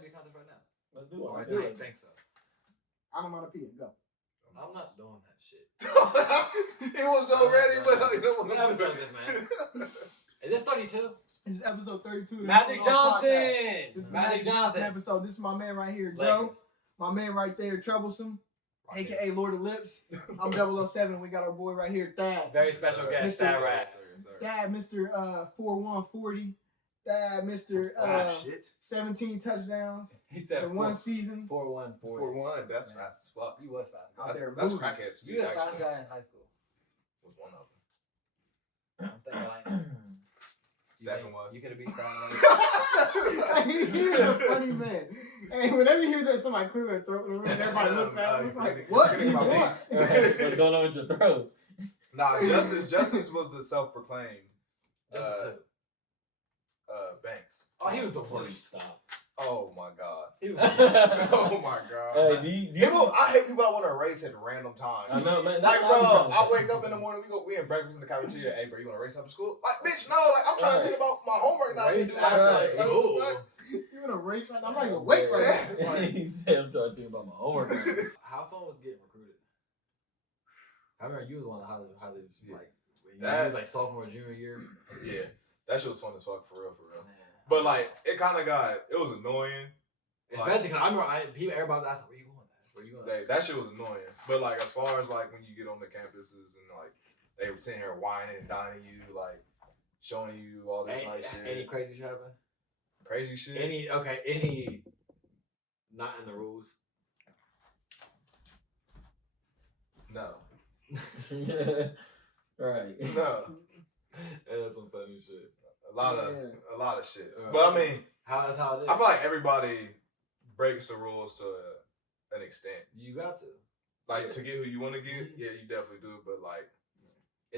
Be a contest right now. Let's do it. I don't think so. Onomatopoeia, go. I'm not doing that shit. He was so ready, but you know what episode is this, man? Is this 32? This is episode 32. Magic Johnson. This is the Magic Johnson episode. This is my man right here, Joe. My man right there, Troublesome, aka Lord of Lips. I'm 007. We got our boy right here, Thad. Very special guest, Thad Rat. Thad, Mr. 4140. Thad, Mr. 17 touchdowns. He said in one season. 4-1-40. 4-1. That's fast as fuck. He was fast. That's crackhead speed. You was fast guy in high school. Was one of them. I'm thinking like. Stephen was. You could have beat Stephen. He's a funny man. And whenever you hear that somebody clear their throat in the room, everybody looks at him. It's like, what? What's going on with your throat? Nah, Justice was the self-proclaimed Banks. Oh, he was the worst. Stop. Oh my god. He was Oh my god. I hate people that want to erase at random times. I know, man. Like, bro, I wake up in the morning, we in breakfast in the cafeteria. Hey, bro, you want to race after school? Like, bitch, no. Like, I'm trying to think about my homework now. You do last night. Like, what the fuck? You in a race right now? I'm not even awake right now. It's like, He said, I'm trying to think about my homework. How fun was getting recruited? I remember you was one of the highly like when you was like sophomore, junior year. Yeah, that shit was fun as fuck, for real. Man. But like, it kind of it was annoying. Especially because I remember everybody asked, where you going? Where you going? That shit was annoying. But like, as far as like when you get on the campuses and like they were sitting here whining and dining you, like showing you all this nice shit. Any crazy shit happen? Crazy shit? Any not in the rules? No. Right. No. That's some funny shit. A lot of shit. Right. But I mean, that's how it is. I feel like everybody breaks the rules to an extent. You got to. Like, to get who you want to get, yeah, you definitely do. But like,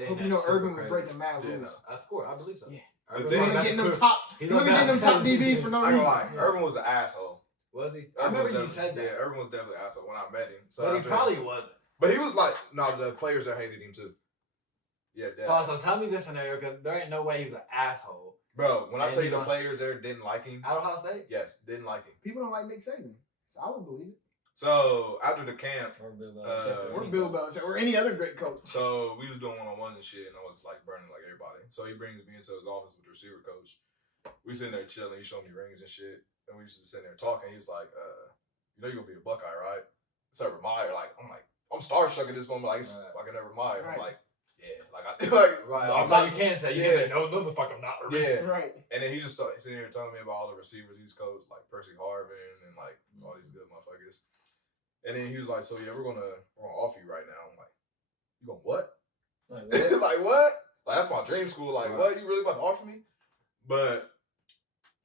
hope you know Urban was breaking mad rules. No. Of course, I believe so. Yeah. But He wasn't getting them top DBs for no I reason. ain't gonna lie, Urban was an asshole. Was he? I remember you said that. Yeah, Urban was definitely an asshole when I met him. So but he probably wasn't. But he was like, no, the players that hated him too. Yeah, definitely. So tell me this scenario, because there ain't no way he was an asshole. Bro, when I tell you the players there didn't like him. Out of Ohio State? Yes, didn't like him. People don't like Nick Saban, so I would believe it. So after the camp, or Bill Belichick, or any other great coach. So we was doing one-on-ones and shit, and I was like burning like everybody. So he brings me into his office with the receiver coach. We sitting there chilling. He showed me rings and shit, and we used to sit there talking. He was like, "You know you're gonna be a Buckeye, right?" It's Urban Meyer. I'm starstruck at this moment. Like, it's fucking Urban Meyer. Right. I'm like, yeah, like right. No, I'm not. You can't say. You can say, no, the fuck, I'm not Urban. Yeah, right. And then he just sitting here telling me about all the receivers he's coached, like Percy Harvin and like all these good motherfuckers. And then he was like, "So yeah, we're gonna offer you right now." I'm like, "You gonna what?" Like what? Like what? Like that's my dream school. Like what? You really about to offer me? But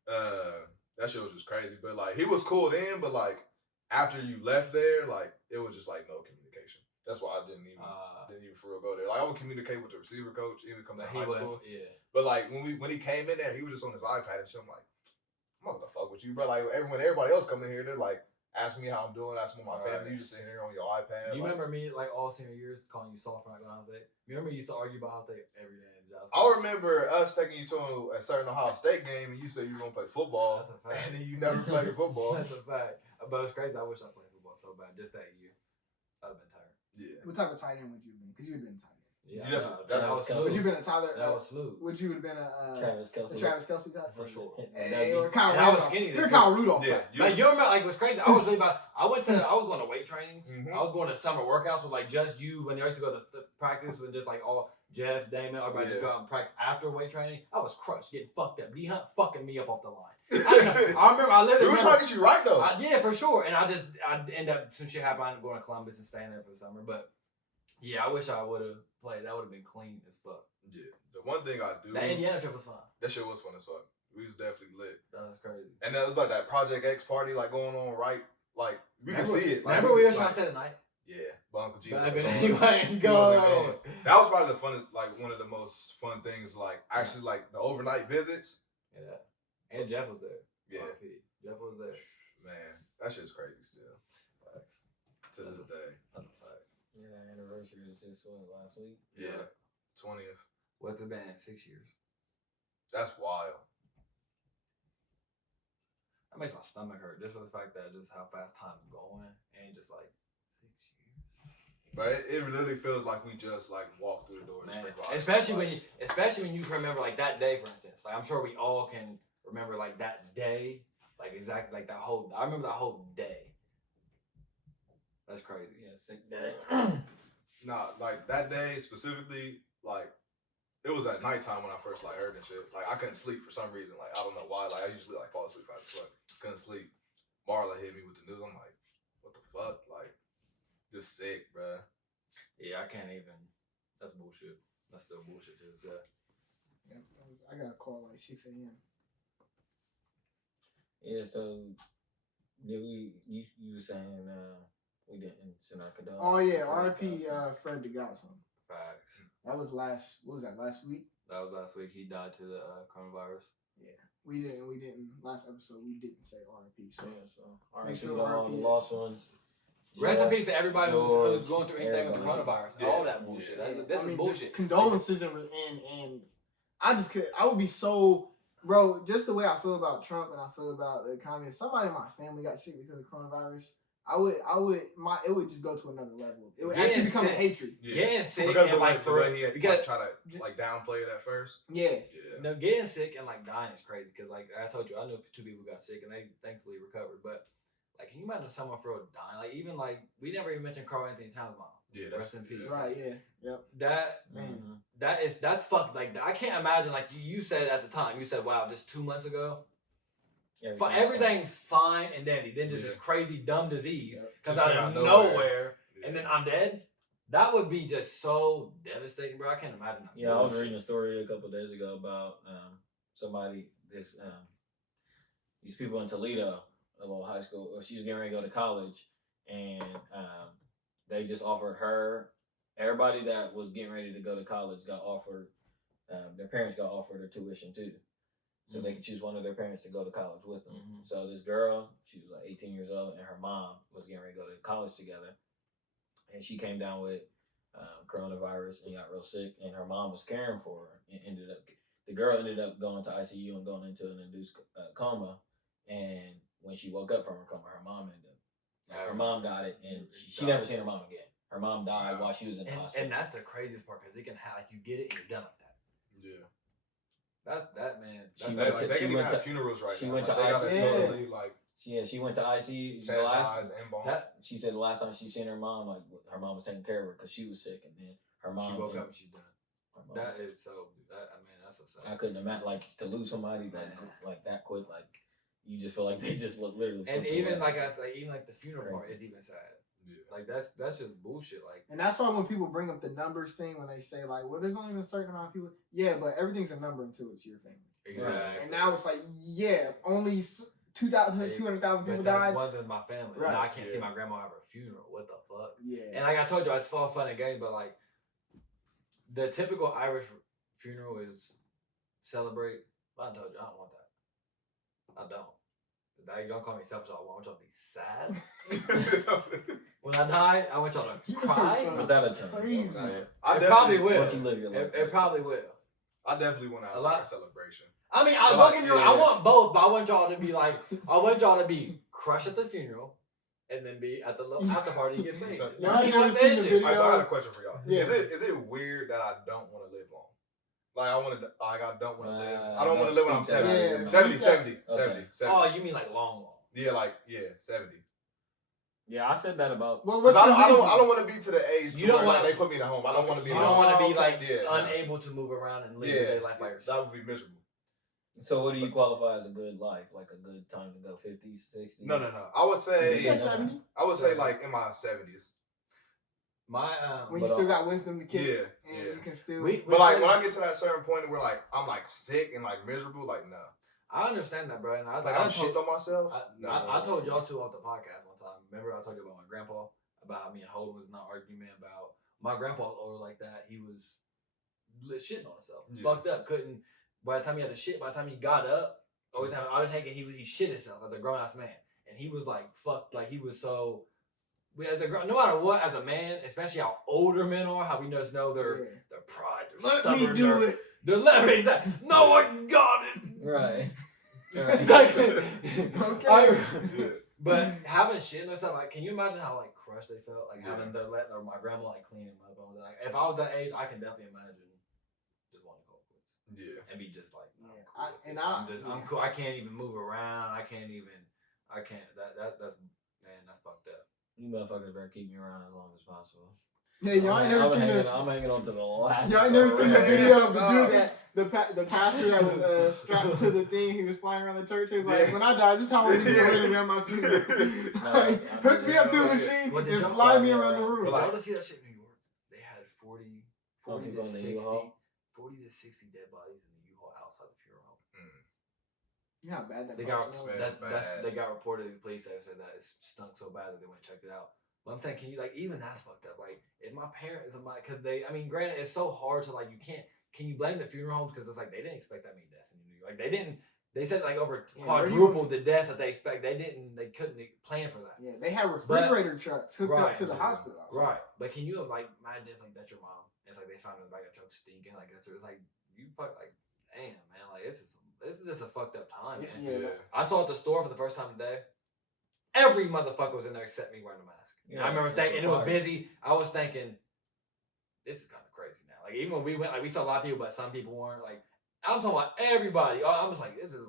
that shit was just crazy. But like he was cool then, but like after you left there, like it was just like no communication. That's why I didn't even for real go there. Like I would communicate with the receiver coach, even come to high school. Yeah. But like when he came in there, he was just on his iPad and shit. I'm like, I'm not gonna fuck with you, bro. Like when everybody else come in here, they're like asking me how I'm doing, asking my family. You just sitting here on your iPad. You remember me like all senior years calling you soft for not going to Ohio State? You remember you used to argue about Ohio State every day. I remember us taking you to a certain Ohio State game, and you said you were gonna play football. That's a fact. And then you never played football. That's a fact. But it's crazy. I wish I played football so bad. Just that year, I'd have been tired. Yeah. What type of tight end would you have been? Because you would have been a tight end. Yeah, that was Would you have been a Tyler? That was smooth. Would you have been a Travis Kelce type? For sure. Or Kyle Rudolph. I was skinny. You're Kyle Rudolph. Yeah. Like you remember, like what's crazy? I was going to weight trainings. Mm-hmm. I was going to summer workouts with like just you. When I used to go to practice with just like all Jeff, Damon, everybody just go out and practice after weight training. I was crushed, getting fucked up. D Hunt fucking me up off the line. I remember. I literally. We were trying to get you right though. Yeah, for sure. And I end up some shit happened. I ended up going to Columbus and staying there for the summer. But yeah, I wish I would have played. That would have been clean as fuck. Yeah. The one thing I do. That Indiana trip was fun. That shit was fun as fuck. We was definitely lit. That was crazy. And that was like that Project X party like going on right. Like we can see it. Like, remember we were trying to stay the night. Yeah, but Uncle G. But anyway, go. That was probably the funnest, like one of the most fun things. Like actually, like the overnight visits. Yeah, and Jeff was there. Yeah, Jeff was there. Man, that shit's crazy still. Facts. To this day. That's a fact. Yeah, anniversary was just last week. Yeah, 20th. What's it been? 6 years. That's wild. That makes my stomach hurt just for the fact that just how fast time's going and just like 6 years. But it literally feels like we just like walked through the door. Man, especially when you remember like that day, for instance. Like I'm sure we all can remember like that day, like exactly like that whole. I remember that whole day. That's crazy. Yeah, sick day. Nah, like that day specifically, like it was at nighttime when I first like heard and shit. Like I couldn't sleep for some reason. Like I don't know why. Like I usually like fall asleep fast as fuck. Couldn't sleep. Marla hit me with the news. I'm like, what the fuck? Like, just sick, bruh. Yeah, I can't even. That's bullshit. That's still bullshit to this day. Yep, I got a call like 6 a.m. Yeah, so did you were saying we didn't send our condolences. Oh yeah, R.I.P. Fred the Godson. Facts. That was last. What was that? Last week. That was last week. He died to the coronavirus. Yeah, we didn't. Last episode we didn't say R.I.P. So Yeah, so Make R.I.P. sure to all the RIP. lost ones. Rest in Jeff, peace to everybody George, who's going through anything with the everybody. coronavirus. Yeah. All that bullshit. Yeah. That's I mean, bullshit. just condolences and I just could. I would be so. Bro, just the way I feel about Trump and I feel about the economy. If somebody in my family got sick because of coronavirus, it would just go to another level. It would Getting actually become a sick. hatred. Getting sick Because and like the way he had because like, try to like downplay it at first. Yeah. Yeah. no, getting sick and like dying is crazy. Because like I told you, I knew 2 people got sick and they thankfully recovered. But like, can you imagine someone for real dying? Like even like we never even mentioned Carl Anthony Towns' mom. Yeah. Rest in peace. Right. Yeah. Yep. That Mhm. that's fucked. Like I can't imagine. Like you said at the time, you said, "Wow, just 2 months ago." Everything's fine and dandy. Then just this crazy dumb disease comes Just out out of of nowhere, nowhere. and then I'm dead. That would be just so devastating, bro. I can't imagine. That. Yeah, I was reading a story a couple of days ago about these people in Toledo, a little high school. She was getting ready to go to college, and they just offered her. Everybody that was getting ready to go to college got offered. Their parents got offered her tuition too, so they could choose one of their parents to go to college with them. Mhm. So this girl, she was like 18 years old, and her mom was getting ready to go to college together, and she came down with coronavirus and got real sick, and her mom was caring for her, and the girl ended up going to ICU and going into an induced coma, and when she woke up from her coma, her mom got it, and she never seen her mom again. Her mom died while she was in the hospital. And that's the craziest part because it can have like you get it and you're done like that. Yeah. That man. She They, went like, to- they she can even went have to- funerals right she now. went Like, to they got ICU. it totally like She went to ICU. sanitized and bombed. She said the last time she seen her mom, like her mom was taking care of her because she was sick, and then her mom She woke up and she's done. her mom- That is so. That's so sad. I couldn't imagine like to lose somebody like that quick. Like you just feel like they just literally. And slipped even away. like I said, even like the funeral part Crazy. is even sad. Yeah. Like that's just bullshit. Like And that's why when people bring up the numbers thing, when they say like, well, there's only a certain amount of people. Yeah, but everything's a number until it's your family. exactly. And now it's like, yeah, only 200,000 people died. One of my family. Right. Now I can't see Yeah. my grandma have a funeral. What the fuck? Yeah. And like I told you, it's all fun and games, but like the typical Irish funeral is celebrate. But I told you, I don't want that. I don't. Now you're gonna call me selfish. I want y'all to be sad. When I die, I want y'all to cry. so But that'll change. crazy. It probably definitely- will. Once you live your life. It probably will. I definitely want to have A like lot- a celebration. I mean, But don't like, get me wrong. yeah. I want both, but I want y'all to be like, I want y'all to be crushed at the funeral, and then be at the after party and get faded. Y'all You never know seen the that shit? video? Alright, so I got a question for y'all. Yeah. Is it weird that I don't want to live long? Like I want to. Like I don't want to live. I I don't want to live when I'm speak that 70. out. 70, Yeah. 70, 70. Oh, you mean like long? Yeah, like 70. Yeah, I said that about. Well, 'Cause what's the I reason? don't want to be to the age You to don't where like, wanna- they put me in a home. I don't want to be. You like, don't want to be okay. like Yeah, no. unable to move around and live your day life by that yourself. would be miserable. So what do you qualify as a good life? Like a good time to go 50s, 60s? No. I would You say. said 70? I would say like in my 70s. My When you But, still got wisdom to kick, Yeah, and yeah. you can still. But like when I get to that certain point where like I'm like sick and like miserable, like no. I understand that, bro. And I Like I'm told, shitting on myself. I told y'all two off the podcast one time. Remember I told you about my grandpa, about me and Holden was in an argument about my grandpa was older like that. He was shitting on himself, Yeah. fucked up. Couldn't. By the time he had to shit, by the time he got up, always having auto tank, he shit himself as a grown ass man, and he was like fucked. Like he was so. No matter what, as a man, especially how older men are, how we just know their pride, their Let me stubborn, do their, it. They're leverage that no, I got it. Right. Okay. But having shit and stuff, like, can you imagine how like crushed they felt, like having to let my grandma like clean him up and all that? Like, if I was that age, I can definitely imagine just wanting to call quits. Yeah. And be just like, Yeah. I'm cool. I can't even move around. I can't. That's man, that's fucked up. You motherfuckers better keep me around as long as possible. Yeah, y'all ain't never seen I'm hanging on to the last. Y'all ain't never seen the video of the dude that the pastor that was strapped to the thing. He was flying around the church. He was like, "When I die, this is how I'm gonna get rid around my funeral. Like, hook me up to a machine and fly me around the room." Did y'all see that shit in New York? They had 40 to 60 dead bodies in the U-Haul outside the funeral home. You know how bad that They got reported to the police that said that it stunk so bad that they went and checked it out. But I'm saying, can you like, even that's fucked up. Like, if my parents, because granted, it's so hard to like, can you blame the funeral homes because it's like they didn't expect that many deaths in New York. Like they said like over quadrupled the deaths that they expect. They couldn't plan for that. Yeah, they had refrigerator trucks hooked up to the hospital. Right, but can you like imagine if like that's your mom? It's like they found her in the back of the truck stinking like that's it's like you fuck like damn man like this is just a fucked up time. Man. Yeah. I saw at the store for the first time today. Every motherfucker was in there except me wearing a mask. Yeah, I remember thinking, and it was busy. I was thinking, this is kind of crazy now. Like even when we went, like we saw a lot of people, but some people weren't. Like I'm talking about everybody. I'm just like, this is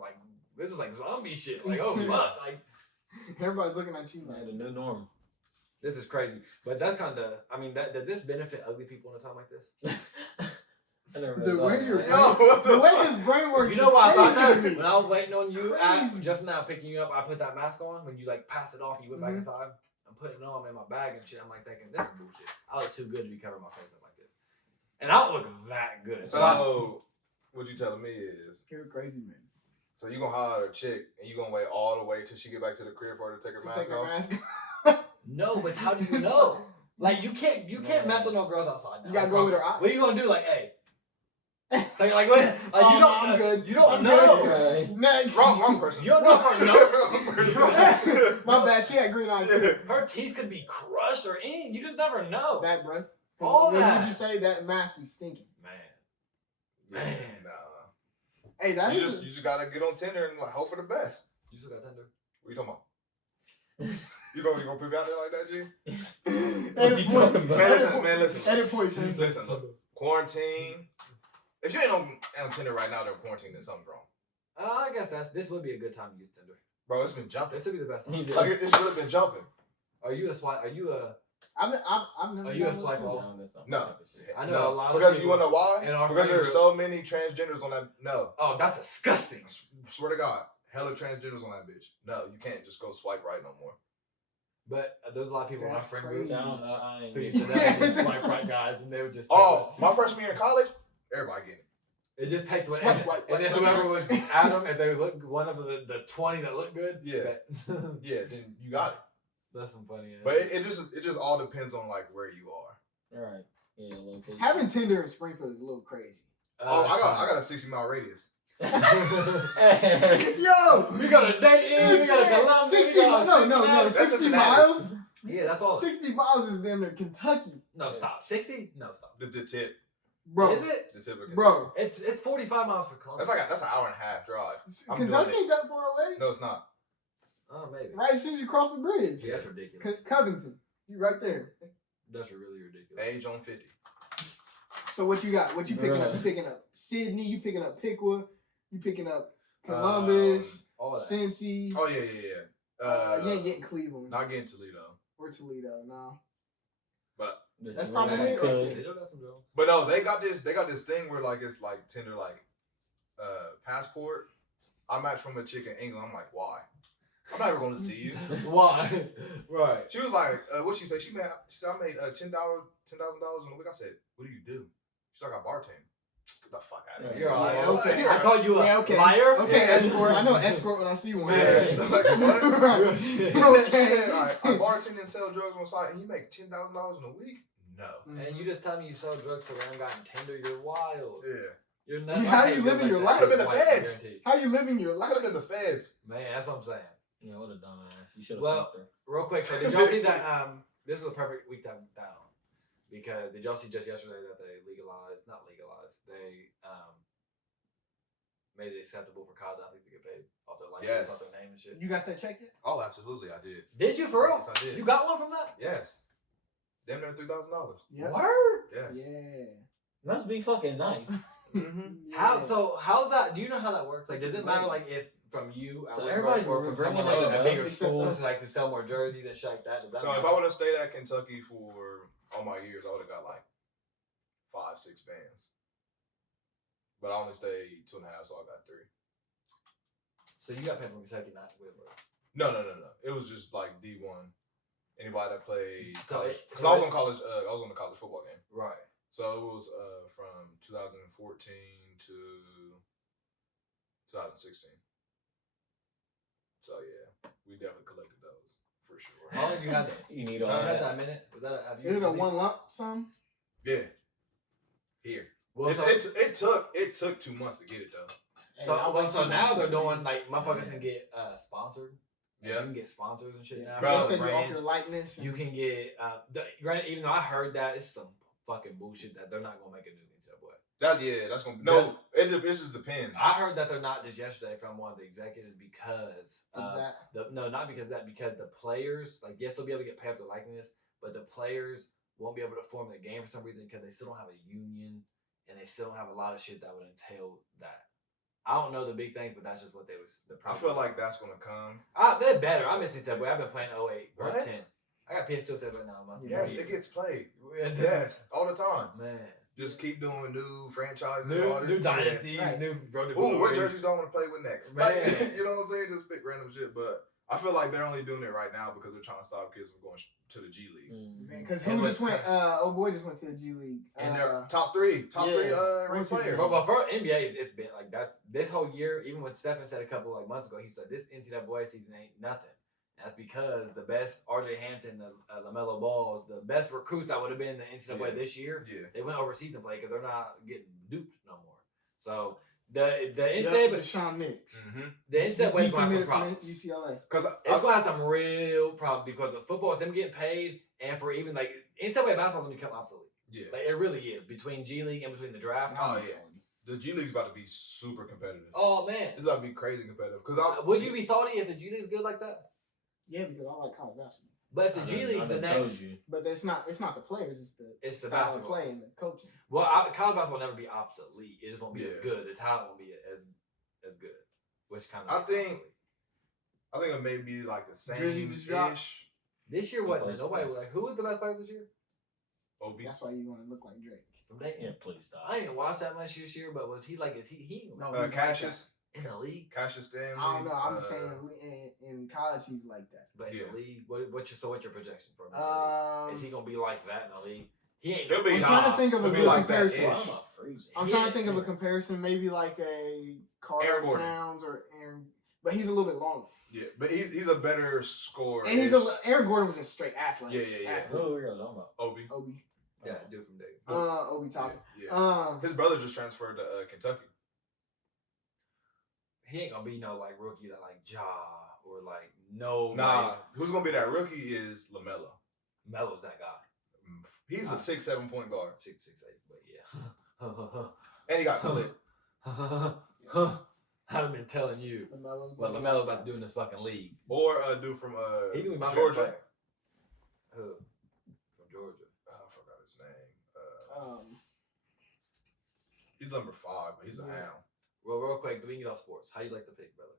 like zombie shit. Like oh fuck, like everybody's looking at you. Like the new norm. This is crazy. But that's kind of. I mean, does this benefit ugly people in a time like this? The way his brain works. You know why I thought that? When I was waiting on you, just now picking you up, I put that mask on. When you like pass it off, and you went back inside. I'm putting it on in my bag and shit. I'm like thinking, this is bullshit. I look too good to be covering my face up like this, and I don't look that good. So what you telling me is you're a crazy man. So you gonna holler at a chick and you gonna wait all the way till she get back to the crib for her to take her mask off? No, but how do you know? Like you can't mess with no girls outside now. You gotta go with her eyes. What are you gonna do? Like, hey. Like what? Like, you don't. I'm good. You don't know. Good. Next. Wrong person. You don't know her. My bad. She had green eyes. Her teeth could be crushed or anything. You just never know. That breath. All that. Would you say that mask be stinking? Man. Nah. Hey, that you just gotta get on Tinder and like hope for the best. You still got Tinder? What are you talking about? You gonna put me out there like that, G? What you talking about? Man, listen. Edit point, Shane. Listen, look. Quarantine. If you ain't on Tinder right now, they're quarantined, then something's wrong. I guess this would be a good time to use Tinder. Bro, it's been jumping. This would be the best time. Like it should have been jumping. Are you a swipe? Are you a? I've never. Are you a swipe off? No. I know a lot of because people. You wanna know why? Because there's group. so many transgenders on that. No. Oh, that's disgusting. I swear to God, hella transgenders on that bitch. No, you can't just go swipe right no more. But there's a lot of people in my friend group who used to that swipe right guys, and they would just. My freshman year in college, everybody get it. It just takes one, and then whoever would add them, if they look one of the 20 that look good, yeah, then you got it. That's some funny. But it just all depends on like where you are. All right. Yeah, having Tinder in Springfield is a little crazy. I got a 60-mile radius. Yo, we got a date in. We got a Columbus. 60 miles. Yeah, that's all. 60 miles is damn near Kentucky. No, stop. 60? No, stop. The tip. Bro, is it? The tip of bro, it's 45 miles for Columbus. That's an hour and a half drive. Kentucky ain't that far away. No, it's not. Oh, maybe. Right as soon as you cross the bridge. Yeah, that's ridiculous. Covington, you right there. That's really ridiculous. Age on 50. So what you got? What you picking up? You picking up Sydney? You picking up Piqua? You picking up Columbus? Cincy? Oh yeah. You ain't getting Cleveland. Not getting Toledo. Or Toledo, no. But that's probably it. Toledo got some girls. But no, they got this thing where like it's like Tinder like passport. I matched from a chick in England. I'm like, why? I'm never going to see you. Why? Right. She was like, what she say? She said I made $10,000 in a week. I said, what do you do? She's like, I bartend. Get the fuck out of here. You're like, okay. I called you a liar. Okay, escort. I know escort when I see one. Yeah. Like, what? Okay. I bartend and sell drugs on the side, and you make $10,000 in a week? No. And you just tell me you sell drugs so I got Tinder. You're wild. Yeah. You're not. How you living your life? I could have been the feds. How you living your I life? could have been the feds. Man, that's what I'm saying. Yeah, what a dumbass. You should have fucked her. Real quick, so did y'all see that? This is a perfect week to have that on. Because did y'all see just yesterday that they legalized? Not legalized. They made it acceptable for college athletes to get paid. Also, like Yes. their name and shit. You got that check yet? Oh, absolutely, I did. Did you for real? Yes, I did. You got one from that? Yes. Damn near $3,000. Yeah. Word? Yes. Yeah. Must be fucking nice. Mm-hmm. How's that? Do you know how that works? Like, does it matter like if from you So or everybody's from bringing someone like it a up. bigger Except school us. to like to sell more jerseys and shit like that? Does that So matter? if I would have stayed at Kentucky for all my years, I would have got like 5-6 bands. But I only stayed 2.5, so I got 3. So you got paid from Kentucky, not Whitworth. No. It was just like D1. Anybody that played So college. it- Because I was on college. I was on the college football game. Right. So it was from 2014 to 2016. So yeah, we definitely collected those for sure. How long you had those? You need You all had that. that minute? Was that have you? Is it a one lump sum? Yeah. Here. Well, It took 2 months to get it though. so now they're doing like motherfuckers can get sponsored. Like, Yeah. you can get sponsors and shit Yeah. now. Bro, They said you off Brands. your likeness. You can get granted, even though I heard that it's some fucking bullshit that they're not gonna make a new NCAA. That's gonna no. It just depends. I heard that they're not just yesterday from one of the executives because Exactly. not because of that, because the players, like, yes, they'll be able to get paid up their likeness, but the players won't be able to form the game for some reason because they still don't have a union and they still don't have a lot of shit that would entail that. I don't know the big things, but that's just what they was. I feel like that's gonna come. They're better. I'm missing that way. I've been playing 08 or What? 10. I got PS2 set right now. Yes, it gets played. Yes, all the time. Man. Just keep doing new franchises. and all this. New dynasties, Right. new road to Ooh, what glories. jerseys do I want to play with next? Man. Like, you know what I'm saying? Just pick random shit. But I feel like they're only doing it right now because they're trying to stop kids from going to the G League. Because And who what's just went? Oh boy, just went to the G League. And they're top three yeah. ranked players. But for NBA, it's been like that's this whole year. Even when Stephen said a couple like months ago, he said this NCAA season ain't nothing. That's because the best RJ Hampton, the LaMelo Balls, the best recruits that would have been in the NCAA Yeah. this year, Yeah. they went overseas and played because they're not getting duped no more. So the NCAA, Deshaun Nix. the NCAA is He going to have some committed problems. from UCLA. Because It's going to have some real problems because of football, them getting paid, and for even like NCAA basketball going to become obsolete. yeah, Like it really is between G League and between the draft. Oh, yeah. the G League's about to be super competitive. Oh man, It's about to be crazy competitive. Because would you be salty if the G League's good like that? Yeah, because I like college basketball. But if the G League's the next, But it's not the players. It's the the style of basketball. play and the coaching. Well, college basketball will never be obsolete. It just won't be as Yeah. good. The talent won't be as good. Which kind of I think it may be like the Jersey same just dropped. ish. this year wasn't. Close, Nobody close. was like, who was the best players this year? Obi. That's why you're going to look like Drake. From Dayton. Yeah, please stop. I didn't even watch that much this year, but was he like? Is he No, he's like Cassius. in the league? Cassius Stanley. I don't know. I'm just saying in college he's like that. But in Yeah. the league, what's your projection for him? in the league? Is he gonna be like that in the league? He ain't. He'll be- I'm trying to think of a It'll be good like that comparison. ish. I'm not freezing. I'm He trying to ain't- think of a comparison, maybe like a Carl Aaron Gordon. Towns or Aaron, but he's a little bit longer. Yeah, but he's a better scorer. And Aaron Gordon was just straight athlete. Yeah. Athlete. Oh, we're talking about. Obi. Obi. Yeah, dude from Dayton. Obi Toppin. Yeah. His brother just transferred to Kentucky. He ain't gonna be no like rookie that like Ja or like no. Nah, like, who's gonna be that rookie is LaMelo. Melo's that guy. He's a 6'7" point guard, 6'8", but yeah. and he got clipped. I've been telling you. LaMelo's Well, LaMelo about to do in this fucking league. Or a dude from He can be my favorite Georgia. player. Who? From Georgia. I forgot his name. He's number 5, but he's a Yeah. hound. Well, real quick, we can get off sports. How you like the pick, brother?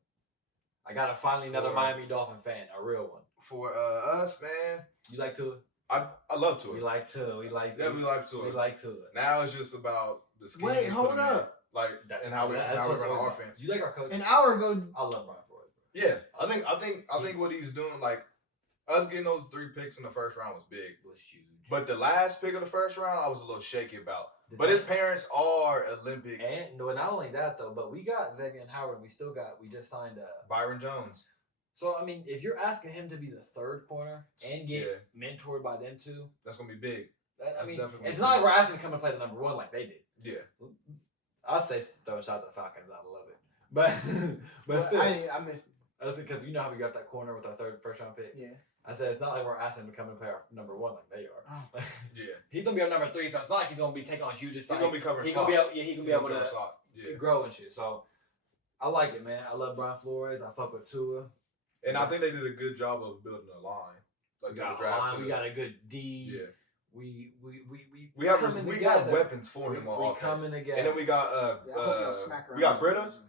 I got finally another For- Miami Dolphin fan, a real one. For us, man, You like Tua? I love We Tua. like Tua. We like Yeah, we like Tua. We like Tua. Now it's just about the scheme. Wait, we hold put him in, up. like and how we that's run what's our always- offense. You like our coach? An hour ago, I love Brian Flores. Yeah, I think what he's doing, like us getting those 3 picks in the first round was big. It was huge. But the last pick of the first round, I was a little shaky about. The But his thing- parents are Olympic. and no, not only that though, but we got Xavier Howard. We just signed Byron Jones. So I mean, if you're asking him to be the third corner and get Yeah. mentored by them two, That's gonna be big. I That's mean, definitely it's big. not like we're asking him to come and play the number one like they did. Yeah. I'll say throw a shot at the Falcons. I love it, but but still, I missed it. that's because you know how we got that corner with our first round pick. Yeah. I said it's not like we're asking him to come and play our number one like they are. Oh. Yeah. He's gonna be our number 3, so it's not like he's gonna be taking on huge. He's gonna be covering He slots. gonna be able, yeah, he gonna be able cover to slot. Yeah. grow and shit. So I like it, man. I love Brian Flores. I fuck with Tua. And I think they did a good job of building a line. Like We got the draft. we got a good D. Yeah. We We have weapons for him on we offense. coming together. And then we got I hope y'all smack around we got that Britta division.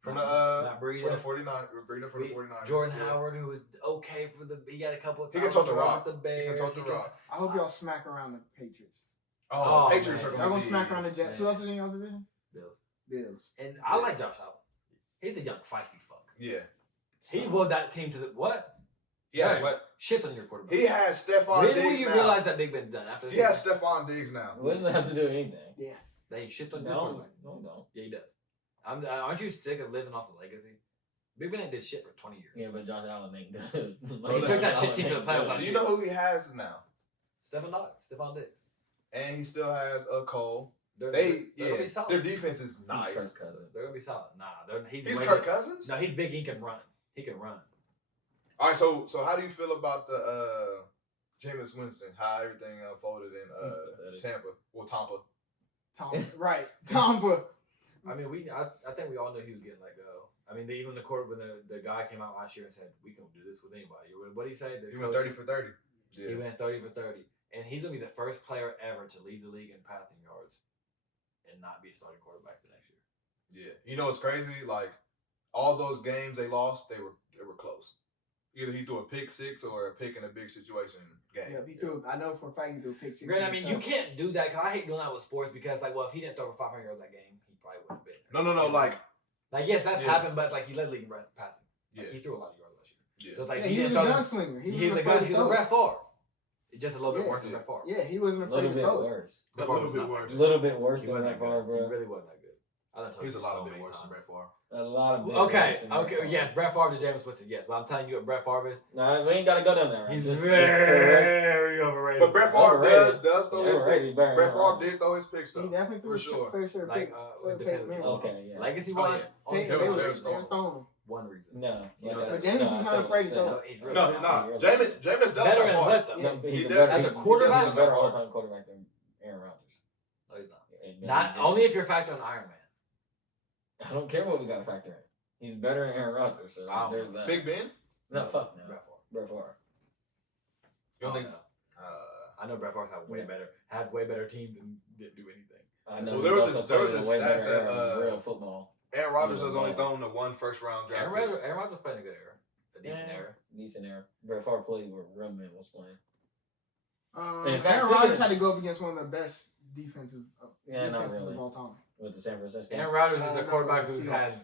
from the Not Breida. for the 49 Breida for the 49ers. Jordan Yeah. Howard, who was okay for the. He got a couple of. He can talk the rock. The Bears. He can talk the rock. I hope y'all smack around the Patriots. Oh, Oh, Patriots man. are Y'all going gonna to smack around the Jets. Who man. else is in y'all's division? Bills. Bills. And I like Josh Allen. He's a young feisty fuck. Yeah. He rode that team to the what? Yeah, Right. but Shit on your quarterback. he has Stephon When Diggs will you now. realize that Big Ben's done after this? He has Stephon Diggs now. What does that have to do with anything? Yeah. They shit on your No, quarterback. no. Yeah, he does. Aren't you sick of living off the legacy? Big Ben ain't did shit for 20 years. Yeah, but Josh Allen ain't good. He took that shit team to the playoffs last Do year. you know who he has now? Stephon Diggs. And he still has a Cole. They're They're gonna be solid. their defense is nice. Kirk Cousins. They're gonna be solid. Nah, he's He's way Kirk big. Cousins? No, he's big. He can run. He can run. All right, so how do you feel about the Jameis Winston? How everything unfolded in Tampa? Well, Tampa. Right. Tampa. I mean, I think we all knew he was getting let go. I mean, even the court when the guy came out last year and said we can do this with anybody. What did he say? He went 30 for 30. Yeah. He went 30 for 30, and he's gonna be the first player ever to lead the league in passing yards and not be a starting quarterback the next year. Yeah. You know what's crazy? Like all those games they lost, they were close. Either he threw a pick six or a pick in a big situation game. Yeah, he threw. I know for a fact he threw a pick six. Granted, I mean, you himself. can't do that. Cause I hate doing that with sports because, like, well, if he didn't throw for 500 yards that game, he probably wouldn't have been there. No. Like yes, that's Yeah. happened, but like he led the league in passing. Like, yeah. he threw a lot of yards last year. Yeah. So it's like Yeah, he he was a didn't throw. gunslinger. He was wasn't a afraid to He was a throw. Brett Favre. It's just a little bit Yeah. worse than Brett Favre. Yeah, he wasn't A afraid little to bit throw it. worse. Brett A little Favre bit was not worse. A little bit worse He than wasn't Brett that Favre, good. He bro. really wasn't that good. I done told He's you a lot so of bit many worse than times. Brett Favre. A lot of bit Okay, worse than Brett okay, Favre. yes, Brett Favre to Jameis Winston, yes, but I'm telling you what Brett Favre is. Nah, we ain't gotta go down there. Right? He's Just very overrated. But Brett Favre Overrated. does throw his Overrated, picks. very Brett Favre overrated. did throw his picks though. He definitely threw For a sure. fair share of Like, picks. it So did depends Peyton what you Manning. want. Okay, yeah. Legacy Oh, wise, yeah. only They They were was throwing him. one reason. No. You know like that. But Jameis no, was not I afraid to said throw that. No, he's really No, he's not. He's Jameis does better have in heart. what though? Yeah. He's He a definitely- better, As a he's quarterback? definitely a better all-time quarterback than Aaron Rodgers. No, he's not. And Not he just- only if you're factoring Iron Man. I don't care what we got to factor in. He's better than Aaron Rodgers, so I don't there's know. that. Big Ben? No, fuck no. Brett Favre. Brett Favre. You don't I think? don't know. I know Brett Favre had way better team than didn't do anything. I know. Well, he's there was also a playing way stat better that, era than real football. Aaron Rodgers Yeah, has only yeah. thrown the one first round draft pick. Aaron Rodgers played in a good era, a decent Yeah. era. Decent era. Brett Favre played where real men was playing. Aaron In fact, speaking Rodgers of- had to go up against one of the best defenses Yeah, not defenses really. of all time. With the San Francisco. Aaron Rodgers is No, a quarterback no, who's Seahawks. had.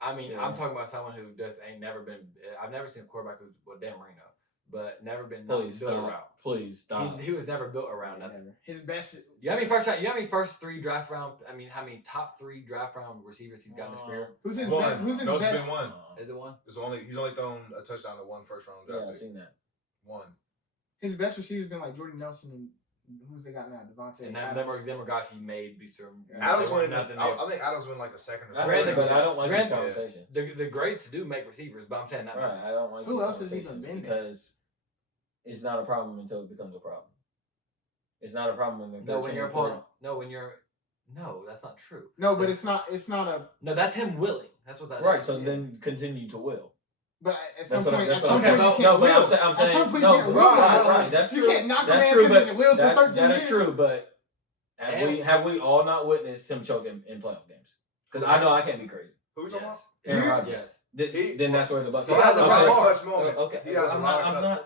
I mean, Yeah. I'm talking about someone who just ain't never been. I've never seen a quarterback who's Dan Marino, but never been Please built stop. around. Please stop. He was never built around nothing. Never. His best. You know how many first three draft round? I mean, how many top 3 draft round receivers he's got in his career? Who's his One. best? Who's his No, it's best? been one. Is it one? He's only thrown a touchdown to one first round Yeah, draft I've pick. seen that. One. His best receivers been like Jordan Nelson and who's they got now? Devontae. And Adams. them were guys he made be certain. Adams they went. weren't nothing. I think Adams went like a second or I Granted, heard, but I don't like this granted- conversation. The greats do make receivers, but I'm saying that. Right, I don't like Who this else has even conversation been there? because it's not a problem until it becomes a problem. It's not a problem when they're No, when 13 your or 14. opponent. No, when you're. No, that's not true. No, but it's not. It's not a. No, that's him willing. That's what that Right, is. so Yeah. then continue to will. But at That's some what point, that's at what some okay, point, no, you can't no, but will. I'm saying, At some point, you no, can't but will. right, that's You true. can't knock a That's man true, because but he will for 13 that years. is true, but And- have we all not witnessed him choking in playoff games? Because I know I can't be crazy. Who we talking Yes. about? Aaron You- Rodgers. Yes. Then that's where the buck. He has a I'm lot saying- of clutch moments. Okay, He has a I'm lot not. of I'm clutch. not.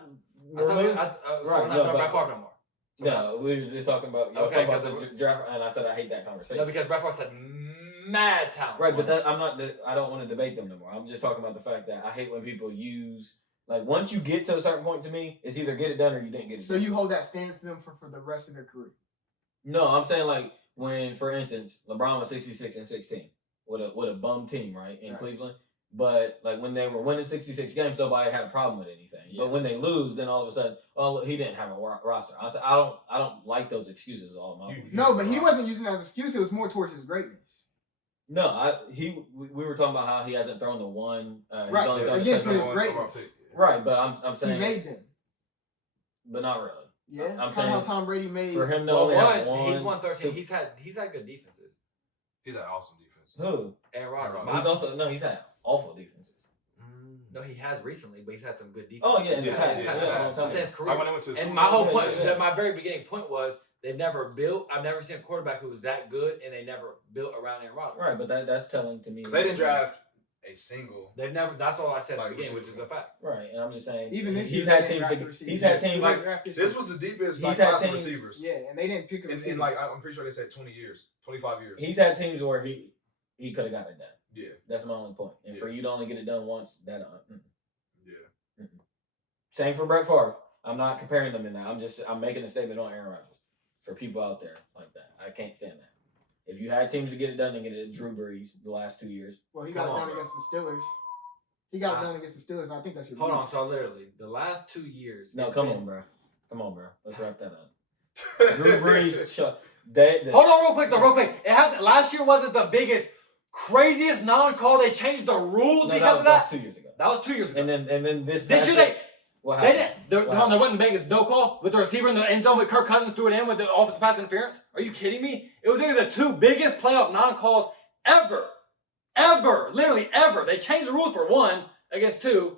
I thought we, so Right, we're not no, talking Brett but- Favre no more. So No, we were just talking about. Y'all Okay, talking about because the draft, and I said I hate that conversation. No, because Brett Favre said mad talent. Right, but that, I'm not. I don't want to debate them no more. I'm just talking about the fact that I hate when people use like once you get to a certain point. To me, it's either get it done or you didn't get it So done. you hold that standard for them for the rest of their career. No, I'm saying like when, for instance, LeBron was 66-16 with a bum team, right, in Right. Cleveland. But like when they were winning 66 games, nobody had a problem with anything. But Yes. when they lose, then all of a sudden, oh, he didn't have a roster. I said I don't like those excuses. All my You- No, but he wasn't using it as an excuse. It was more towards his greatness. no, we were talking about how he hasn't thrown the one. He's Right, only thrown again, the to second his one. greatness. Right, but I'm He saying, made them. but not really. Yeah, I'm kind of saying how Tom Brady made. For him to Well, only have one, one, he's won 13. so- He's had good defenses. He's an awesome defense. defense. Who? Aaron Rodgers. Aaron Rodgers. He's had awful defenses. No, he has recently, but he's had some good defense. Oh yeah, Yeah, I'm saying his career. Like when they went to the And Super my whole Bowl. point, my very beginning point was they've never built. I've never seen a quarterback who was that good, and they never built around Aaron Rodgers. Right, but that's telling to me. Because they didn't draft a single. They've never. That's all I said at Like the beginning, which is receiver. a fact. Right, and I'm just saying. Even this he's year, had they teams. didn't draft a receiver. He's had teams. They Like, didn't draft This was the deepest He's like, had class of teams- receivers. Yeah, and they didn't pick a receiver. In like I'm pretty sure they said 20 years, 25 years. He's had teams where he could have got it done. Yeah, That's my only point. And for Yeah. you to only get it done once, that yeah. Same for Brett Favre. I'm not comparing them in that. I'm making a statement on Aaron Rodgers for people out there like that. I can't stand that. If you had teams to get it done, then get it. Drew Brees the last 2 years. Well, he got Come it on, done bro. against the Steelers. He got it done against the Steelers. And I think that should. Hold on. So literally, the last 2 years. No, it's come been- on, bro. Come on, bro. Let's wrap that up. Drew Brees. Hold on, real quick. Real quick. It has. Last year wasn't the biggest, craziest non-call. They changed the rules because of that. That was 2 years ago. That was 2 years ago. And then this This year what they happened? didn't. There wasn't Vegas no call with the receiver in the end zone with Kirk Cousins threw it in with the offensive pass interference. Are you kidding me? It was either the two biggest playoff non-calls ever, literally ever. They changed the rules for one against two,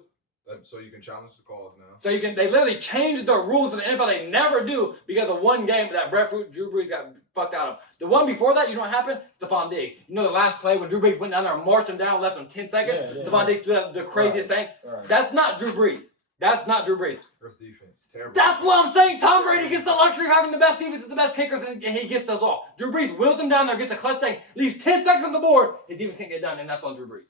So you can challenge the calls now. so you can. They literally changed the rules of the NFL. They never do because of one game that Drew Brees got fucked out of. The one before that, you know what happened? Stephon Diggs. You know the last play when Drew Brees went down there and marched him down, left him 10 seconds. Stephon Diggs threw the craziest thing. Right. That's not Drew Brees. That's not Drew Brees. That's defense. Terrible. That's what I'm saying. Tom Brady gets the luxury of having the best defense and the best kickers, and he gets those off. Drew Brees wheels them down there, gets a clutch thing, leaves 10 seconds on the board. His defense can't get done, and that's on Drew Brees.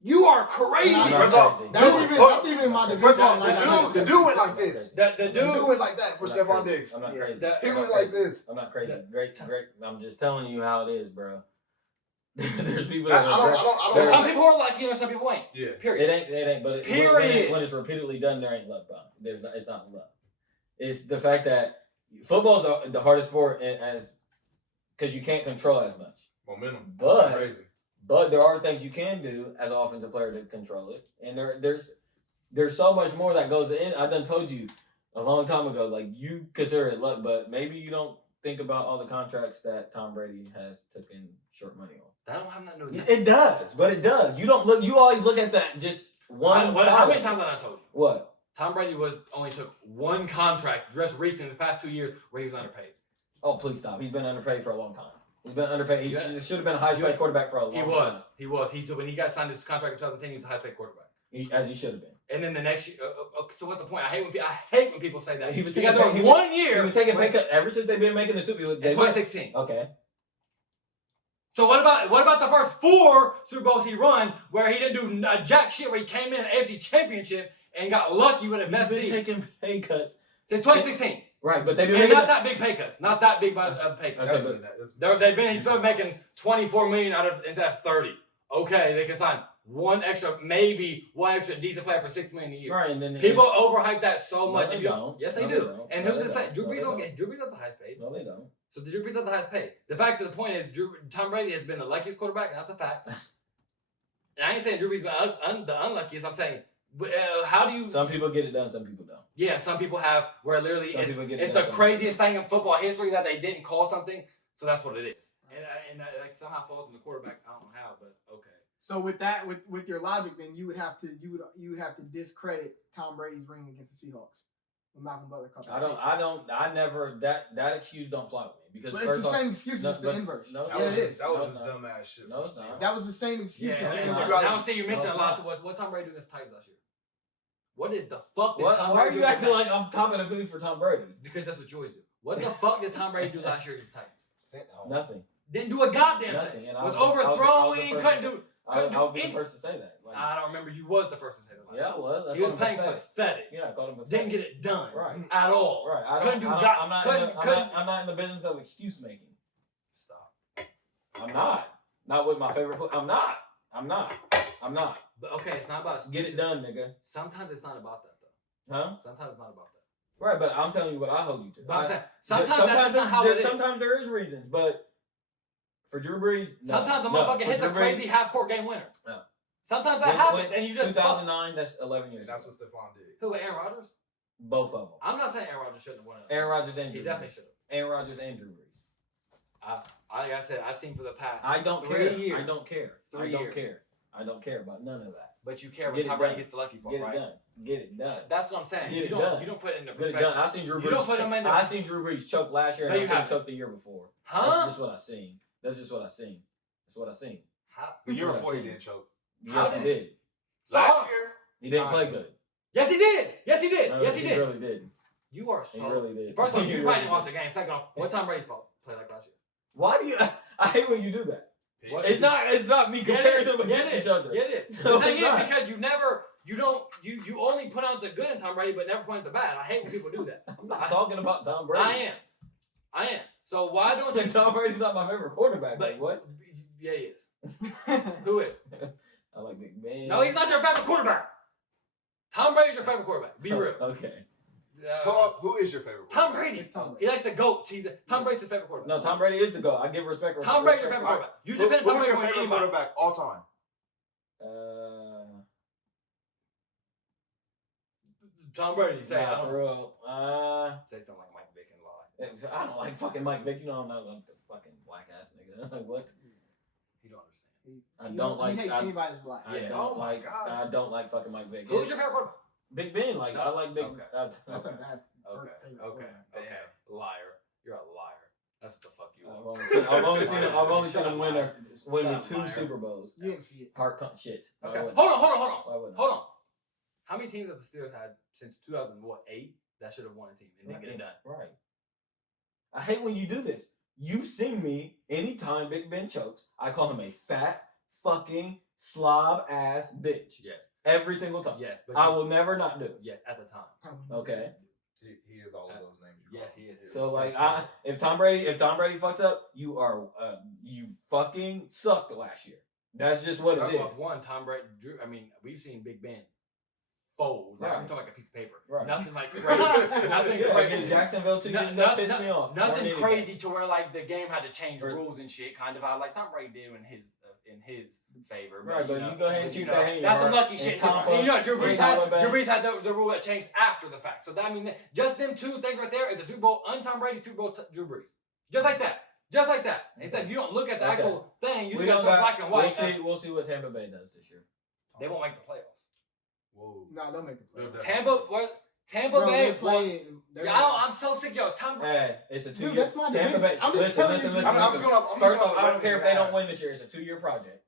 You are crazy. I'm not First off, crazy. That's even in my division. First off, Like, the dude went like this. The The dude. dude went like that for I'm not Stephon crazy. Diggs. I'm not Yeah. crazy. That- He I'm went not like crazy. this. I'm not crazy. That- Great. I'm just telling you how it is, bro. There's people I that don't. There's some people who are like you, and some people ain't. Yeah. Period. It ain't. But Period. when it's repeatedly done, there ain't luck, bro. It's not luck. It's the fact that football's the hardest sport, because you can't control as much. Momentum. But- Crazy. But there are things you can do as an offensive player to control it, and there's so much more that goes in. I done told you a long time ago, like you consider it luck, but maybe you don't think about all the contracts that Tom Brady has taken short money on. That don't have nothing to do with It does, but it does. You don't look. You always look at that just one. How many times have I told you? What? Tom Brady only took one contract just recently in the past 2 years where he was underpaid. Oh, please stop. He's been underpaid for a long time. He's been underpaid. He Yeah. should have been a highest paid quarterback for a long He time. was. When he got signed his contract in 2010, he was the highest paid quarterback. As he should have been. And then the next year, so what's the point? I hate when people say that. He was because taking there was pay- 1 He year was taking pay cut ever since they've been making the Super Bowl. in 2016. Okay. So what about the first 4 Super Bowls he run where he didn't do jack shit, where he came in the AFC Championship and got lucky with a He's best been team taking pay cuts. since 2016? Right, but they've been And making not that big pay cuts. Not that big of pay cuts. Okay, but- He's still making $24 million out of instead of 30. Okay, they can sign one extra decent player for $6 million a year. Right, and then People overhype that so No, much. they If you don't. Yes, they No, do. they don't. And No, who's they to say? don't. Drew No, Brees they don't don't. get. Drew Brees not the highest paid. No, they don't. So Drew Brees not the highest paid. The fact of the point is, Tom Brady has been the luckiest quarterback, and that's a fact. And I ain't saying Drew Brees been the unluckiest. I'm saying, how do you? Some people get it done, some people don't. Yeah, some people have where literally Some people get it's it the done, some craziest thing in football history that they didn't call something. So that's what it is. And that like somehow falls on the quarterback. I don't know how, but okay. So with that, with your logic, then you would have to discredit Tom Brady's ring against the Seahawks with Malcolm Butler. That excuse don't fly with me because But it's first the off, same excuse no, as the but- inverse. no, Yeah, it is. That was No, just it's not. dumbass shit. No, it's not. That was the same excuse Yeah, as the and inverse. I don't see you mention No, a lot it's to not. what Tom Brady did against the Titans last year. What did the fuck did What, Tom why are Brady you do? acting like I'm topping the booth for Tom Brady? Because that's what you always do. What the fuck did Tom Brady do last year against the Titans? Nothing. Didn't do a goddamn Nothing. thing. And Was I was the overthrowing, first couldn't to- do. I'll be the any- first to say that. Like, I don't remember. You was the first to say that last yeah, I year. was. I He was called him playing pathetic. pathetic. Yeah, I called him pathetic. Didn't get it done. Right. At all. Right. I Couldn't do don't, God- I'm not. couldn't- I'm not in the business of excuse making. Stop. I'm not. Not with my favorite. I'm not. But okay, it's not about Get it excuses. done, nigga. Sometimes it's not about that though. Huh? Sometimes it's not about that. Right, but I'm telling you what I hold you to. But I'm I- saying sometimes that's just not how it is. Sometimes there is reasons, but for Drew Brees, no. Sometimes a No. motherfucker For hits a Drew crazy Brees, half-court game winner. No. Sometimes that When- happens, when and you just 2009. That's 11 years. And that's ago. what Stephon did. Who? Aaron Rodgers? Both of them. I'm not saying Aaron Rodgers shouldn't have won it. Aaron Rodgers and He Drew definitely Brees. should have. Aaron Rodgers and Drew Brees. Like I said, I've seen for the past. I don't 3 care. years. I don't care. 3 I don't years. care. I don't care about none of that. But you care when Get it Tom Brady done. gets the lucky ball, Get it right? done. Get it done. That's what I'm saying. Get it You done. don't put it into Get it perspective. done. I seen Drew You don't Brees. put him in the- I seen Drew Brees choke last year, No, and you I seen him haven't. choke the year before. Huh? That's just what I seen. That's just what I seen. That's what I seen. How? The year What I before he seen. didn't choke. Yes, did- he did. Last year, He didn't play good. Yes, he did. Yes, he did. No, yes, he did. really did. You are He so. really did. First of all, He you really probably didn't did. watch the game. Second off, what Tom Brady played like last year? Why do you? I hate when you do that. What? It's not me comparing them against each other. Get it. No, The thing it's is, not. because you only put out the good in Tom Brady, but never point out the bad. I hate when people do that. I'm not talking about Tom Brady. I am. So why don't you? Tom Brady's not my favorite quarterback. But Like, what? Yeah, he is. Who is? I like Big Ben. No, he's not your favorite quarterback. Tom Brady's your favorite quarterback. Be real. Okay. who is your favorite? Tom quarterback? Brady. It's Tom He likes to goat. Tom Brady's his favorite quarterback. No, Tom Brady is the GOAT. I give respect. Tom Brady's your favorite quarterback. You defend Tom Who's Brady your more than favorite anybody. quarterback all time? Tom Brady. Say I for don't. real. Say something like Mike Vick and lie. I don't like fucking Mike Vick. You know I'm not like the fucking black ass nigga. Like what? You don't understand. I don't like. He hates I, anybody's black. I Yeah. don't Oh my like. God. I don't like fucking Mike Vick. Who's your favorite quarterback? Big Ben? Like I like Big. Okay. That's a bad. Okay. favorite Okay. quarterback. Okay. Liar. You're a liar. That's what the fuck you I've are. only seen him win Shut up, two liar. Super Bowls. You didn't see it. Heart shit. Okay. Why wouldn't Hold I? on. Why wouldn't I? Hold on. How many teams have the Steelers had since 2008 that should have won a team and didn't get it done? Right. I hate when you do this. You've seen me anytime Big Ben chokes. I call him a fat fucking slob ass bitch. Yes. Every single time. Yes. But I will never not do it. Yes, at the time. Okay. He is all of those names. you Yes, call he him. is. So like if Tom Brady fucks up, you are you fucking sucked last year. That's just what it is. One, Tom Brady. We've seen Big Ben fold. Like, I'm Right. talking like a piece of paper. Right. Nothing like crazy. Nothing Yeah, crazy. against Jacksonville 2 years ago pissed me off. Nothing More than crazy to where like the game had to change Right. rules and shit. Kind of how like Tom Brady did in his favor. Right, but you go ahead and but keep that in your that's some heart. lucky And shit. Tampa- And you know, Drew Brees Tampa Bay. had the rule that changed after the fact. So that just them two things right there is the Super Bowl, Tom Brady, Super Bowl, Drew Brees. Just like that. Just like that. Instead, you don't look at the Okay. actual thing. You We look at don't the got- black and white. We'll see what Tampa Bay does this year. They won't make the playoffs. Whoa. No, they'll make the playoffs. Tampa Bro, Bay. they play. I'm so sick, yo. Tom Brady. Hey, it's a 2 Dude, year. that's my Tampa division. Bay. I'm just Listen, telling listen, you. listen. I'm listen. going off. First off, I don't care if they don't win this year. It's a 2-year project.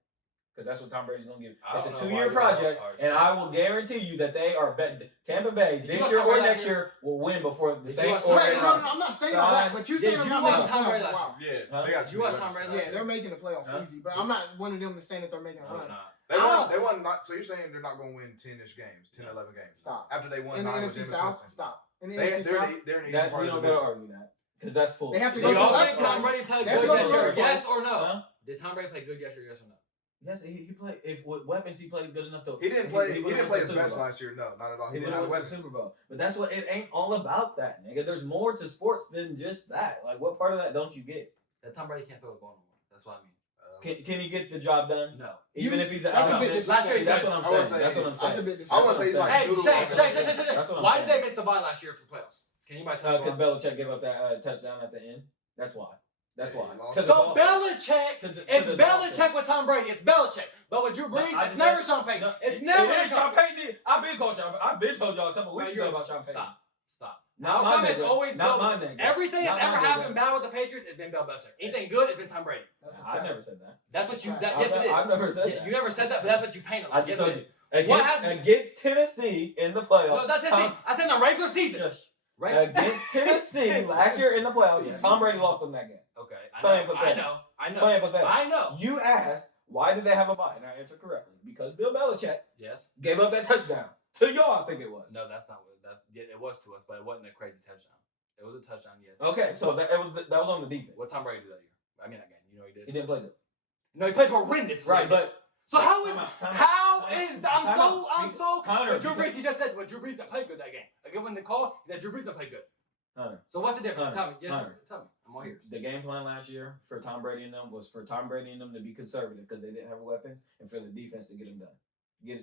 Because that's what Tom Brady's going to give. I It's a don't know 2-year why project, you're and I will guarantee you that they are Tampa Bay Did you this watch year Tom or Brady next last year will win before the Did you Saints watch or Tom Wait, Brady? no, I'm not saying all that, but you saying Did I'm you not watch making Tom the Brady playoffs. last Wow. Yeah, Huh? they got Did you watch Tom Brady last Yeah, year? they're making the playoffs Huh? easy, but I'm not one of them to saying that they're making a No, run. nah. They Ah. won. They won. Not so you're saying they're not going to win 10-ish games, 10, 11 games. Stop. After they won In the 9 with NFC Jameis South, Winston. stop. In the They're NFC South, in the easy That, part we of don't the got to division. argue that. Because that's full. They have to Do go y'all to the think West Tom twice. Brady played They have good to go to the yesterday? West Yes twice. or no? Huh? Did Tom Brady play good yesterday? Yes or no? Yes, he played. If with weapons, he played good enough to. He didn't play. He went didn't to play the his Super best Bowl. last year. No, not at all. He He didn't went out win with the Super weapons. Bowl. But that's what it ain't all about. That nigga. There's more to sports than just that. Like, what part of that don't you get? That Tom Brady can't throw the ball no more. That's what I mean. Can he get the job done? No. Even if he's an That's a out bit bench? Last year he That's could. what I'm I would saying. say- That's what I'm That's a saying. bit I disrespectful. want to say he's like Hey, noodle Shay, walking. That's what I'm why did saying. they miss the bye last year for the playoffs? Can anybody tell me Because why? Belichick gave up that touchdown at the end. That's why. That's Yeah, why. he lost. To the So Dolphins. Belichick, To the it's Dolphins. Belichick with Tom Brady. It's Belichick. But with Drew No, Brees, I it's just never said- Sean Payton. No, It's never it is Sean Sean Payton. I've been told y'all a couple No, weeks you're- ago about Sean Payton. Stop. Not How my come it's nigga. always Not Bill- my nigga. Everything Not that's ever my nigga. happened bad with the Patriots has been Bill Belichick. Anything good has been Tom Brady. That's a I fact. never said that. That's what you. Right. Yes, it is. I've never said Yeah, that. you never said that, but that's what you painted I like. just Yes, told it you. is. What happened? Against Tennessee in the playoffs. No, that's it. I said in the regular season. Just Right? against Tennessee last year in the playoffs. Tom Brady lost them that game. Okay. Playing I pathetic. know. Playing pathetic. I know. You asked why did they have a bye, and I answered correctly because Bill Belichick Yes. gave up that touchdown to y'all. I think it was. No, that's not what. It was to us, but it wasn't a crazy touchdown. It was a touchdown. Yes. Okay, so that was on the defense. What Tom Brady do that year? I mean, that game. You know he did. He didn't play good. No, he played horrendous. Right, but So how is Time out. I'm so Connor, With Drew because- Brees, he just said Drew Brees didn't play good that game. Again, when they call, he said Drew Brees didn't play good. Connor, So what's the difference? Connor, Tell me. Yes, Connor. tell me. I'm all ears. the game plan last year for Tom Brady and them was for Tom Brady and them to be conservative because they didn't have weapons, and for the defense to get it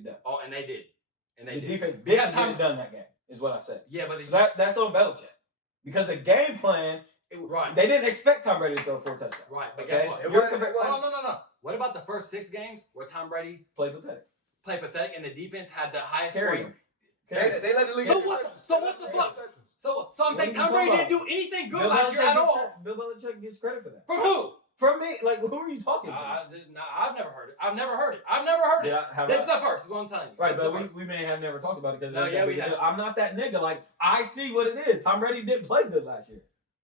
done. Oh, and they did. And they The did. defense They didn't got get Tom- it done that game. Is what I said. Yeah, but they, So that's on Belichick because the game plan Right. They didn't expect Tom Brady to throw 4 touchdowns. Right, but Okay? guess what? It wasn't- No. What about the first 6 games where Tom Brady Played pathetic. played pathetic and the defense had the highest Carry scoring? him. They let the league. So what the fuck? So I'm What saying are you Tom talking Brady didn't about? do anything good Bill last year at all. Bill Belichick gets credit for that. From who? From me. Like, who are you talking to? I've never heard it. Did I have This is the first. Is what I'm telling you. Right, This is but the first. we may have never talked about it because No, yeah, we have. I'm not that nigga. Like, I see what it is. Tom Brady didn't play good last year.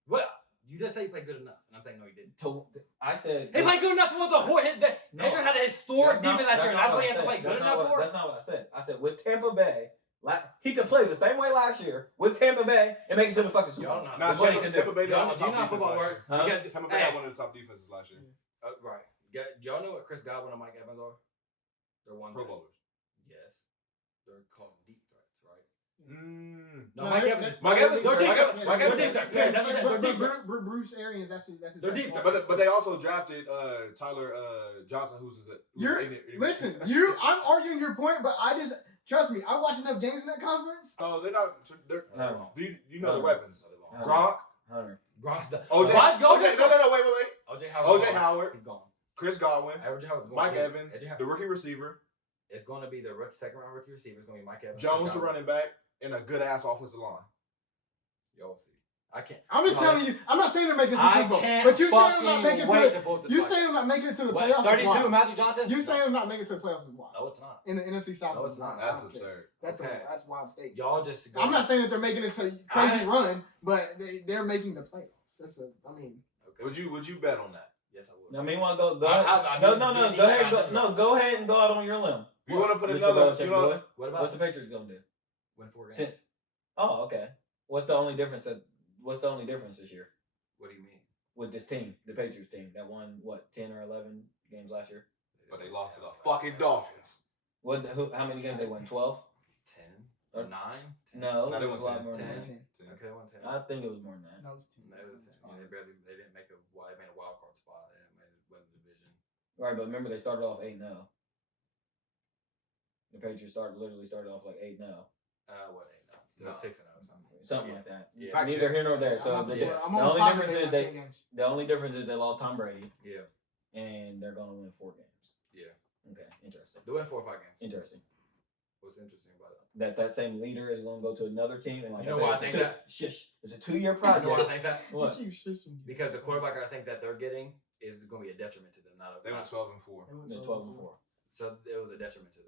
Well, you just say he played good enough, and I'm saying no, he didn't. I said He played good enough for the whole. The No. Patriots had a historic That's not- defense last year, and that's not what he I had to play said. good That's not enough what- for. That's not what I said. I said with Tampa Bay, he could play the same way last year with Tampa Bay and make it to the fucking Super Y'all Bowl. know. Nah, That's what he Tampa can do. Bay did Y'all have do a you top know how defense football last works? year. Huh? Because- Tampa Bay hey, had one of the top defenses last year. right. Y'all know what Chris Godwin and Mike Evans are? They're one Pro thing. Bowlers. Yes. They're called deep threats, right? No, No, Mike they're- Evans. Mike Evans. They're deep. Mike Evans. They're Mike Evans. deep. They're deep. They're deep. But Bruce Arians, that's his. They're deep. But they also drafted Tyler Johnson, who's Listen, I'm arguing your point, but I just trust me. I watch enough games in that conference. Oh, they're not. They're. No. Do you know the No. weapons? No. Gronk, Hunter. Gronk's the OJ. Wait. No, wait. OJ Howard. OJ Howard, He's gone. Chris Godwin, OJ Howard's gone. Mike Evans, OJ Howard. the rookie receiver, It's going to be the second round rookie receiver. It's going to be Mike Evans. Jones, Chris the Godwin. running back, and a good ass offensive line. Y'all see. I can't. I'm just No, telling you. I'm not saying they're making it to the I Super Bowl, can't. but you're saying they're not making it wait to to vote the. this You fight. saying they're not making it to the What, playoffs? is 32, wild. Matthew Johnson? You saying they're not making it to the playoffs is wild. No, it's not. In the NFC South, No, is it's wild. not. I That's don't care. absurd. That's Okay. that's wild state. Y'all just. I'm not saying that they're making this a crazy I- run, but they're making the playoffs. That's a. I mean, Okay. Would you bet on that? Yes, I would. Now, meanwhile, go I- ahead. I- No. I- Go ahead. Go ahead and go out on your limb. You want to put Mr. another? Belichick You know, boy. What about What's the Patriots gonna do? win 4 games? Since, oh, okay. What's the only difference this year What do you mean? with this team, the Patriots team that won 10 or 11 games last year? but they lost to the fucking Dolphins. How many games they won? 12? 10 or 9? No, No, they it was a won lot 10. more than 10. that. Okay, 1 10. I think it was more than that. no, it's team. No, it was 10. They didn't make a wild card spot. They didn't win the division. Right, but remember they started off 8-0. The Patriots literally started off like 8-0. What ain't no? They No. were 6-0 or something. Something Yeah. like that. Yeah. Fact Neither check. here nor there. So I'm the almost only positive difference they is won 10 games. the only difference is they lost Tom Brady Yeah. and they're gonna win 4 games. Yeah. Okay, interesting. They win 4 or 5 games. Interesting. What's interesting about it? That same leader is gonna go to another team and like You know I said, why I it's think a that? Shush. It's a 2-year You know why I project. think that? What? You keep shushing. Because the quarterback I think that they're getting is going to be a detriment to them. They went 12-4. They're 12-4. So it was a detriment to them.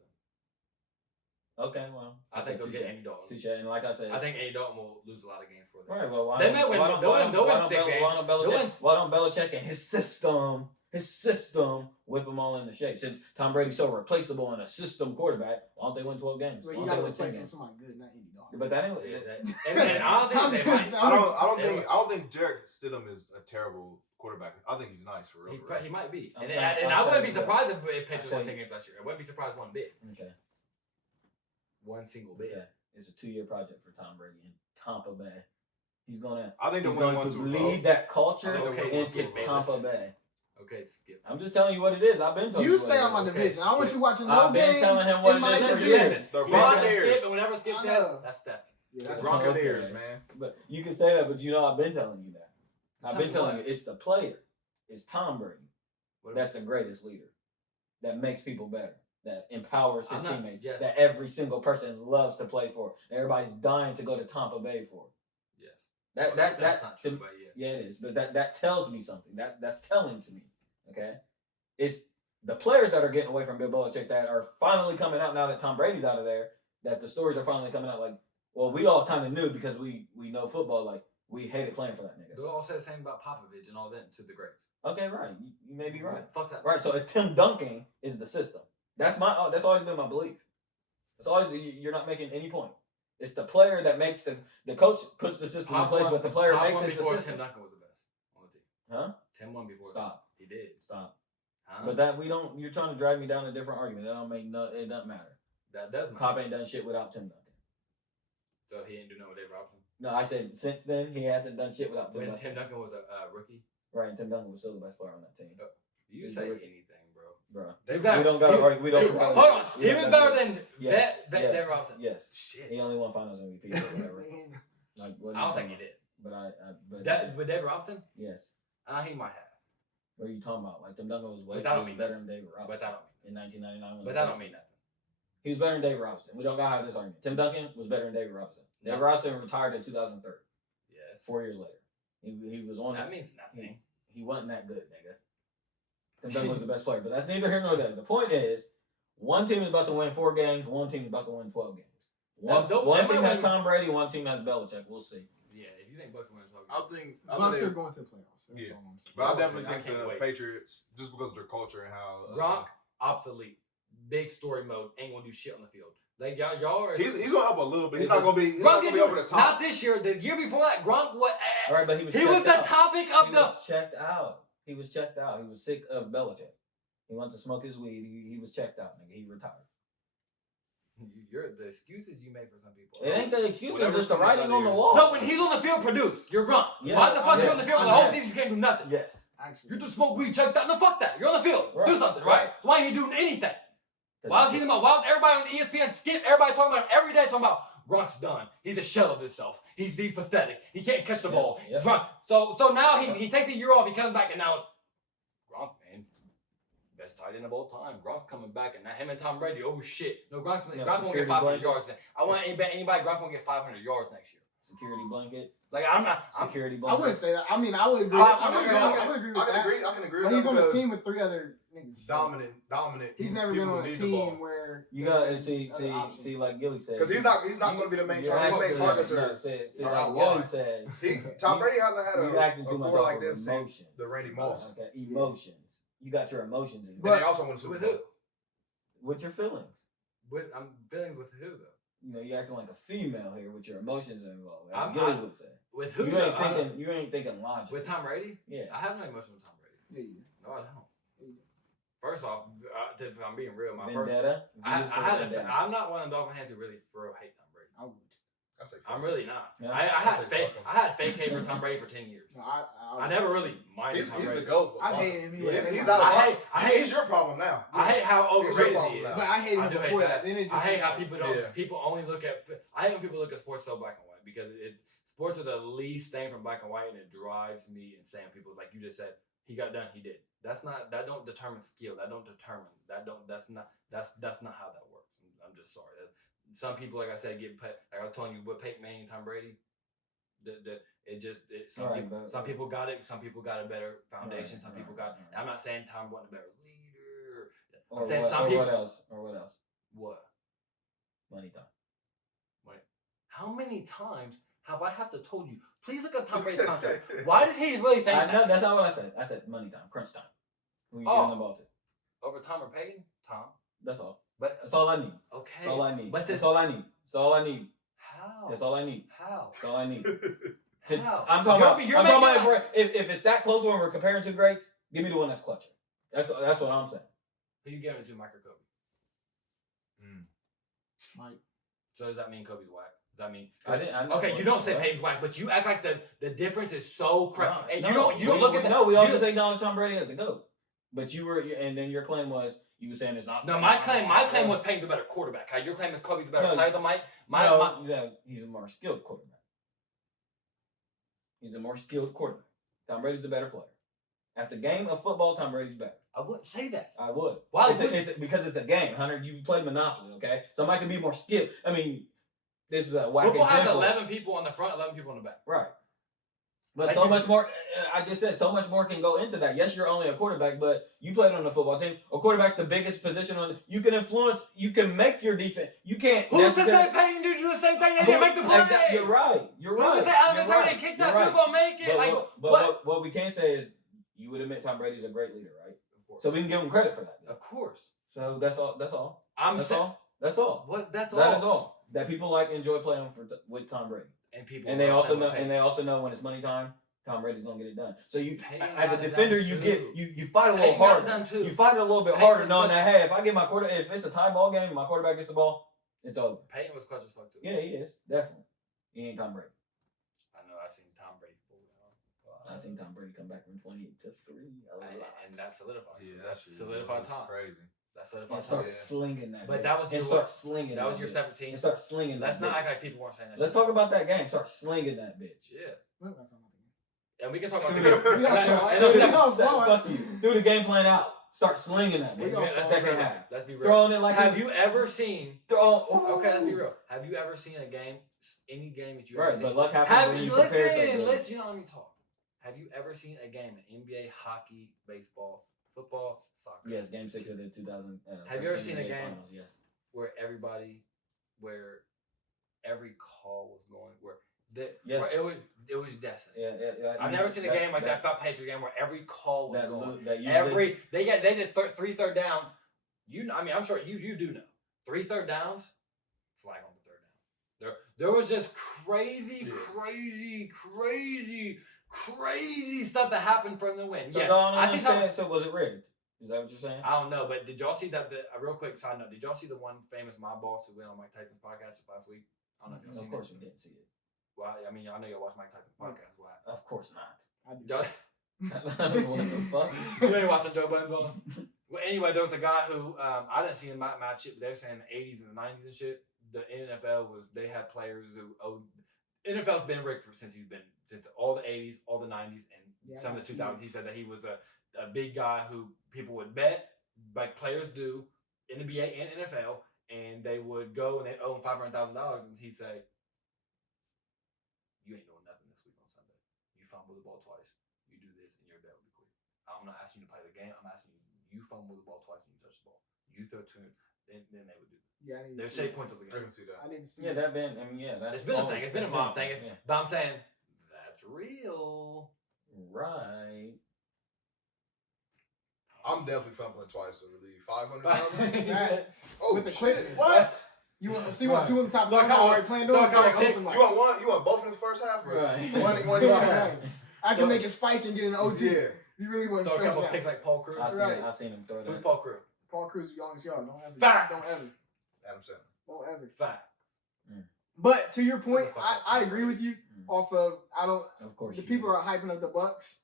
Okay, well. I think they'll touche. get Andy Dalton. Touche. And like I said, I think Andy Dalton will lose a lot of games for them. All right, well, why They don't- may win- why don't- they'll why win- don't- they'll win why don't 6 Bel- games. Why don't They'll win- Belichick? Why don't Belichick and his system whip them all into shape? Since Tom Brady's so replaceable and a system quarterback, why don't they win 12 games? Well, Why you don't got to they win 10 replace him with games? somebody good, not Andy Dalton. But that ain't. Yeah, and honestly, I'm they just- might. I don't think Jarrett Stidham is a terrible quarterback. I think he's nice for real. He might be. I'm And, telling- and I'm I wouldn't be telling you surprised if Patriots telling won 10 you. games last year. I wouldn't be surprised one bit. Okay. One single bit. Okay. It's a 2-year project for Tom Brady in Tampa Bay. He's gonna. I think He's they'll win going one to Super lead Bowl. that culture Okay, into Skip Bayless. Tampa Bay. Okay, Skip. I'm just telling you what it is. I've been telling you. You what stay it on my is. Okay, division. I want Skip. you watching no I've been games telling him what in it my is for division. years. The You watch Buccaneers. Skip, and whenever Skip I says, know. that's Steph. Yeah, The that's Bron- Buccaneers, Okay. man. But you can say that, but you know I've been telling you that. I've Tell been me telling what? you it's the player. It's Tom Brady. What That's the greatest leader. That makes people better. That empowers his I'm not- teammates. yes. That every single person loves to play for. Everybody's dying to go to Tampa Bay for. Yes. That's not true, but yeah. Yeah, it is. But that tells me something. That's telling to me. Okay? It's the players that are getting away from Bill Belichick that are finally coming out now that Tom Brady's out of there, that the stories are finally coming out like, well, we all kind of knew because we know football, like, we hated playing for that nigga. They all say the same about Popovich and all that to the greats. Okay, right. You may be right. Fuck that. Right, so it's Tim Duncan is the system. That's always been my belief. It's always you're not making any point. It's the player that makes the coach puts the system in place, but the player Pop makes won it the before system. Tim Duncan was the best on the team. Huh? Tim won before. Stop. He did. Stop. Huh? But that we don't. You're trying to drag me down a different argument. That don't make no. It doesn't matter. that does matter. Pop ain't done shit without Tim Duncan. So he ain't do nothing with Dave Robinson. No, I said since then he hasn't done shit without Tim When Duncan. Tim Duncan was a rookie. Right, and Tim Duncan was still the best player on that team, You He's say a rookie. anything, bro. bro. He We better- don't got to he- argue. We don't. Hold on. He was better than Yes, Dave Robinson. Yes. Shit. He only won Finals MVP or whatever. Man, Like, what I don't think he did. But That with David Robinson, yes. he might have. What are you talking about? Like Tim Duncan was But that don't mean better nothing. than David Robinson. But that don't mean in 1999. But that don't mean nothing. He was better than David Robinson. We don't gotta have this argument. Tim Duncan was better than David Robinson. No. David Robinson retired in 2003. Yes. 4 years later. He was on. That means nothing. He wasn't that good, nigga. Tim Duncan was the best player, but that's neither here nor there. The point is, one team is about to win 4 games. One team is about to win 12 games. One team has Tom Brady. One team has Belichick. We'll see. Yeah, if you think Bucks win 12 I games. think Bucks are going to the playoffs. That's Yeah. all I'm saying. But I definitely I think can't the wait. Patriots, just because of their culture and how Gronk, obsolete. Big story mode. Ain't gonna do shit on the field. Like y'all are. he's gonna help a little bit. He's not It's gonna be. He's Gronk not gonna didn't be do over the it. top. Not this year. The year before that, Gronk what? All right, but he was. He was checked the out. topic He of the. was checked out. He was checked out. He was sick of Belichick. He wanted to smoke his weed. He was checked out, nigga. He retired. You're the excuses you make for some people. It ain't the excuses. Whatever It's the school writing that on the is. wall. No, when he's on the field, produce. You're Gronk. Yeah. Why the fuck you Yeah. on the field for the whole Yeah. season? You can't do nothing. Yes. Actually, You just smoke weed, checked out. No, fuck that. You're on the field. Right. Do something, right? Right. So why ain't he doing anything? Why was everybody on ESPN skip? Everybody talking about him every day, talking about Gronk's done. He's a shell of himself. He's pathetic. He can't catch the ball. Yeah. Gronk. So now he takes a year off. He comes back and now it's Gronk, man. Best tight end of all time. Gronk coming back and now him and Tom Brady. Oh shit. No, Gronk won't security get 500 blanket. yards. I want anybody Gronk won't get 500 yards next year. Security blanket. Like I'm Security I blanket. wouldn't say that. I mean, I would agree. I I would agree with can that. agree. I can agree. But with he's that on the because team with 3 other niggas. dominant. He's never been on a team where You gotta there's see, other options. like Gilly said. because he's not going to be the main target. His main targets are. See, are like outlaws. Gilly says. Tom Brady hasn't had You a acting too much core off like of this emotions. since the Randy Moss. Okay, emotions. You got your emotions in And there. they also won the Super with Bowl. who? With your feelings. I'm feelings with who though? You know, you acting like a female here with your emotions involved. As I'm- Gilly I- would say. With who? You though? ain't thinking logic. With Tom Brady? Yeah. I have no emotion with Tom Brady. Yeah, you do. No, I don't. Yeah, you do. First off, if I'm being real, Vendetta. I I'm not one of the dog hands who really for real hate Tom Brady. I would. I say I'm really not. Yeah. I had fake. I had fake hate for Tom Brady for 10 years. No, I never really minded Tom He's the Brady. GOAT. I hate him. He's out of I hate. He's your problem now. I hate how overrated problem he is. now. But I hate him I do hate before that. that. Then it just I hate how like- people don't. Yeah. People only look at. I hate when people look at sports so black and white because it's sports are the least thing from black and white, and it drives me insane. People like you just said, he got done, he did. That's not. That don't determine skill. That don't determine. That don't. That's not. That's not how that works. I'm just sorry. Some people, like I said, get put. Like I was telling you, with Peyton Manning, Tom Brady. Some people got it. Some people got a better foundation. Some people got. I'm not saying Tom wasn't a better leader. Or saying what, some or people- what else? Or what else? What? Money time. How many times have I have to told you? Please look at Tom Brady's contract. Why does he really think I that? know that's not what I said. I said money time, crunch time. Who you Oh. giving the ball to? Over Tom or Peyton? Tom. That's all. But That's all I need. okay. That's all I need. But That's all I need. That's all I need. How? That's all I need. How? That's all I need. How? I'm talking about. You're I'm talking making about if it's that close when we're comparing two greats, give me the one that's clutching. That's what I'm saying. Who you giving it to, Mike or Kobe? Mike. So does that mean Kobe's whack? Does that mean? I didn't. Okay, you don't say Peyton's whack, but you act like the difference is so crazy, and No, you don't look at that. No, we all you- just acknowledge Tom Brady as the GOAT. But you were, and then your claim was you were saying it's not. No, my claim was Peyton's a better quarterback. How your claim is Kobe's a better No, player than Mike. No, he's a more skilled quarterback. He's a more skilled quarterback. Tom Brady's the better player. At the game of football, Tom Brady's better. I wouldn't say that. I would. Why It's would it's because it's a game, Hunter. You play Monopoly, okay? Somebody can be more skilled. I mean, this is a whack Football has example. 11 people on the front, 11 people on the back. Right. But Like so you much said- more, I just said so much more can go into that. Yes, you're only a quarterback, but you played on the football team. A quarterback's the biggest position on. You can influence. You can make your defense. You can't. Who's to necessarily- say Peyton did do the same thing? They didn't make the play. Exactly, you're right. You're right. Who's to say Alvin You're Turner right. kicked You're that right. field goal, make it? But, Like what? What we can say is you would admit Tom Brady's a great leader, right? Of course. So we can give him credit for that. Of course. So that's all. That's all. I'm That's saying. all. That's all. What? That's That all. is all. That people enjoy playing with Tom Brady, And people. and they love also playing know, with Peyton. and they also know when it's money time, Tom Brady's gonna get it done. So you, Peyton as a got it defender, done you too. get you fight a little Peyton got it harder. done too. You fight it a little bit Peyton harder, was knowing clutch. that hey, if I get my if it's a tie ball game, and my quarterback gets the ball, it's over. Peyton was clutch as fuck too. Yeah, he is definitely. He ain't Tom Brady. I know. I've seen Tom Brady pull down. I seen Tom Brady come back from 28 to 3. And that solidified. Yeah, That's solidified time. Crazy. That And solidified start time. Yeah. slinging that. But bitch. that was And your start what? slinging. That was your bitch. 17. And start slinging. Let's that not bitch. act like people weren't saying that. Let's shit. talk about that game. Start slinging that bitch. Yeah. We're not talking about the game. And we can talk about the We game. all And saw it. let's- We all saw it. Fuck you. Threw the game plan out. Start slinging that. We Man. all let's saw be Second real. half. Let's be real. Throwing it like Have you ever seen? throw? Okay, let's be real. Have you ever seen a game? Any game that you ever Right, seen? but luck happens Have when you you prepare so good. listen? You know, let me talk. Have you ever seen a game in NBA, hockey, baseball, football, soccer? Yes, Game 6 of the 2000. Have you ever seen a NBA game? Finals, yes. Where every call was going where Yes. where it was destiny. Yeah. I've never seen a game like that Patriots game where every call was That going. that usually, They did 3 third downs. I'm sure you do know 3 third downs. Flag on the third down. There was just crazy stuff that happened from the win. So Yeah, no, I see how. so was it rigged? Is that what you're saying? I don't know, but did y'all see that? A real quick side note: did y'all see the one famous mob boss who went on Mike Tyson's podcast just last week? I don't know if y'all Of seen course it. we didn't see it. Well, I mean, I know y'all watch Mike Tyson's podcast. Why? Of course not. I do. Y'all, What the fuck? you ain't watching Joe Budden's on him? Well, anyway, there was a guy who I didn't see him match it, but they were saying the 80s and the 90s and shit. The NFL they had players who NFL's been rigged since all the 80s, all the 90s, and some of the 2000s. He said that he was a big guy who people would bet, like players do, NBA and NFL, and they would go and they'd owe him $500,000, and he'd say, "You ain't doing nothing this week on Sunday. You fumble the ball twice. You do this, and your bet will be quick. I'm not asking you to play the game. I'm asking you fumble the ball twice and you touch the ball. You throw 2, and then they would do that. Yeah, I need to There's see shape it. points of the I game. can see that. I need to see Yeah, it. that been. I mean, yeah, that's. It's been a thing. It's been a mob thing. Yeah. But I'm saying that's real. Right. I'm definitely fumbling twice to relieve 500,000. Facts. Oh, With the shit. quickness. What? You want two on top of the Look, line how- already playing look, doing how- like, You want one? You want both in the first half? Or Right. One each half. I can make it spicy and get an OT. Yeah. You really want to Throw a stretch couple it out. picks like Paul Crew. I seen him throw Who's that. Paul Crew? Paul Cruz is young as y'all. Don't ever. Facts. Don't ever. Adam Sandler. Don't ever. Fact. But to your point, Who the fuck I got agree with you. Mm. Off of Of course. the you people do. are hyping up the Bucks.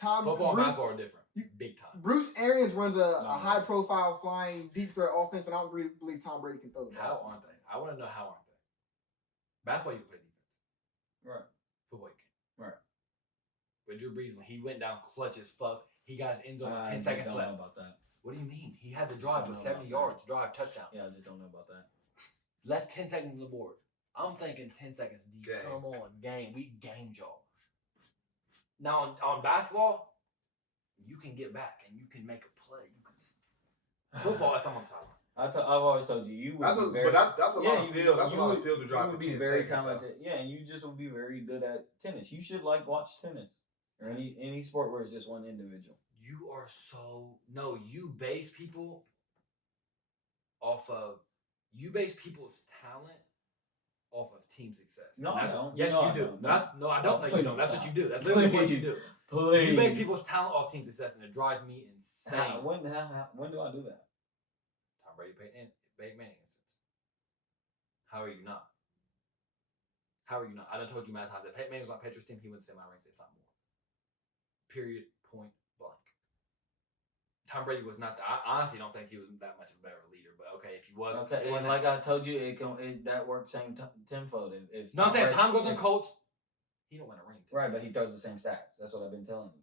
Football and Bruce, basketball are different. you- Big time. Bruce Arians runs a No. high profile flying deep threat offense, and I don't really believe Tom Brady can throw the How ball. aren't they? I want to know how aren't they? Basketball, you can play defense. Right. Football, you can't. Right. But Drew Brees, when he went down clutch as fuck, he got his end zone with I 10 seconds don't left. know about that. What do you mean? He had the drive with Don't know 70 about yards, drive, touchdown. Yeah, I just don't know about that. Left 10 seconds on the board. I'm thinking 10 seconds deep. Game. Come on, game. We gamed y'all. Now, on basketball, you can get back and you can make a play. You can football, it's on the sideline. I've always told you, you would That's be a, very. but that's a lot of you- field. That's a you lot would- of field to drive You for would be 10 very seconds. talented. Yeah, and you just would be very good at tennis. You should watch tennis or any sport where it's just one individual. You are so no. You base people off of people's talent off of team success. No, And I that's- don't. Yes, No, you I do. don't. No, I don't. Oh, No, you don't. please That's what stop. you do. That's literally what you Please. do. Please. You base people's talent off team success, and it drives me insane. When do I do that? Tom Brady, Peyton Manning instance. How are you not? How are you not? I done told you many times that Peyton Manning was on Patriots team. He wouldn't stay in my ranks if not more. Period. Point blank. Tom Brady was not. I honestly don't think he was that much of a better leader. But okay, if he was, Okay, it and wasn't- like I told you, that works same tenfold. If no, I'm saying Brady- Tom goes on Colts. He don't win a ring. Right, but he throws the same stats. That's what I've been telling you.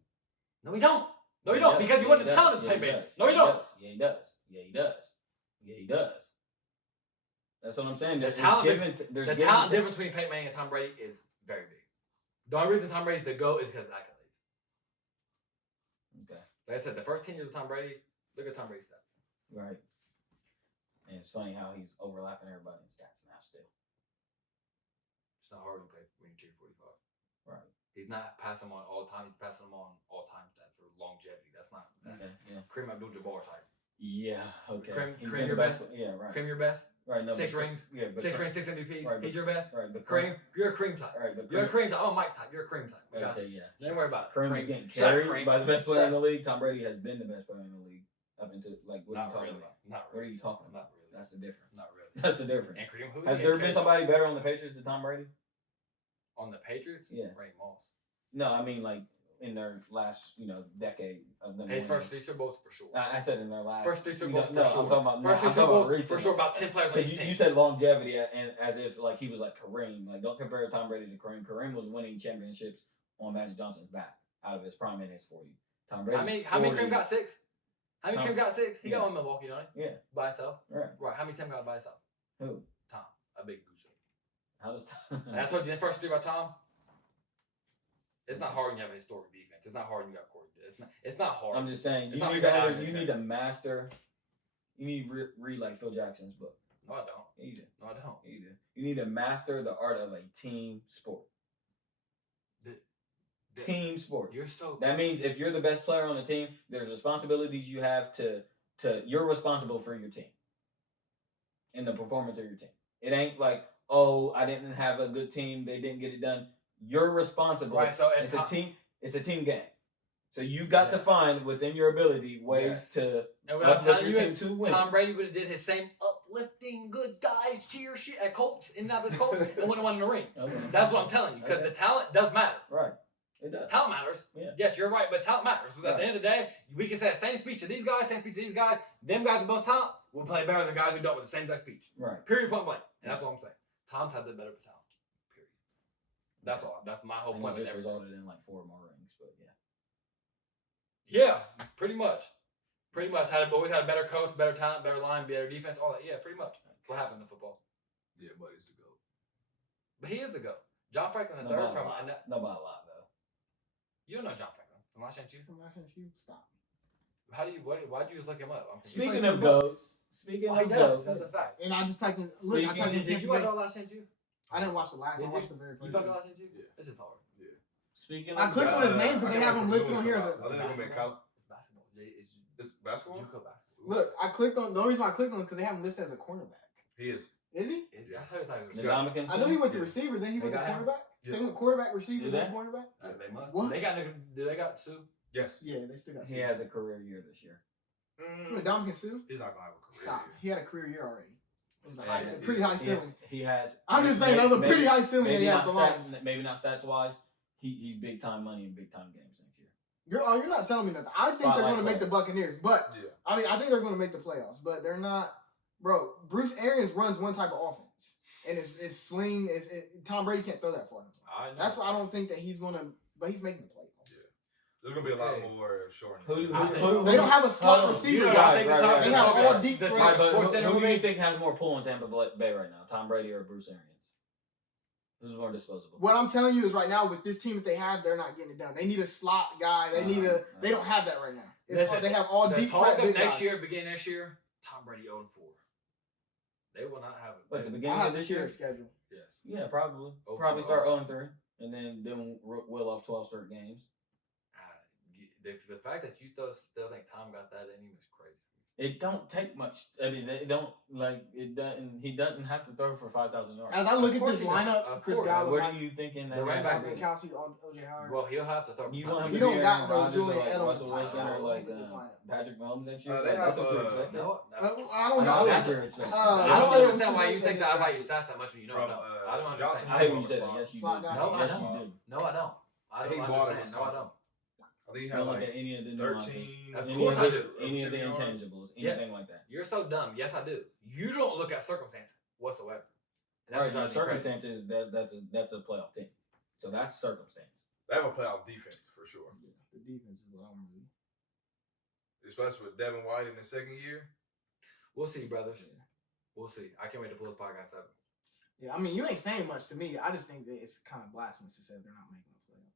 No, he don't. No, he Yeah, don't. does. Because he Yeah, wasn't as does. talented as Yeah, Peyton he Manning. does. No, he Yeah, don't. does. Yeah, he does. Yeah, he does. Yeah, he does. That's what I'm saying. The There's talent- there's The given- talent difference between Peyton Manning and Tom Brady is very big. The only reason Tom Brady's the GOAT is because of accolades. Okay, Like I said, the first 10 years of Tom Brady, look at Tom Brady's stats. right. And it's funny how he's overlapping everybody in stats now still. It's not hard to play when you cheer 45. Right. He's not passing them on all time. He's passing them on all time stats for longevity. That's not Okay. Yeah. Kareem Abdul-Jabbar type. Yeah. Okay. Cream- He's cream been your the best? Yeah. Right. Cream your best. Right. No. 6 but- rings. Yeah. But 6 rings, 6 MVPs. Right, He's your best. Right. But Cream. You're a cream type. Right. But You're a cream type. I'm a Mike type. You're a cream type. We got Okay. you. Yeah. Don't worry about it. Cream is getting Shut up, carried Cream. by the best player Shut in the up. league. Tom Brady has been the best player in the league up until like what are you Not talking really. about? Not What are really. you talking about? Not really. That's the difference. Not really. That's the difference. And Kareem, who Has there been somebody better on the Patriots than Tom Brady? on the Patriots? Yeah. Randy Moss. No, I mean like in their last, decade of them. His winning. first 3 Super Bowls for sure. I said in their last First 3 Super Bowls for no, sure. I'm talking about First 3 I'm Super talking about Bowls for recent. sure. About 10 players on each Because team. you said longevity and as if like he was like Kareem. Like don't compare Tom Brady to Kareem. Kareem was winning championships on Magic Johnson's back out of his prime in his 40. Tom Brady. How many Kareem got 6? How many Tom- Kareem got 6? He yeah. got one in Milwaukee, don't he? Yeah. By himself. Right. Right. How many Tim got by himself? Who? Tom. A big goose. How does And I told you the first 3 by Tom. It's not hard when you have a historic defense. It's not hard when you got Corey. It's not hard. I'm just saying It's you not need like to that. you need to master. You need to read like Phil Jackson's book. No, I don't. You do. No, I don't. You do. You need to master the art of a team sport. Team sport. You're so. That means if you're the best player on the team, there's responsibilities you have to you're responsible for your team and the performance of your team. It ain't like, oh, I didn't have a good team, they didn't get it done. You're responsible. Right. So if It's a team game. So you got to find within your ability ways to and what I'm uplift telling your you team is, to win. Tom Brady would have did his same uplifting good guys cheer shit at Colts in Indianapolis Colts and wouldn't have won in the ring. Okay. That's what I'm telling you because Okay. the talent does matter. Right. It does. Talent matters. Yeah. Yes, you're right, but talent matters. So at the end of the day, we can say the same speech to these guys, same speech to these guys. Them guys with most talent will play better than guys who don't with the same exact speech. Right. Period. Point blank. And that's what I'm saying. Tom's had the better talent. Period. That's all. That's my whole And point. this With just everything. resulted in like 4 more rings, but yeah. Yeah, pretty much. Pretty much. Always had a better coach, better talent, better line, better defense, all that. Yeah, pretty much. That's what happened in football. Yeah, but he's the GOAT. But he is the GOAT. John Franklin Not III by a from lot. Not by a lot though. you don't know John Franklin from Last Chance U. From last chance you stop. How do you? Why'd you just look him up? I'm confused. Speaking played of for the Bucks. goats, speaking Oh, of he does. goats, That's a fact. And I just typed in. Look, I Speaking- typed in. Did you watch all Last Chance U? I didn't watch the last. Did I watched you? the very first. You fucking one. Last Chance U? Yeah. It's just hard. Yeah. speaking I of clicked on his goats, name because they have him listed on here as I a. think they're gonna be in college. It's basketball. It's basketball. JUCO basketball. Look, I clicked on. The only reason why I clicked on it is because they have him listed as a cornerback. He is. Is he? I thought it was. Yeah. Ndamukong I knew he went to Yeah. receiver. Then he They went to got him? cornerback. Yeah. So he went quarterback, receiver, Did then they? cornerback. They must. What? They got. Do they got Sue? Yes. Yeah, they still got. he has a career year this year. Dominican Sue. He's not gonna have a career. Stop. He had a career year already. It was a, Yeah, high, yeah, a pretty high He- ceiling. He has. I'm just saying that was a pretty high ceiling that Maybe he had not, the Lions. maybe not stats wise. He's big time money in big time games next year. You're not telling me nothing. I think they're Spotlight going to make the Buccaneers, but Yeah. I mean, I think they're going to make the playoffs, but they're not. Bro, Bruce Arians runs one type of offense, and it's sling. Tom Brady can't throw that far. I know. That's why I don't think that he's going to. But he's making the playoffs. There's gonna be a lot Okay. more short. Who- They don't have a slot Hold on. receiver. You know, guy. I think Right, the right, top. They right. have all deep the threats. top But sports center who do you movie. think has more pull in Tampa Bay right now? Tom Brady or Bruce Arians? Who's more disposable? What I'm telling you is right now with this team that they have, they're not getting it done. They need a slot guy. They need a. They don't have that right now. Listen, They have all The deep talk threat of big next guys. year, beginning next year, Tom Brady 0-4. They will not have it. What, the I'll beginning have of to this see year? their schedule. Yes. Yeah, probably. Oh, Probably oh, start oh. 0-3, and then will off 12 straight games. The fact that you still think Tom got that in him is crazy. It don't take much. I mean, they don't like it. Doesn't he doesn't have to throw for 5,000 yards? As I look Of at course this he does. lineup, Of Chris course. Godwin, What Mike, are you thinking? The That running back Dalvin Kelsey, OJ Howard. Well, he'll have to throw. You for want him something. You to don't be got Aaron no Rodgers or Julian like Edelman Russell type Wilson or guy like with this lineup. Patrick Mahomes next year? They Like, that's have, what you expect. No, I don't I know. that's your expectation. Uh, I That's don't what understand it why was you to think make that I that value stats that much when you don't From, know. I don't Johnson understand. I hate when you said that. Yes, you Slot do. guy. No, I Yes, don't. you do. No, I don't. I He don't bought it understand. No, I Wisconsin. don't. I think he You had don't look like at any of the nuances, 13. Of any course of I the, do. any of the Receiving yards. intangibles, Yeah. anything like that. You're so dumb. Yes, I do. You don't look at circumstance whatsoever. And Right, now what drives me crazy. circumstances that's a playoff team, so that's circumstance. They have a playoff defense for sure, The defense is what I'm really. especially with Devin White in the second year. We'll see, brothers. We'll see. I can't wait to pull this podcast up. Yeah, I mean, you ain't saying much to me. I just think that it's kind of blasphemous to say they're not making the playoffs.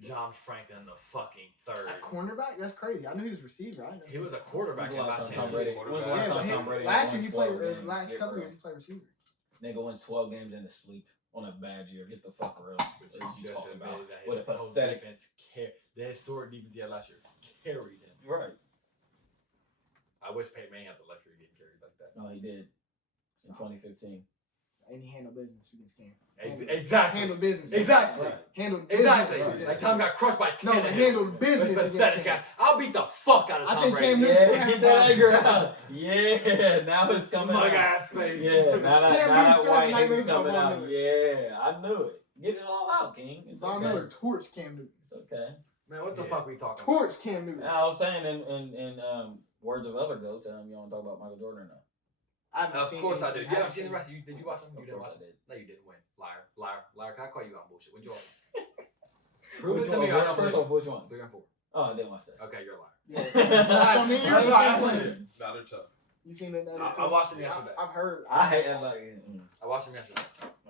John Franklin, the fucking third. At cornerback, that's crazy. I knew he was receiver. I didn't know He was a quarterback in When's the last last time chance. Tom Brady- quarterback. when's the Yeah, last but time Tom Brady last year won he played. 12 games? Last Get couple real. years he played receiver. Nigga wins 12 games in his sleep on a bad year. Get the fuck real. But What you are you just talking about? admitted that What his a whole pathetic. defense, the historic defense he had last year, carried him. Right. I wish Peyton Manning had the luxury of getting carried like that. No, he did in 2015. And he handled business against Cam. Exactly. Handled business. Exactly. Right. Handled business. Exactly. Right. Like Tom got crushed by No, 10. but handled business It's against pathetic, Cam. guys. I'll beat the fuck out of I Tom think Brady. Cam Newton Yeah, still get has that the- anger out. Yeah, now it's coming Smug out. ass face. Yeah, now Cam that Newton still has white the hate's nightmares coming about out. Von Yeah, I knew it. Get it all out, King. It's Von okay. Miller torch Cam Newton. It's okay. Man, what the Yeah. fuck we talking about? Torch Cam Newton. I was saying in words of other goats, you want to talk about Michael Jordan or not? I haven't Of seen course I anything. did. You haven't seen the rest of you? Did you watch them? You Of didn't course watch I them? did. No, you didn't win. Liar. Can I call you out bullshit? What'd you watch? Prove it to me. I don't First believe off, which one? 3 and 4. Oh, I didn't watch that. Okay, you're a liar. Yeah. So, I mean, you're the same place. Nah, they're tough. You seen that? I watched them yesterday. I've heard. I hate that. Like, I watched them yesterday.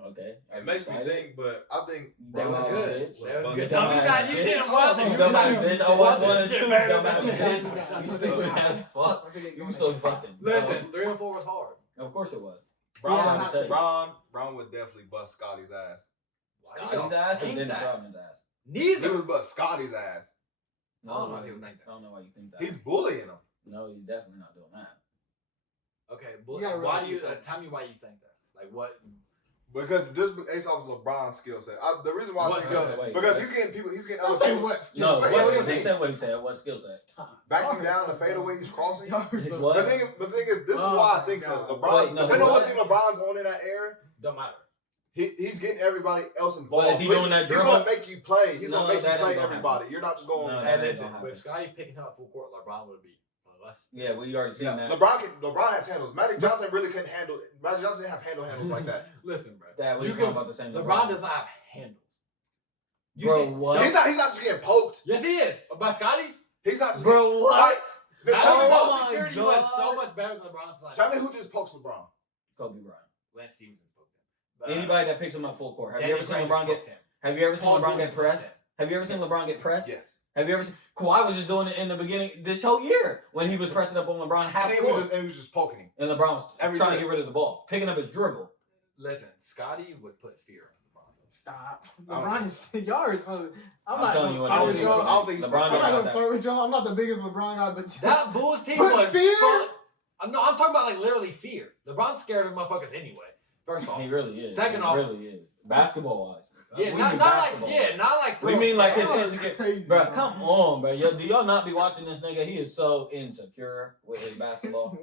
okay. It makes me think, but I think They was Bron good. was They was Bust good. it. Tell me that you didn't watch it. You You Dumbass didn't bitch. I watched watch one it. and two. Man, Dumbass that's- bitch. You stupid as fuck. Once they get You going, so they- fucking. Listen, 3 and 4 was hard. Of course it was. Yeah, Bron would definitely bust Scotty's ass. Why do y'all Scotty's ass or think Dennis that? Rodman's ass? He Neither. would bust Scotty's ass. I don't know if he would think that. I don't know why you think that. He's bullying him. No, he's definitely not doing that. Okay, You but gotta why realize do you yourself. tell me why you think that? Like what? Because this based off of LeBron's skill set. The reason why I What think skill so- set? Wait, because what? he's getting people. He's getting Don't other say people. what. No, Say wait, what wait, you wait, he think. said what he said. What skill set? Stop. Backing down the fadeaway he's crossing. Y'all are His so- what? The thing is, this is Oh why I my think so. God. LeBron, Wait, no, depending on what? what team LeBron's on in that era, Don't matter. he's getting everybody else involved. But is he So doing that he's dribble? gonna make you play. He's No, gonna make you that play ain't gonna everybody. You're not just going. No, And that ain't listen, gonna happen. with Scotty picking him up full court, LeBron would be less. Yeah, we already seen Yeah, that. LeBron has handles. Magic Johnson really couldn't handle. Magic Johnson didn't have handles like that. Listen, bro. That we You talking can- about the same. LeBron does not have handles. You Bro, see, what? He's not just getting poked. Yes, he is. By Scotty, He's not just Bro, getting, what? Like, not tell me only Oh ball my security, you had so God. much better than LeBron's side. Tell me who just pokes LeBron. Kobe Bryant. Lance Stevenson spoke to him. Anybody that picks him up full court. Have you Danny ever seen Green LeBron just get? poked him. Have you ever seen Paul LeBron George get just poked pressed? him. Have you ever seen LeBron get pressed? Yes. Have you ever seen? Kawhi was just doing it in the beginning this whole year when he was pressing up on LeBron half And court, he was just poking him. and LeBron was Every trying to trip. get rid of the ball, picking up his dribble. Listen, Scotty would put fear in LeBron. Stop. I don't LeBron is y'all are so. I'm I'm not telling gonna you what start it with is. y'all. I don't think he's LeBron I'm don't not got gonna that. start with y'all. I'm not the biggest LeBron guy, but That Bulls team But was fear? I'm talking about like literally fear. LeBron's scared of motherfuckers anyway. First off, He really is. Second he off- really is. Basketball wise. yeah, not like We mean like his Y'all are insecure. crazy, Bro, bro. come on, bro. Yo, do y'all not be watching this nigga? He is so insecure with his basketball.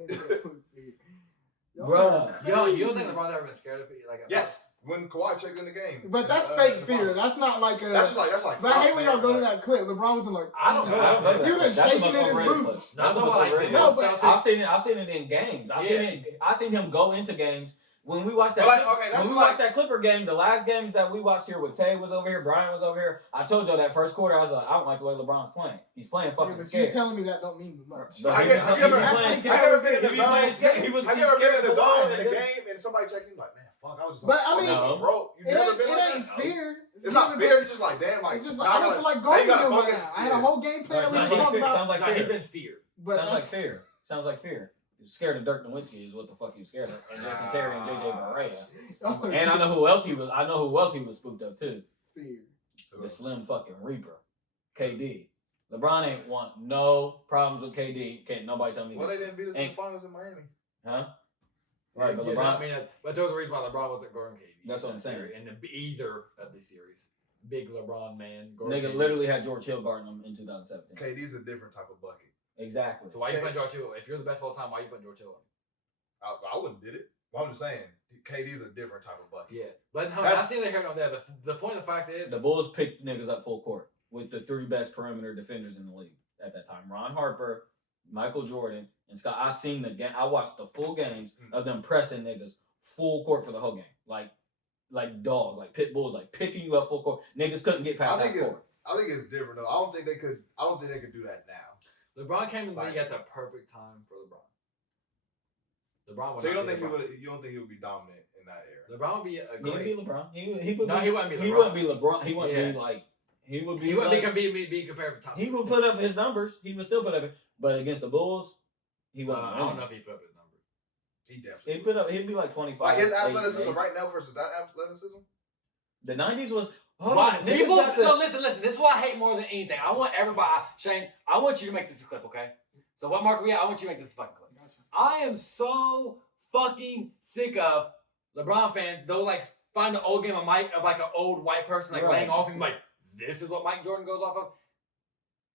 Y'all Bro. are You don't think crazy. LeBron's ever been scared of it? Like Yes. When Kawhi checked in the game. But that's Uh, fake the fear. final. That's not like a. That's like. But I hate when y'all go to that. that clip. LeBron was like, I don't No, know. I don't know He that. was That's the shaking most in his overrated boots. clip. That's the most No, overrated No, clip. but- I've seen it in games. Yeah. I seen him go into games. When we watched that, But, okay, that's when we like- watched that Clipper game, the last games that we watched here with Tay was over here, Brian was over here. I told y'all that first quarter, I was like, I don't like the way LeBron's playing. He's playing yeah, fucking but you scared. telling me that don't mean much. But Have he you was ever playing been scared. in the He was zone? playing scared. He was Have you ever been in scared the of zone Kawhi, in a nigga. game and somebody checking you like, man, fuck, I was just. But, I like, mean, No. bro, you It never ain't, been like it ain't that? fear. It's not fear. It's just like, damn, like. It's just now like, I don't feel like now going you to gotta them right focus. now. I had a whole game plan Right, that we sounds were like talking fear. about. Sounds like No, he's fear. been feared. But Sounds like that's fear. Sounds like fear. He's scared of Dirk Nowitzki is what the fuck he was scared of. And Jason Terry and JJ Barea. And I know who else he was. I know who else he was spooked up too. fear. The Slim fucking Reaper, KD. LeBron ain't want no problems with KD. Can't nobody tell me. Well, they didn't beat us in the Ain't- finals in Miami. Huh? Right, but Yeah, LeBron. I mean, but there was a reason why LeBron wasn't guarding KD. That's what I'm in that saying. series, in either of the series. Big LeBron man. Nigga KD. literally had George Hill guarding him in 2017. KD's a different type of bucket. Exactly. So why you putting George Hill? If you're the best of all time, why you putting George Hill? I wouldn't did it. Well, I'm just saying, KD's a different type of bucket. Yeah, but no, That's- that's neither here nor there. The point of the fact is, The Bulls picked niggas up full court with the three best perimeter defenders in the league at that time: Ron Harper, Michael Jordan, and Scott. I seen the game. I watched the full games of them pressing niggas full court for the whole game, like dogs, like pit bulls, like picking you up full court. Niggas couldn't get past I think that it's court. I think it's different though. I don't think they could do that now. LeBron came in the Like- league at the perfect time for LeBron. LeBron would So you not don't be think LeBron. you don't think he would be dominant in that era? LeBron would be a He would great. be LeBron. He would. No, he wouldn't be He LeBron. wouldn't be LeBron. He wouldn't Yeah. be like. He would be. He wouldn't like, be compared to top. He would put up his numbers. He would still put up it. But against the Bulls, he I wouldn't. don't know if he put up his number. He definitely. He put up. He'd be like 25. like his 8, athleticism 8. right now versus that athleticism. The 90s was. Hold Why? on, People, niggas got the- no, listen. This is what I hate more than anything. I want everybody, Shane. I want you to make this a clip, okay? So what mark are we at? I want you to make this a fucking clip. Gotcha. I am so fucking sick of LeBron fans. They'll like find an old game of Mike of like an old white person like Right. laying off him like this is what Mike Jordan goes off of.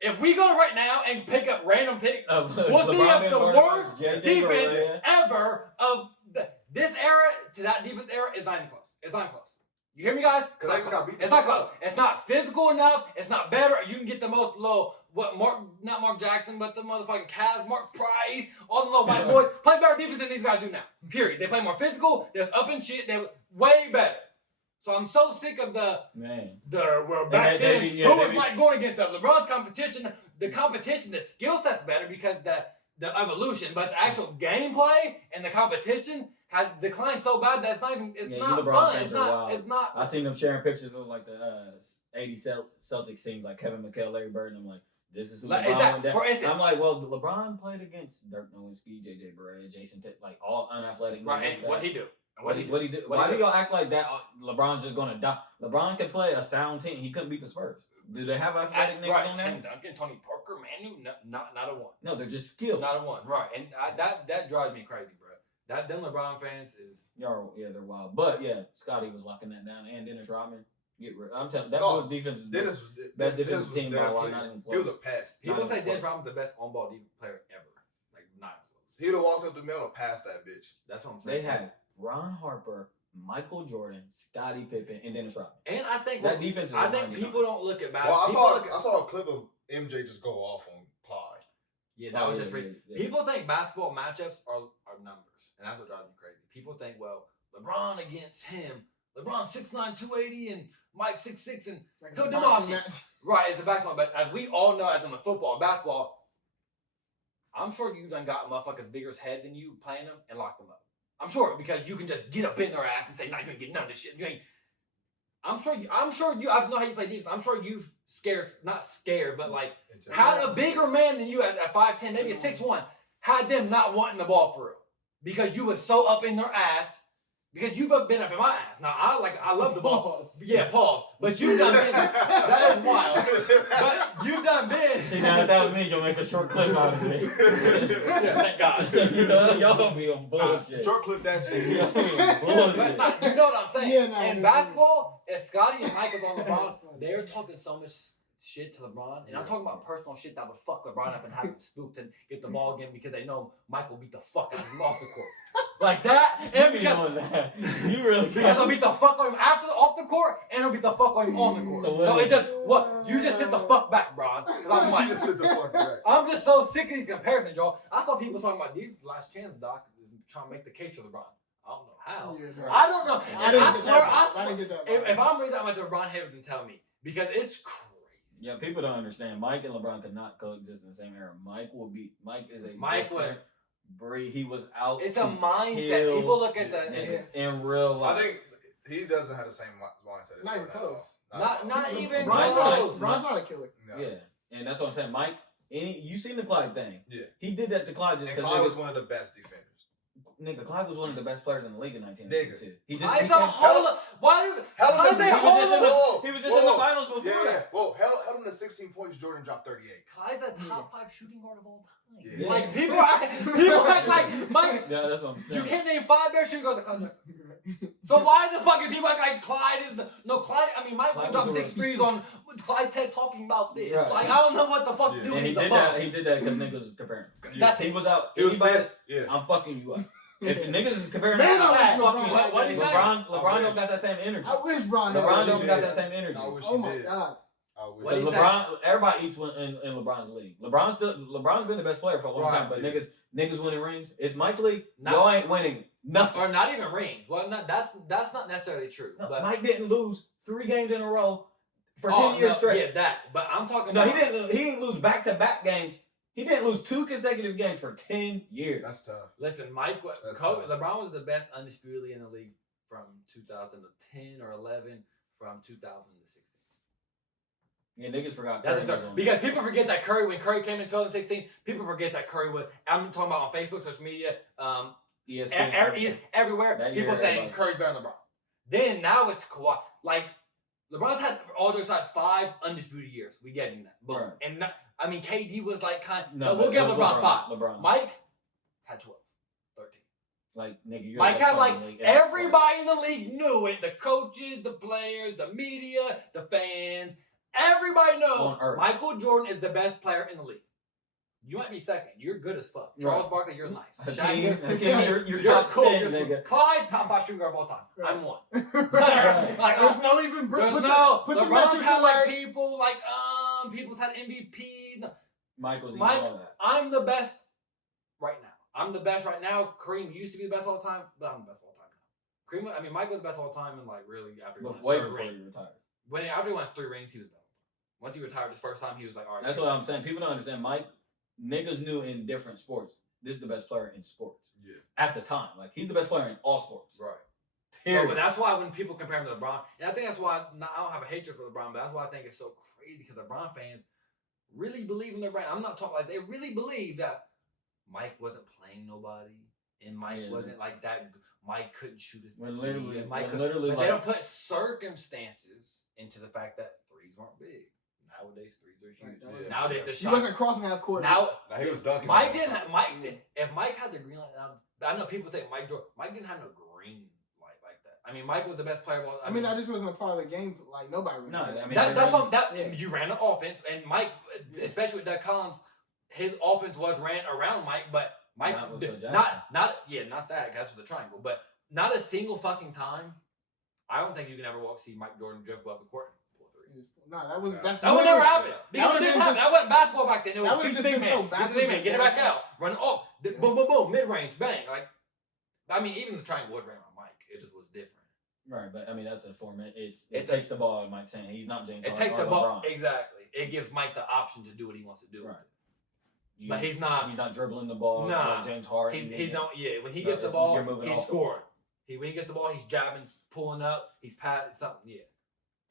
If we go right now and pick up random picks, we'll see LeBron up the Gordon worst versus JJ defense Barea. ever of this era to that defense era is not even close. It's not even close. You hear me, guys? Because they just got beat. It's not close. It's not physical enough. It's not better. You can get the most low, not Mark Jackson, but the motherfucking Cavs, Mark Price, all the little white boys play better defense than these guys do now. Period. They play more physical. They're up in shit. They're way better. So I'm so sick of back then. Who was Mike going against us? LeBron's competition, the skill set's better because the evolution, but the actual gameplay and the competition has declined so bad that it's not even. It's not fun. It's not. I seen them sharing pictures of like the '80s Celtics teams, like Kevin McHale, Larry Bird, and I'm like, this is who LeBron went down. For instance, I'm like, well, LeBron played against Dirk Nowitzki, JJ Barea, Jason Tate, like all unathletic. Right. And what he do? What he do? Why do y'all act like that? LeBron's just gonna die. LeBron can play a sound team. He couldn't beat the Spurs. Do they have athletic niggas on there? Tim Duncan, Tony Parker, Manu, not a one. No, they're just skilled. Not a one. Right. And that drives me crazy, bro. Them LeBron fans is they're wild. But yeah, Scotty was locking that down, and Dennis Rodman. I'm telling that was defense. Dennis best defensive team by a lot, not even close. He was a pest. People say Dennis Rodman's the best on-ball player ever. Like not close. He'd have walked up the middle and passed that bitch. That's what I'm saying. They had Ron Harper, Michael Jordan, Scottie Pippen, and Dennis Rodman. And I think that defense. I think people don't look at basketball. Well, I saw a clip of MJ just go off on Clyde. Yeah, that was just crazy. People think basketball matchups are numbers. And that's what drives me crazy. People think, well, LeBron against him. LeBron 6'9", 280, and Mike 6'6", and he'll demolish him. Right, it's a basketball. But as we all know, as in the football and basketball, I'm sure you done got motherfuckers bigger head than you playing them and lock them up. I'm sure, because you can just get up in their ass and say, "Nah, you ain't get none of this shit." You ain't. I know how you play defense. I'm sure you've not scared, but like had a bigger man than you at 5'10", maybe a 6'1", had them not wanting the ball for real. Because you was so up in their ass. Because you've been up in my ass. Now, I love the ball. Pause. Yeah, pause. But you've done been. That is wild. But you've done been. See, now if that was me, you'll make a short clip out of it. Yeah, thank God. Y'all gonna be on bullshit. Short clip that shit. Y'all gonna be on bullshit. But you know what I'm saying? Yeah, in basketball, if Scotty and Michael's on LeBron, they're talking so much shit to LeBron, and I'm talking about personal shit that would fuck LeBron up and have him spooked and get the ball again because they know Michael beat the fuck out of him off the court. Like that, and because that. You really because he'll beat the fuck out of him off the court, and he'll beat the fuck out of him on the court. So it just you just sit the fuck back, Bron. I'm like, I'm just so sick of these comparisons, y'all. I saw people talking about these last chance doc trying to make the case for LeBron. I don't know how. Yeah, I don't know. I didn't get that. If I'm really that much of a LeBron hater, then tell me because it's crazy. Yeah, people don't understand. Mike and LeBron could not coexist in the same era. Mike is a Mike would. He was out. It's a mindset. People look at in real life. I think he doesn't have the same mindset. Not even close. Not even close. Bron's not a killer. No. Yeah, and that's what I'm saying. Mike, you seen the Clyde thing? Yeah, he did that to Clyde just because. Clyde was one of the best defenders. Nigga, Clyde was one of the best players in the league in 1992. He was just in the finals before that. Well, held him to 16 points. Jordan dropped 38. Clyde's a top 5 shooting guard of all time. Yeah. Like people act like Mike. Yeah, that's what I'm saying. You can't name 5 better shooting guards than Clyde Jackson. So why the fuck do people act like Clyde is Clyde? I mean, Mike would drop 6 threes on Clyde's head talking about this. Right. Like I don't know what the fuck to do. And he did that because niggas was comparing. That's he was out. He was best. Yeah, I'm fucking you up. If niggas is comparing, what he say? LeBron don't got that same energy. I wish LeBron don't got that same energy. Oh my god. Because LeBron, everybody eats in LeBron's league. LeBron's been the best player for a long time, but niggas winning rings. It's Mike's league. Y'all ain't winning nothing, or not even rings. Well, that's not necessarily true. No, but Mike didn't lose 3 games in a row for 10 years straight. Yeah, that. But I'm talking. No, about... he didn't lose back-to-back games. He didn't lose 2 consecutive games for 10 years. That's tough. Listen, LeBron was the best undisputedly in the league from 2010 or 11 from 2016. Yeah, niggas forgot. That's because people forget that when Curry came in 2016, people forget that Curry was. I'm talking about on Facebook, social media, ESPN, everywhere. People saying Curry's better than LeBron. Then now it's Kawhi. Like LeBron's had all those 5 undisputed years. We get him that, boom. Right. And I mean, KD was like we'll give LeBron 5. Mike had 12, 13. Like nigga, you're Mike had everybody in the league knew it. The coaches, the players, the media, the fans. Everybody knows Michael Jordan is the best player in the league. You might be second. You're good as fuck. Charles Barkley, you're nice. Hakeem, Shaq, you're you're top cool. 10, You're nigga. Clyde, top 5 shooting guard of all time. Right. I'm one. Like, there's no even. There's put no. the LeBron's metrics had like away. people like people's had MVP. No. Michael's Mike, all that. I'm the best right now. I'm the best right now. Kareem used to be the best all the time, but I'm the best all the time now. Kareem, I mean, Mike was the best all the time, and like really after he won his Way third before ring. you retired. After he won his 3 rings, he was better. Once he retired his first time, he was like, all right. That's what I'm saying. People don't understand. Mike, niggas knew in different sports. This is the best player in sports. Yeah. At the time. Like, he's the best player in all sports. Right. Period. So, but that's why when people compare him to LeBron, and I think that's why I don't have a hatred for LeBron, but that's why I think it's so crazy because LeBron fans really believe in LeBron. I'm not talking like they really believe that Mike wasn't playing nobody, and Mike wasn't like that. Mike couldn't shoot his When three, literally, and Mike when literally, but like, they don't put circumstances into the fact that threes weren't big. Nowadays, threes are huge. Right, Nowadays, the He shot. wasn't crossing half court. Now, he was dunking. Mike didn't have if Mike had the green light. I know people think Mike didn't have no green light like that. I mean, Mike was the best player of all. I mean, that just wasn't a part of the game. Like nobody. Really No, did I mean, that's what yeah. you ran the offense, and Mike, especially with Doug Collins, his offense was ran around Mike, but Mike Not with Phil Jackson. not that. That's with the triangle, but not a single fucking time. I don't think you can ever see Mike Jordan dribble up the court. No, that was that's That would never happen. That Because it would've didn't been happen. just- That wasn't basketball back then. It was that would've beat just the big been so man. Beat the backwards big man. and Get it back bad. out. Run it. Oh, Yeah. boom, boom, boom. Mid range. Bang. Like, I mean, even the triangle was ran on Mike. It just was different. right, but I mean, that's a format. It It takes the ball, Mike saying. He's not James It Harden takes or the ball. LeBron. Exactly. It gives Mike the option to do what he wants to do. Right. But he's not. He's not dribbling the ball Nah. like James Harden. He's not. Yeah. When he No, gets the it's- ball, you're moving he's off the scoring. When he gets the ball, he's jabbing, pulling up. He's passing something. Yeah.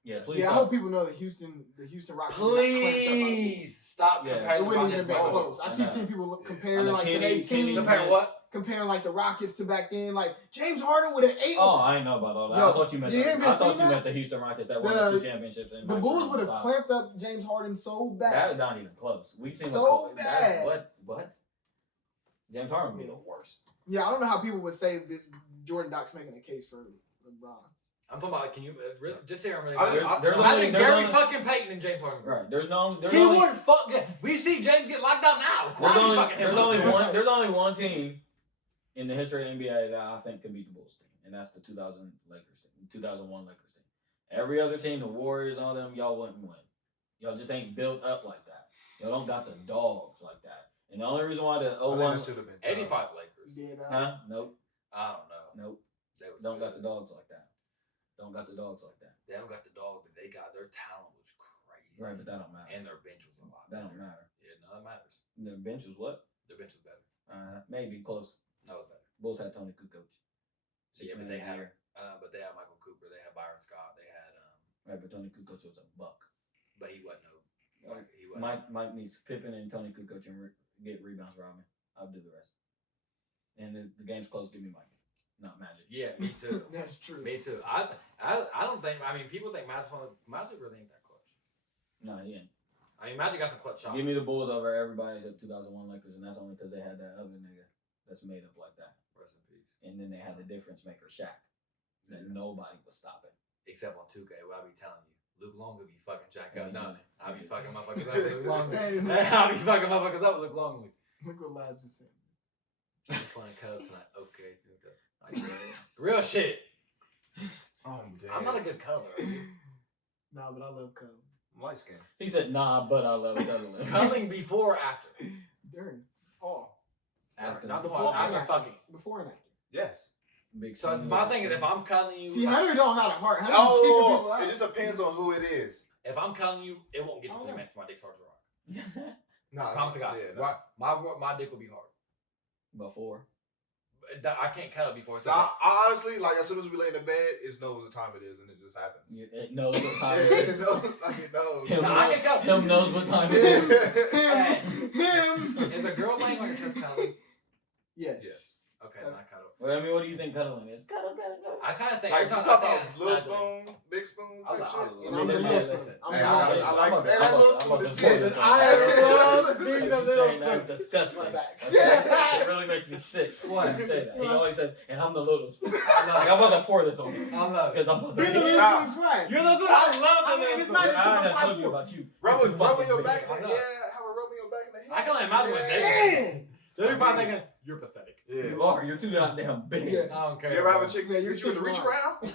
Yeah, please. Yeah, I stop. hope people know that the Houston Rockets. got clamped up by the Please stop Yeah. comparing. It wouldn't LeBron even to been LeBron. close. I keep seeing people compare And the like Kenny- today's Kenny- team, Compare what? comparing like the Rockets to back then. Like James Harden would have ate. Oh, I ain't know about all that. Yo, I thought you meant. you haven't I thought seen you that? meant the Houston Rockets that won The- the 2 championships. And the Mike Bulls Jordan would have stopped. clamped up James Harden so That bad. is not even close. We've seen So what, bad. What? James Harden would be the worst. Yeah, I don't know how people would say this. Jordan Doc's making a case for LeBron. I'm talking about. Can you really, just say I'm really? There's Imagine Gary only- fucking Payton and James Harden. Right. There's He only, would fuck. We see James get locked out now. there's Kwame only, fucking him there's up. only one team in the history of the NBA that I think can beat the Bulls team, and that's the 2001 Lakers team. Every other team, the Warriors, all them, y'all wouldn't win. Y'all just ain't built up like that. Y'all don't got the dogs like that. And the only reason why the 01 should have been 85 Lakers. Yeah, huh? Nope. I don't know. Nope. They was Don't got good. the dogs like that. Don't got the dogs like that. They don't got the dog, but they got their talent was crazy. Right, but that don't matter. And their bench was a lot. That better. don't matter. Yeah, no, it matters. The bench was what? Their bench was better. Maybe close. No, it's better. Bulls had Tony Kukoc. Yeah, but man they of the had, year. but they had Michael Cooper. They had Byron Scott. They had, Right, but Tony Kukoc was a buck. but he wasn't no. Like, he wasn't. Mike needs Pippen and Tony Kukoc and get rebounds for me. I'll do the rest. And the game's close. Give me Mike, not Magic. Yeah, me too. That's true. Me too. I don't think. I mean, people think Magic really ain't that clutch. No, he ain't. I mean, Magic got some clutch shots. Give me the Bulls over everybody except 2001 Lakers, and that's only because they had that other nigga that's made up like that. Rest in peace. And then they had the difference maker Shaq that nobody was stopping. Except on 2K, what I be telling you, Luke Longley be fucking Jack up. Yeah, No, yeah. I be fucking motherfuckers up with Luke Longley. Hey, I be fucking motherfuckers up with Luke Longley. look what Lad just said. Just playing Cubs tonight. Okay, like, real shit. Oh, damn. I'm not a good color. Nah, but I love Cub. I'm light skinned. He said, "Nah, but I love cuddling." Cuddling before or after? During. All. After Not the before. After after. fucking. Before and after. Yes. big. So my thing is, if I'm cuddling you, See, Hunter don't got a heart. Hunter be kicking people Oh, out. it just depends on who it is. if I'm cuddling you, it won't get to Oh, 3 yeah. minutes for my dick's hard to rock. No, Promise to God. yeah, My dick will be hard. Before. I can't cuddle before. So I honestly, like, as soon as we lay in the bed, it knows what time it is, and it just happens. It knows what time it It is. knows, like, it knows. Him, No, I can cuddle. him knows what time it is. Him. Is a girl laying on your chest cuddling? Yes. Yes. Okay, That's- not cuddle. Well, I mean, what do you think cuddling is? Cuddle. I kind of think Like, every you time talk I about think little it's snuggling. spoon, big spoon I type love- shit. And I'm the Hey, little listen. spoon. I'm Hey, the I little like spoon. that. That little spoon is shit. I love Like being you a little saying that's disgusting. My back. It really makes me sick when you say that. He always says, and I'm the little spoon. Like, I'm about to pour this on you. I love it. Because I'm about Be the to little Nah. spoon's right. You're the I love I the mean, little it's spoon. not just I I'm told you 5'4". about you. Rubbing Fucking your big. back in I the know. head. Have a rubbing your back in the head. I can only imagine what they Man. They're probably thinking, you're pathetic. Yeah. You are. You're too goddamn big. Yeah. I don't care. You ever have bro. a chick Yeah, you're hit you with the reach 6'1". around?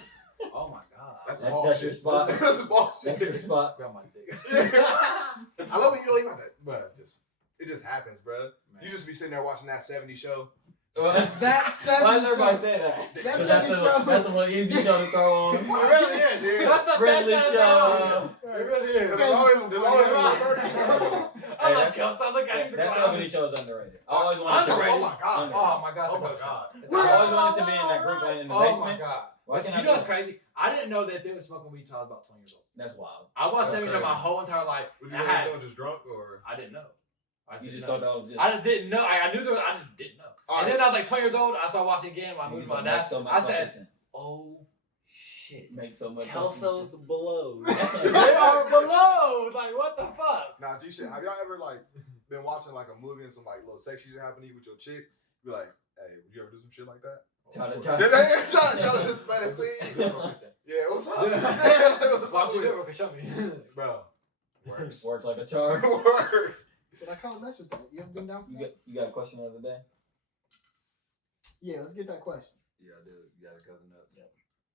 Oh my god. That's That's- ball that's shit. your spot. That's ball shit. That's your spot. Grab my dick. I love when you don't even have that, but it just happens, bro. Man. You just be sitting there watching that 70s show. That 70 Why does everybody show. say that? That 'Cause 70 show. That's the one easy show to throw on. It really is. Yeah. That's the Friendly best show. It really is. There's always a murder show. I love that's- Kelso. Look at him. That 70 show is underrated. I always wanted Underrated? Oh my god. Oh my god. Oh it's a my good show. god. It's I a- always wanted to be in that group like in the Oh my basement. god. Why can't You I know do what's that? crazy? I didn't know that they were smoking weed until I was about 20 years old. That's wild. I watched That's 70 show my crazy. whole entire life. Would and you I had, know just drunk or? I didn't know. You just thought that was just. I just didn't know. I knew there was, I just didn't know. All And right. then I was like 20 years old. I started watching again when I moved to my dad. So much I fucking said, sense. oh shit. Makes so much Kelso's fucking below. sense. They are below. Like, what the fuck? Nah, G shit. Have y'all ever like been watching like a movie and some like little sex shit happening with your chick? Be like, hey, would you ever do some shit like that? Try to- Did they ever try to just let it see? Yeah, what's up? What's Why'd up you do with it? Rick? Show me. bro? Works. Works like a charm. Works. So I kind of mess with that. You ever been down for You that? got a question the other day? Yeah, let's get that question. Yeah, dude. You gotta go the nuts.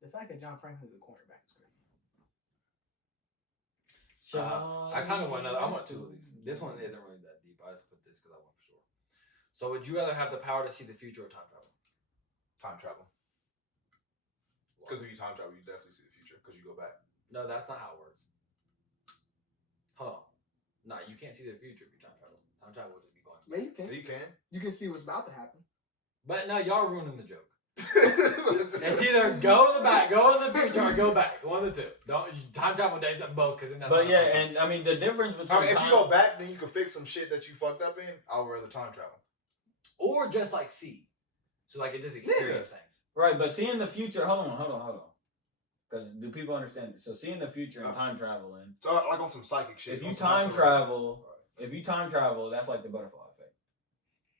The fact that John Franklin's a cornerback is crazy. I kind of want another. I want two of these. This one isn't really that deep. I just put this because I want for sure. So, would you rather have the power to see the future or time travel? Time travel. Because if you time travel, you definitely see the future because you go back. No, that's not how it works. Hold on. No, you can't see the future if you time travel. Time travel will just be going. Yeah, you can. Yeah, you can. You can see what's about to happen. But no, y'all ruining the joke. It's either go in the back, go in the future, or go back. One of the two. Don't time travel days them both because then that's. But not yeah, how it and I mean the difference between I mean, if time, you go back, then you can fix some shit that you fucked up in. I would rather time travel. works. Or just like see, so like it just experience things. right? But seeing the future, hold on. Because do people understand this? So seeing the future and time traveling. So like on some psychic shit. If you on some time messing travel, that's like the butterfly effect.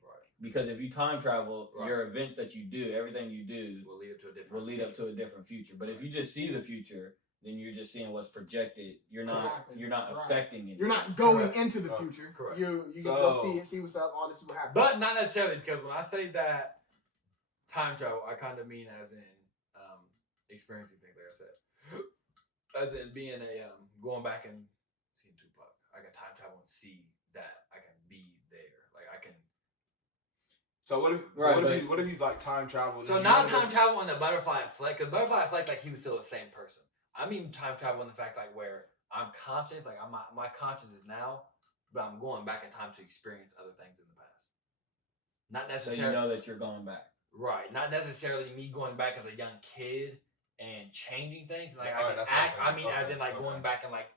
Right. Because if you time travel, Right. your events that you do, everything you do, Will lead up to a different. will lead up to a different future. But if you just see the future, then you're just seeing what's projected. You're not Right. affecting it. You're not going Correct. into the Oh, future. correct. You get to So- go see it, see what's up. All this is what happens. But not necessarily because when I say that time travel, I kind of mean as in experiencing things. Like I said, as in being a going back and seeing Tupac. I can time travel and see that I can be there. Like I can. So what if? Right, What if you like time travel? So not time travel in the butterfly effect, because butterfly effect like he was still the same person. I mean time travel in the fact like where I'm conscious, like my conscience is now, but I'm going back in time to experience other things in the past. Not So necessarily. you know that you're going back. Right, not necessarily me going back as a young kid and changing things. Like Yeah, I alright, can that's what I'm act. I saying. mean, as in like Okay. going back and like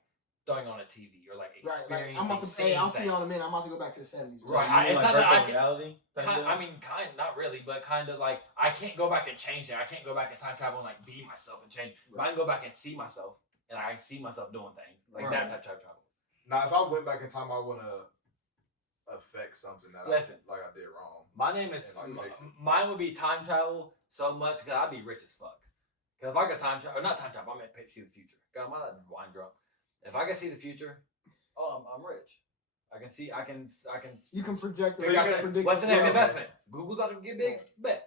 throwing on a TV or like right, experiencing. like, I'm about to say, seeing I'll see things. you in a minute. I'm about to go back to the 70s. So Right, you mean it's like not that I virtual can- reality. type Kind, deal? I mean, not really, but kind of like I can't go back and change it. I can't go back and time travel and like be myself and change. But I can go back and see myself, and I can see myself doing things like Right. that type of time travel. Now, if I went back in time, I want to affect something that Listen. I did wrong. My name is And, like, fix it. mine would be time travel so much because I'd be rich as fuck. Because if I could time travel, or not time travel, I meant see the future. God, I'm not wine drunk. If I could see the future, I'm rich. I can see. I can. You can project. figure out you that- can predict what's the next future. investment? Google's about to get big. Bet.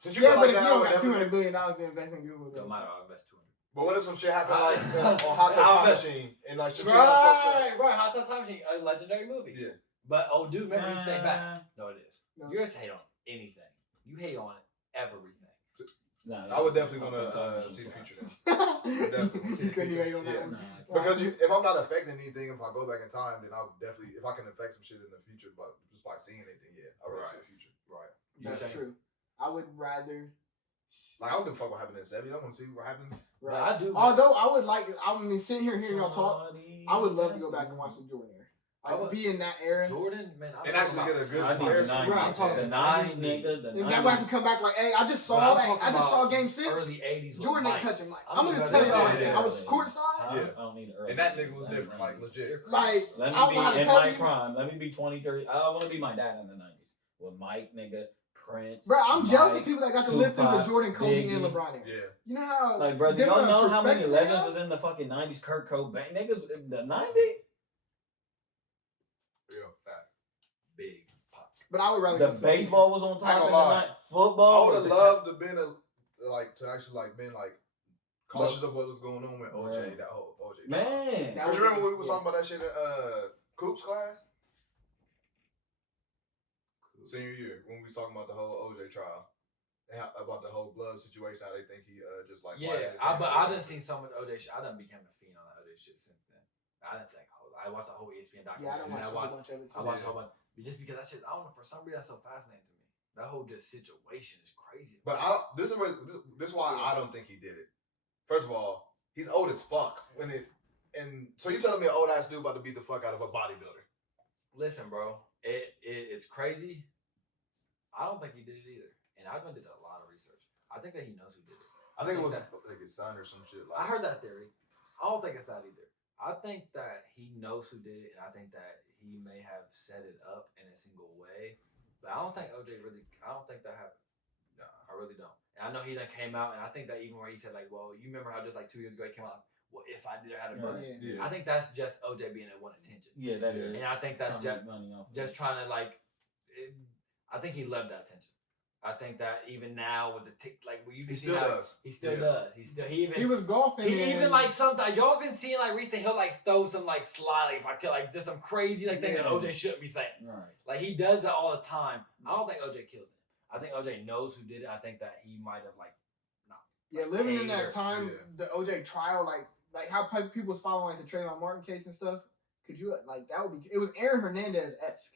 Since Yeah, go but like if you that, I don't would got definitely- $200 billion to invest in Google, Don't matter. I'll invest 200. But what if some shit happened I- like on Hot Tub I'll Time bet. Machine and like some shit got fucked up? Right. Hot Tub Time Machine, a legendary movie. Yeah. But oh, dude, remember he stayed back. No, it is. No. You just hate on anything. You hate on everything. Nah, I would definitely want I'll to talk see the about future then. you couldn't even on that Yeah. one. Nah. Because if I'm not affecting anything, if I go back in time, then I'll definitely, if I can affect some shit in the future, but just by seeing it, then yeah, I'd rather see the future. Right. That's saying? true. I would rather. Like, I don't give a fuck what happened in the 70s. I want to see what happened. But I do. Although I would like, I mean, sitting here hearing y'all talk, I would love to go back and watch the Jordan era. I would- Like, be in that era. Jordan, man, I'm And talking actually get a about good I need the comparison. 90s. Right, I'm talking the the 90s 90s. niggas. The And that way I can 90s. come back like, hey, I just But saw I'm that. talking I just saw about Game 6. early 80s. with Jordan ain't Mike. touching Mike. I'm I'm gonna gonna tell go y'all to like the that. I was early. courtside. Huh? Yeah. I don't need the early. And that nigga was I need different, the like 90s. legit. Like, Let I me don't know how be to in tell my you. prime. Let me be 20, 30. I want to be my dad in the 90s. With Mike, nigga, Prince. Bro, I'm jealous of Mike, people that got to live through the Tupac, Jordan, Kobe, and Biggie. LeBron era. Yeah. You know how Like, bro, do y'all different know how many perspective they legends have? was in the fucking 90s? Kurt Cobain. Niggas in the 90s? Real fact. big fuck. But I would rather The go to baseball was on I top ain't of gonna the lie. night. Football. I would have was- loved to been to actually like been like cautious of what was going on with OJ. Right. That whole OJ. Man. That Cause you would remember be- when we was talking about that shit in Coop's class senior year when we was talking about the whole OJ trial and about the whole blood situation. How they think he just like Yeah, but I done seen so much OJ shit. I done became a fiend on that OJ shit since then. I didn't say I watched the whole ESPN Yeah, I documentary. don't watch and a whole bunch of it I too. watched a whole bunch. Just because that shit, I don't know, for some reason that's so fascinating to me. That whole just situation is crazy. But this is why I don't think he did it. First of all, he's old as fuck. And so you telling me an old ass dude about to beat the fuck out of a bodybuilder? Listen, bro, it's crazy. I don't think he did it either, and I've did a lot of research. I think that he knows who did it. I think it was that- like his son or some shit. I Like heard that theory. I don't think it's that either. I think that he knows who did it, and I think that he may have set it up in a single way. But I don't think OJ really. I don't think that happened. Nah. I really don't. And I know he done came out, and I think that even where he said like, "Well, you remember how just like 2 years ago he came out, well, if I did, I had a brother." Yeah. Yeah. I think that's just OJ being at one attention, Yeah, that is. and I think that's Trying to just make money off of just it. trying to like. I think he loved that attention. I think that even now with the like, you he can see still how does. he still Yeah. does. He even He was golfing. he and- even like sometimes y'all been seeing like recently he'll like throw some like sly if I could like just some crazy like thing that Yeah. OJ shouldn't be saying. Right. Like he does that all the time. I don't think OJ killed him. I think OJ knows who did it. I think that he might have like Yeah, living in Hater. that time, Yeah. the OJ trial, like how people was following like the Trayvon Martin case and stuff. Could you like that would be? It was Aaron Hernandez esque,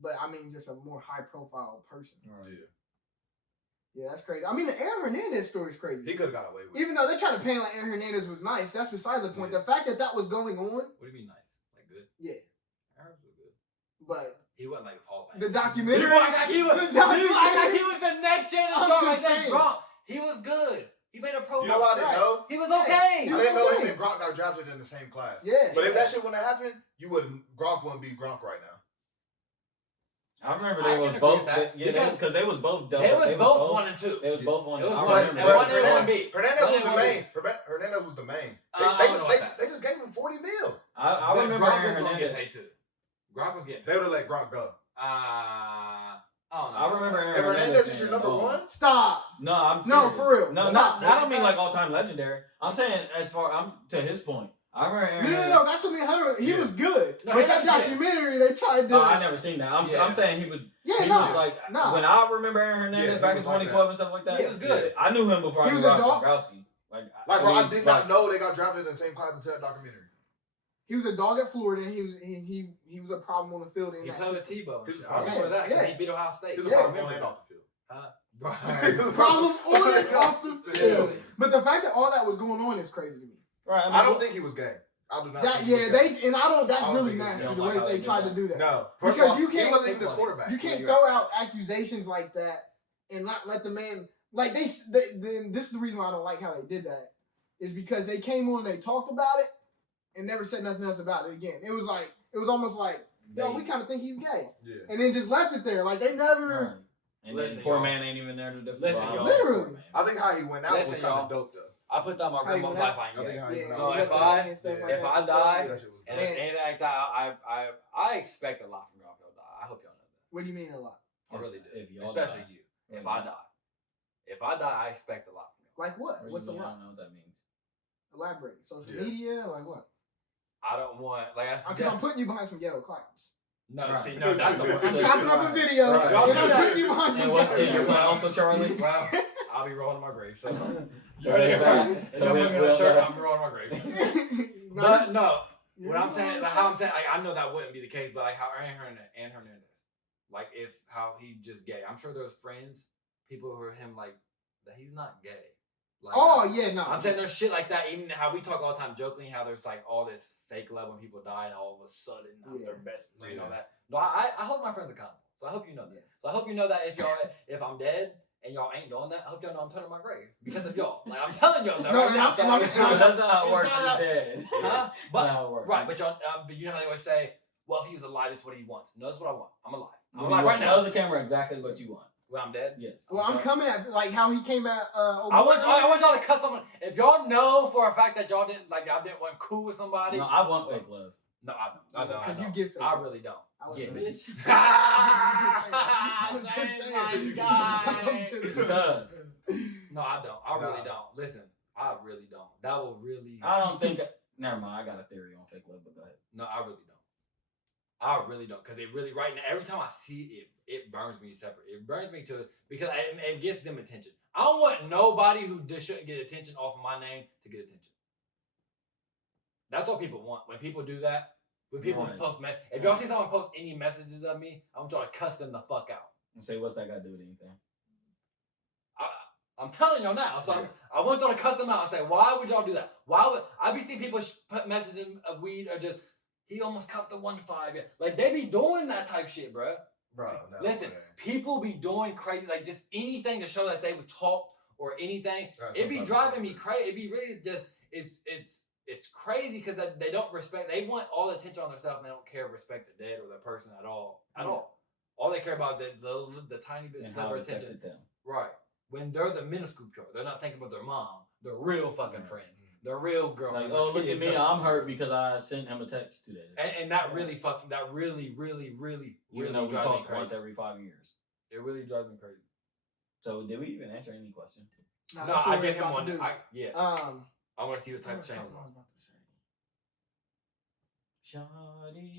but I mean just a more high profile person. Right. Yeah. Yeah, that's crazy. I mean the Aaron Hernandez story is crazy. He could have got away with it. Even though they try to paint like Aaron Hernandez was nice, that's besides the point. Yeah. The fact that that was going on, what do you mean nice? Like good? yeah. Aaron's was good. But He wasn't like Paul. the documentary, People act like he was. the People act like he documentary- was the next Shannon I'm Sharp. just Like that saying. Gronk. He was good. He made a pro. You know what I didn't Right. know? He was Hey, okay. he I was didn't know okay. him and Gronk got drafted in the same class. yeah. But if that shit wouldn't have happened, Gronk wouldn't be Gronk right now. I remember I they can was agree both. with that, Because they was both double. They was both 1 and 2. They was both one. It was I one- remember and that. one and one B. Hernandez One was and the one main. Hernandez was the main. I don't know about that. They just gave him $40 million. I But remember Gronk Aaron was gonna get Hernandez. paid too. Gronk was getting They paid. would have let Gronk go. I don't know. I remember Aaron If Hernandez is being your number gone. one, Stop. No, I'm No, serious. for real. No, Stop. I don't mean like all time legendary. I'm saying I'm to his point. I remember Aaron. No. That's what me and Hunter. He Yeah. was good. No, but he that was- yeah. documentary, they tried to. Oh, I never seen that. Yeah. I'm saying he was. yeah, He no. was like no. when I remember Aaron Hernandez Yeah, he back in was like 2012 and stuff like that. He was good. I knew him before He I was knew a Rob dog. Gronkowski. like bro, I mean, did like, not know they got drafted in the same class until that documentary. He was a dog at Florida, and he was a problem on the field. In He that played with system. Tebow. and He's shit. a I remember problem. that. 'Cause Yeah. He beat Ohio State. He's a Yeah. problem I on and remember off the field. that. Problem on and off the field. Really? But the fact that all that was going on is crazy to me. Right. I don't think he was gay. I do not. That think he was yeah, gay. they and I don't. That's I don't really think it was- nasty you don't the like way how they they tried did to do that. No, Because first of all, you can't- He wasn't even his quarterback. You can't you're throw right. out accusations like that and not let the man like then this is the reason why I don't like how they did that is because they came on and they talked about it and never said nothing else about it again. It was almost like yo, we kind of think he's gay, Yeah. and then just left it there. Like they never. Right. And Listen, then poor y'all. man ain't even there to defend. Listen, Well, y'all. Literally. poor man. I think how he went out Listen, was kind y'all. of dope though. I put that on my How you grandma's went life. I I ain't think gay. how he Yeah, went So out. he left if it I- there and stuff yeah. like If that. I die, That shit was and dope. if anything like that, I expect a lot from y'all if y'all die. I hope y'all know that. What do you mean a lot? I really do. If y'all Especially die. you. If I die. If I die, I expect a lot from y'all. Like what? What do you What's a mean? I lot? don't know what that means. Elaborate. Social Yeah. media, like what? I don't want Because I'm putting you behind some ghetto clowns. No, Right. see, no, that's the I'm worst. So- chopping up a right. video, Right. and I'm putting you behind some And what? ghetto And you're clowns. my Uncle Charlie. Well, I'll be rolling in my grave. So, So you already hear that? we- If so y'all we- put me on we'll a shirt, let- I'm rolling in my grave. No, But no, you're what I'm not saying, on like, the how I'm shot. saying, like, I know that wouldn't be the case, but like how Aaron Hernandez, like if how he just gay. I'm sure there's friends, people who are him like that he's not gay. Like, Oh yeah, no. I'm saying there's shit like that. Even how we talk all the time jokingly, how there's like all this fake love when people die, and all of a sudden I'm their best friend and all that. No, I hold my friends accountable, so I hope you know that. So I hope you know that if I'm dead and y'all ain't doing that, I hope y'all know I'm turning my grave because of y'all. Like I'm telling y'all that No, right and now. I'm- so and I'm- it's and I'm- not- That's not how it it's works. not You're a- dead. Huh? That's But not how it works. right, but y'all, but you know how they always say, well, if he was alive, that's what he wants. No, that's what I want. I'm alive. I'm You alive right tell now. the camera exactly what you want. When I'm dead. Yes. Well, I'm coming at like how he came at. I want y'all to cut someone. If y'all know for a fact that y'all didn't want cool with somebody, No, I want fake love. No, I don't. I don't. Because I you don't. get fake. I really don't. I would Yeah, never. bitch. I'm just saying. Same I'm guy. just Because No, I don't. I really Nah. don't. Listen, I really don't. That will really. I don't think. Never mind. I got a theory on fake love, but go ahead. No, I really don't. I really don't, because it really right now. Every time I see it burns me separate. It burns me because it gets them attention. I don't want nobody who just shouldn't get attention off of my name to get attention. That's what people want. When people do that, when people Right. post, if y'all see someone post any messages of me, I'm trying to cuss them the fuck out. And say, what's that got to do with anything? I'm telling y'all now. So I want y'all to cuss them out and say, why would y'all do that? Why would I be seeing people put messages of weed or just he almost cupped the 1.5? Yeah. Like they be doing that type shit, bro. Bro, no, Listen, man. people be doing crazy, like just anything to show that they would talk or anything. That's It be sometimes driving me weird. crazy. It be really just it's crazy because they don't respect. They want all the attention on themselves and they don't care if respect the dead or the person at all. At all. All they care about is the tiny bit And of how it attention. affected them. Right. When they're the minuscule pure, they're not thinking about their mom, their real fucking Right. friends, their real girlfriend. Like, oh, look at me. I'm hurt because I sent him a text 2 days ago. And that really fucks. That really, really, really, Even really though we drives me talk once crazy. every 5 years. It really drives me crazy. So did we even answer any questions? Nah, No, that's I what give we're him about to one. do. Yeah, I want to see what type of There was change. something I was about to say.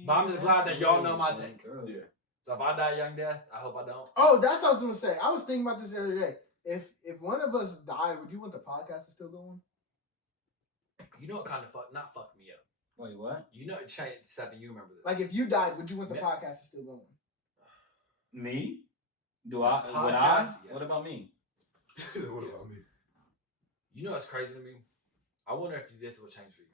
But I'm just glad that y'all know my take. Yeah. So if I die young death, I hope I don't. Oh, that's what I was gonna say. I was thinking about this the other day. If one of us died, would you want the podcast to still go on? You know what kind of not fuck me up. Wait, what? You know, Stephen, you remember this. Like if you died, would you want the Yeah. podcast to still go on? Me? The Would I? podcast, yes. What about me? What about me? You know what's crazy to me? I wonder if this will change for you.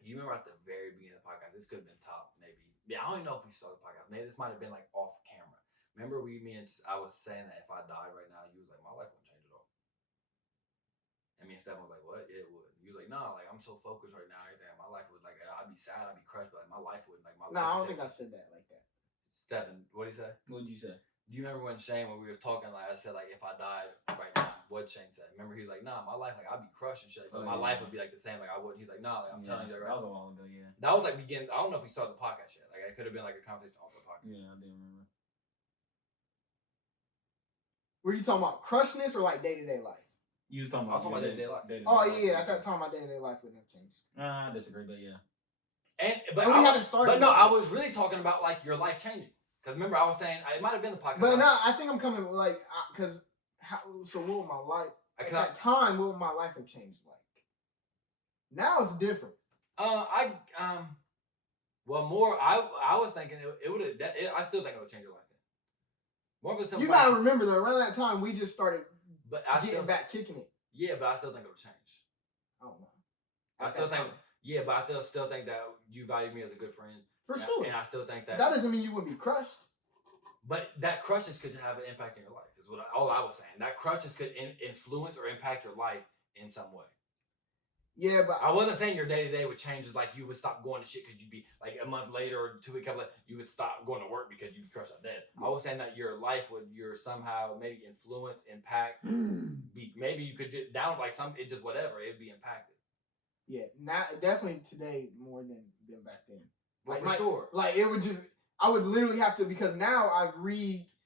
You remember at the very beginning of the podcast, this could have been top, maybe. Yeah, I don't even know if we started the podcast. Maybe this might have been like off camera. Remember I was saying that if I died right now, you was like, my life won't change at all. And me and Stephen was like, what? Yeah, it would. You was like, no, like I'm so focused right now and everything. My life would like I'd be sad, I'd be crushed, but like my life wouldn't like my No, life I don't is think I exist. said that like that. Stephen, what did he say? What'd you say? Do you remember when Shane, when we was talking, like I said, like if I died right now, what Shane said? Remember he was like, nah, my life, like I'd be crushed and shit, but my life would be like the same, like I wouldn't. He's like, nah, like, I'm telling you that right That was now. a while ago, yeah. That was like beginning. I don't know if we started the podcast yet. Like it could have been like a conversation off the podcast. Yeah, I didn't remember. Were you talking about crushness or like day to day life? You was talking I was about talking about day-to-day life. Oh yeah, I thought talking about day to day life wouldn't have changed. I disagree, but yeah. But And we I hadn't was, started but no, yet. I was really talking about like your life changing. Because remember, I was saying it might have been the podcast. But no, I think I'm coming like because so what would my life at that time? What would my life have changed like? Now it's different. Well, more. I was thinking it would have. I still think it would change your life. Then. More of a simple. You gotta remember though, around that time we just started But I getting still back kicking it. Yeah, but I still think it would change. I don't know. I At still that think. time. Yeah, but I still think that you value me as a good friend. For sure. And I still think that. That doesn't mean you wouldn't be crushed. But that crushes could have an impact in your life. Is all I was saying. That crushes could influence or impact your life in some way. Yeah, but I wasn't saying your day to day would change. Like you would stop going to shit because you'd be like a month later or 2 weeks later, you would stop going to work because you'd be crushed out dead. I was saying that your life would somehow maybe influence, impact. Maybe you could get down like it just whatever. It'd be impacted. yeah, not definitely today more than back then. Well, Like, for sure. Like it would just, I would literally have to because now I've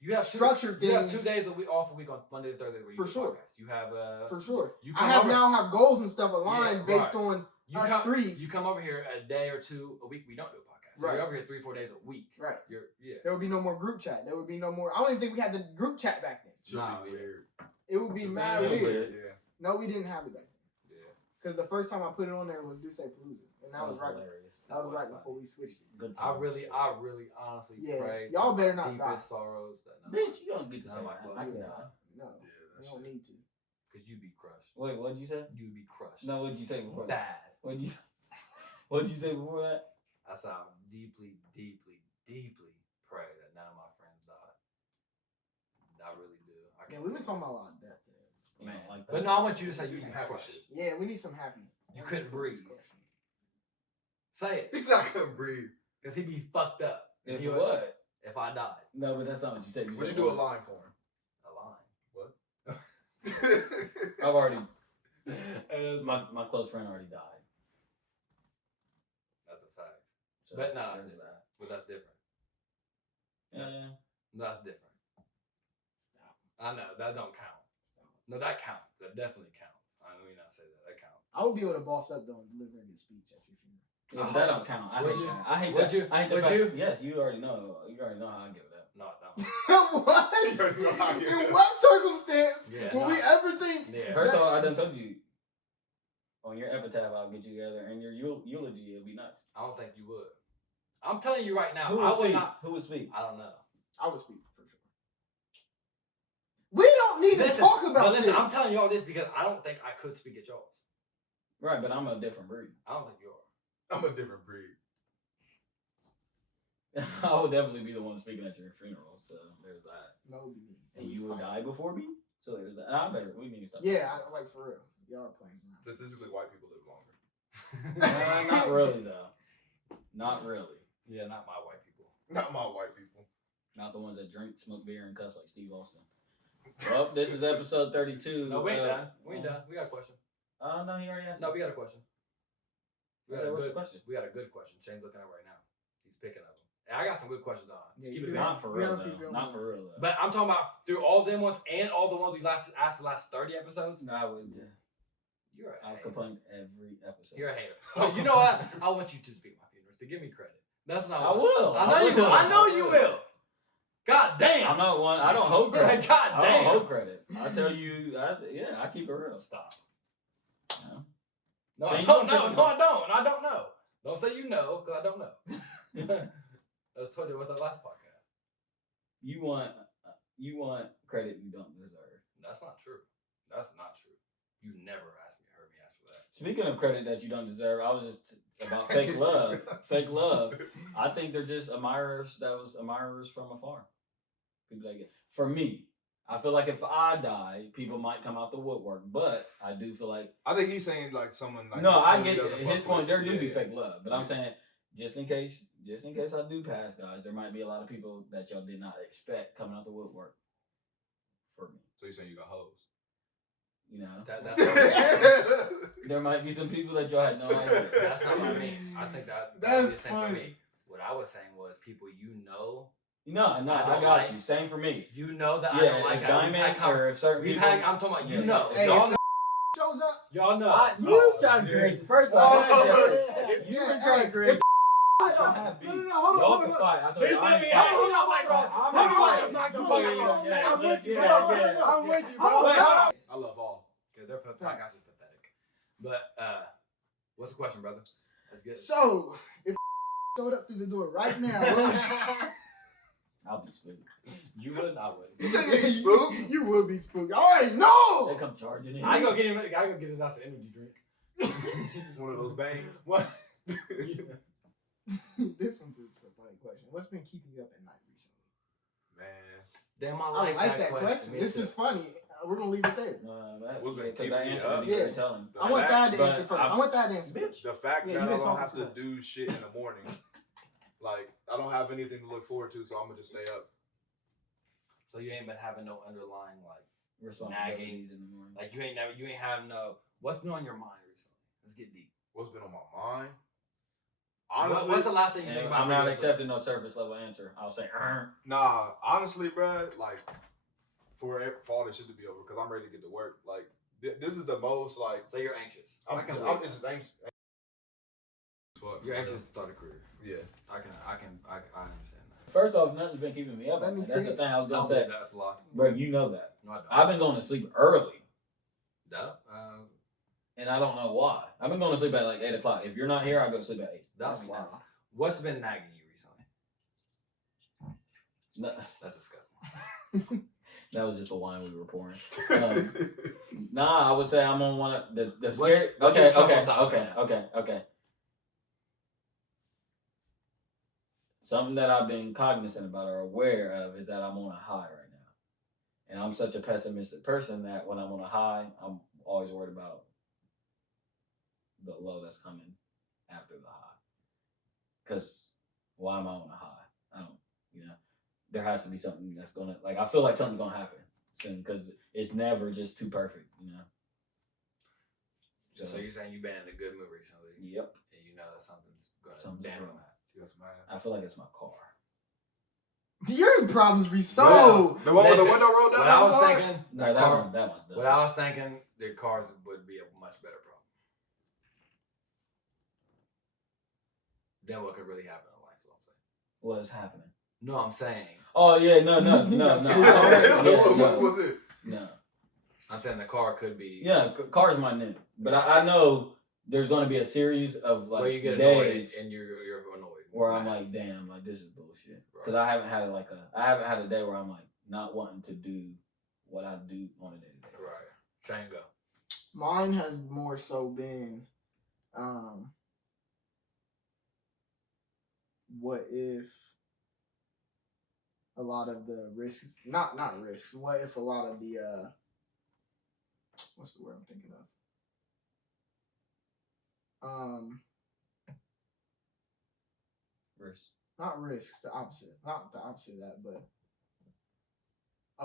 You have structured You have things. 2 days a week off a week on Monday to Thursday where you For do sure. podcasts. You have for sure. You I come have over, now have goals and stuff aligned Yeah, based on you us come, three. You come over here a day or two a week. We don't do a podcast. So Right. You're over here 3-4 days a week. Right. Yeah. There would be no more group chat. There would be no more. I don't even think we had the group chat back then. Should Nah, be weird. It would be mad Yeah, weird. Yeah. No, we didn't have it back then. Yeah. Because the first time I put it on there was Do Say Palooza, and that was right. hilarious. That was was right funny. before we switched. Good I times. really honestly Yeah, pray. y'all to better my not die. deepest sorrows that none of Bitch, you don't get to None say of my that. clothes. I can Yeah. die. No, Yeah, we that's don't need to. because you'd be crushed. Wait, what'd you say? You'd be crushed. No, what'd you say before that? Bad. What'd you say before that? That's how I deeply, deeply, deeply pray that none of my friends die. I really do. Yeah, we've been talking about a lot of death today. You don't like that? But no, I want you to say you Some be happy crushed. shit. Yeah, we need some happy. You couldn't breathe. Say it. He's not gonna breathe. Because he'd be fucked up. If He would- what? If I died. No, but that's not what you said. Would said you do a what? line for him? A line. I've already. That's My close friend already died. a fact. So But no, there's that. but that's different. Yeah. No, that's different. Stop. I know that don't count. Stop. No, that counts. That definitely counts. I know you not say that. That counts. I would be able to boss up though and deliver a good speech at your funeral. Yeah, but that don't count. I Would hate you? that. I hate Would that. you? I hate the Would fact- you? Yes, you already know. You already know how I give it up. No, no. What? In what circumstance Yeah, will we nah. ever think? Yeah. First of all, I done told you. On your epitaph, I'll get you together, and your eulogy, it'll be nice. I don't think you would. I'm telling you right now. Who I would would speak? not. Who would speak? I don't know. I would speak for sure. We don't need to talk about but listen, this. I'm telling you all this because I don't think I could speak at yours. Right, but I'm a different breed. I don't think you are. I'm a different breed. I would definitely be the one speaking at your funeral, so there's that. No, it would be me. And you will die before me, so there's that. I better. We need something. Yeah, like for real. Y'all are playing now. Statistically, white people live longer. Not really though. Not really. Yeah, not my white people. Not my white people. Not the ones that drink, smoke beer, and cuss like Steve Austin. Well, this is episode 32. No, we ain't done. We ain't done. We got a question. No, he already asked. No, we got a question. We got Okay, a what's good the question? We got a good question. Shane's looking at it right now. He's picking up. I got some good questions on. Yeah, Just keep you it do. going. Not for We real have a few though. good Not ones. for real though. But I'm talking about through all them ones and all the ones we asked the last 30 episodes. No, I would. You're a I've hater. complained every episode. You're a hater. But you know what? I want you to speak my funeral to give me credit. That's not. I what- will. I know you will. I know you will. God damn. I'm not one. I don't hold credit. God I damn. don't hold credit. I tell you. I keep it real. Stop. No. No, Shane, I you don't don't know. pick No, me. I don't. I don't know. Don't say you know, because I don't know. I just told you about the last podcast. You want credit you don't deserve. That's not true. That's not true. You never heard me ask for that. Speaking of credit that you don't deserve, I was just about fake love. Fake love. I think they're just admirers from afar. People that get for me. I feel like if I die, people might come out the woodwork, but I do feel like I think he's saying like someone like no, I who get doesn't his fuck point. with. There do be Yeah. fake love, but I'm Yeah. saying just in case I do pass, guys, there might be a lot of people that y'all did not expect coming out the woodwork for me. So you're saying you got hoes? You know, That's not what I mean. there might be some people that y'all had no idea. That's not what I mean. I think that's That's the same for funny. me. What I was saying was people you know. No, I I don't got like- you. Same for me. You know that I Yeah, don't like if that. We've had Diamond or if certain we've people. had. I'm talking about you Yeah. know. Hey, Y'all if know. Shows up. Y'all know. You Oh, trying to shit. create. First of all, you Yeah, been trying to create. I don't have beef. No, hold Y'all on, can hold on. fight. I told you. Hold I on, ain't hold on, fighting. hold on, like, bro. I'm Hold not on, fighting. I'm You with fight, you, yeah, I'm with you, yeah, bro. yeah. I'm with you, bro. Hold on, Wait, hold on. I love all. Because their podcast is pathetic. But what's the question, brother? That's good. So, if showed up through the door right now, what would I'll be spooked. You would, I would. you, Spooked? you would be spooked. All right, no. They come charging in. I go get him. I go get his ass an energy drink. One of those bangs. What? This one's a funny question. What's been keeping you up at night recently? Man, Damn, I like that question. Me This too. is funny. We're gonna leave it there. What's been Because keeping that me answer up? would be Yeah. very telling. The I want fact- that to but answer first. I'm- I want that to answer Bitch. first. The fact Yeah, that you I been don't talking have too to much. do shit in the morning, like I don't have anything to look forward to, so I'm gonna just stay up. So you ain't been having no underlying like Responsibilities in the morning. you ain't having no. What's been on your mind recently? Let's get deep. What's been on my mind? Honestly, What's the last thing you And think about? I'm for not yourself? accepting no surface level answer. I'll say, nah. Honestly, bruh, like for all this shit to be over, because I'm ready to get to work. Like this is the most like So you're anxious. I'm I can. I'm believe just that. anxious. Fuck, You're bruh. anxious to start a career. Yeah. I understand that. First off, nothing's been keeping me up. Let me That's the create- thing I was I gonna don't say, believe that's a lot. bro. You know that. No, I don't. I've been going to sleep early, No, and I don't know why. I've been going to sleep at like 8 o'clock. If you're not here, I go to sleep at 8. that's That's wild. wild. What's been nagging you recently? No, That's disgusting. that was just the wine we were pouring. Nah, I would say I'm on one of the What's- scary. what's your Okay, trouble okay, thoughts right okay, now? okay. Something that I've been cognizant about or aware of is that I'm on a high right now. And I'm such a pessimistic person that when I'm on a high, I'm always worried about the low that's coming after the high. Because why am I on a high? I don't, there has to be something that's going to, like, I feel like something's going to happen soon because it's never just too perfect, So you're saying you've been in a good mood recently, Yep. and you know that something's gonna Something's damn wrong. that. You got I feel like it's my car. Your problems be so. Well, the one with the Listen, window rolled down. What I was outside? thinking, No, the that car, one's done. what I was thinking, the cars would be a much better problem. Then what could really happen in life? Is what I'm saying. What is happening? No, I'm saying. Oh yeah, no. What was it? No. I'm saying the car could be. Yeah, car's my nigga. But I know there's going to be a series of like where you get annoyed days and you're annoyed. where I'm like, damn, like this is bullshit. Because I haven't had a day where I'm like not wanting to do what I do on a day to day. Right. Shane, go. Mine has more so been, what if a lot of the risks, not risks, what if a lot of the, what's the word I'm thinking of? Risk. Not risks, the opposite. Not the opposite of that, but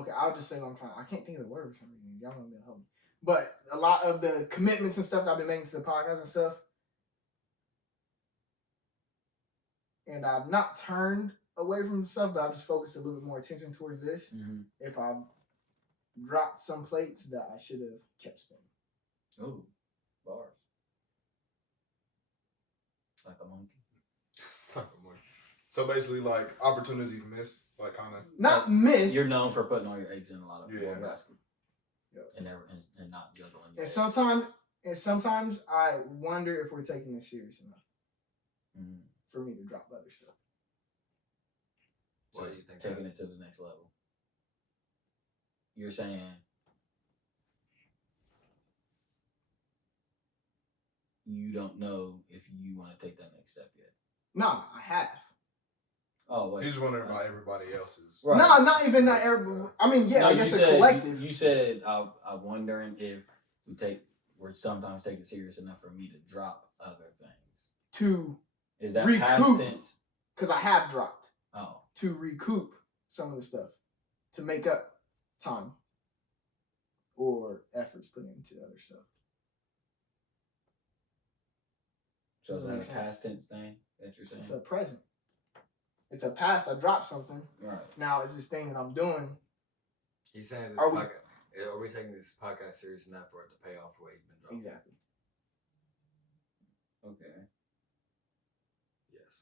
okay, I'll just say what I'm trying. I can't think of the word for some reason. Y'all don't help me. But a lot of the commitments and stuff that I've been making to the podcast and stuff, and I've not turned away from stuff, but I've just focused a little bit more attention towards this. Mm-hmm. If I've dropped some plates that I should have kept spinning. Ooh, bars. Like a monkey. So basically, like opportunities missed, like kind of Not missed. You're known for putting all your eggs in a lot of Yeah. one basket. Yep. And not juggling. And sometimes I wonder if we're taking this serious enough for me to drop other stuff. What do you think? Taking it to the next level. You're saying you don't know if you want to take that next step yet. No, I have. Oh wait. he's wondering about everybody else's. Right. No, not even that. I mean, yeah, No, I guess you a said, collective. You said I'm wondering if we're sometimes take it serious enough for me to drop other things. To Is that recoup, past tense? because I have dropped. Oh. To recoup some of the stuff, to make up time or efforts put into other stuff. So is that Makes a sense. past tense thing that you're saying? It's a present. It's a past. I dropped something. Right. Now it's this thing that I'm doing. He's saying this Are we- podcast. Are we taking this podcast serious enough for it to pay off what he's been dropping? Exactly. Okay. Yes.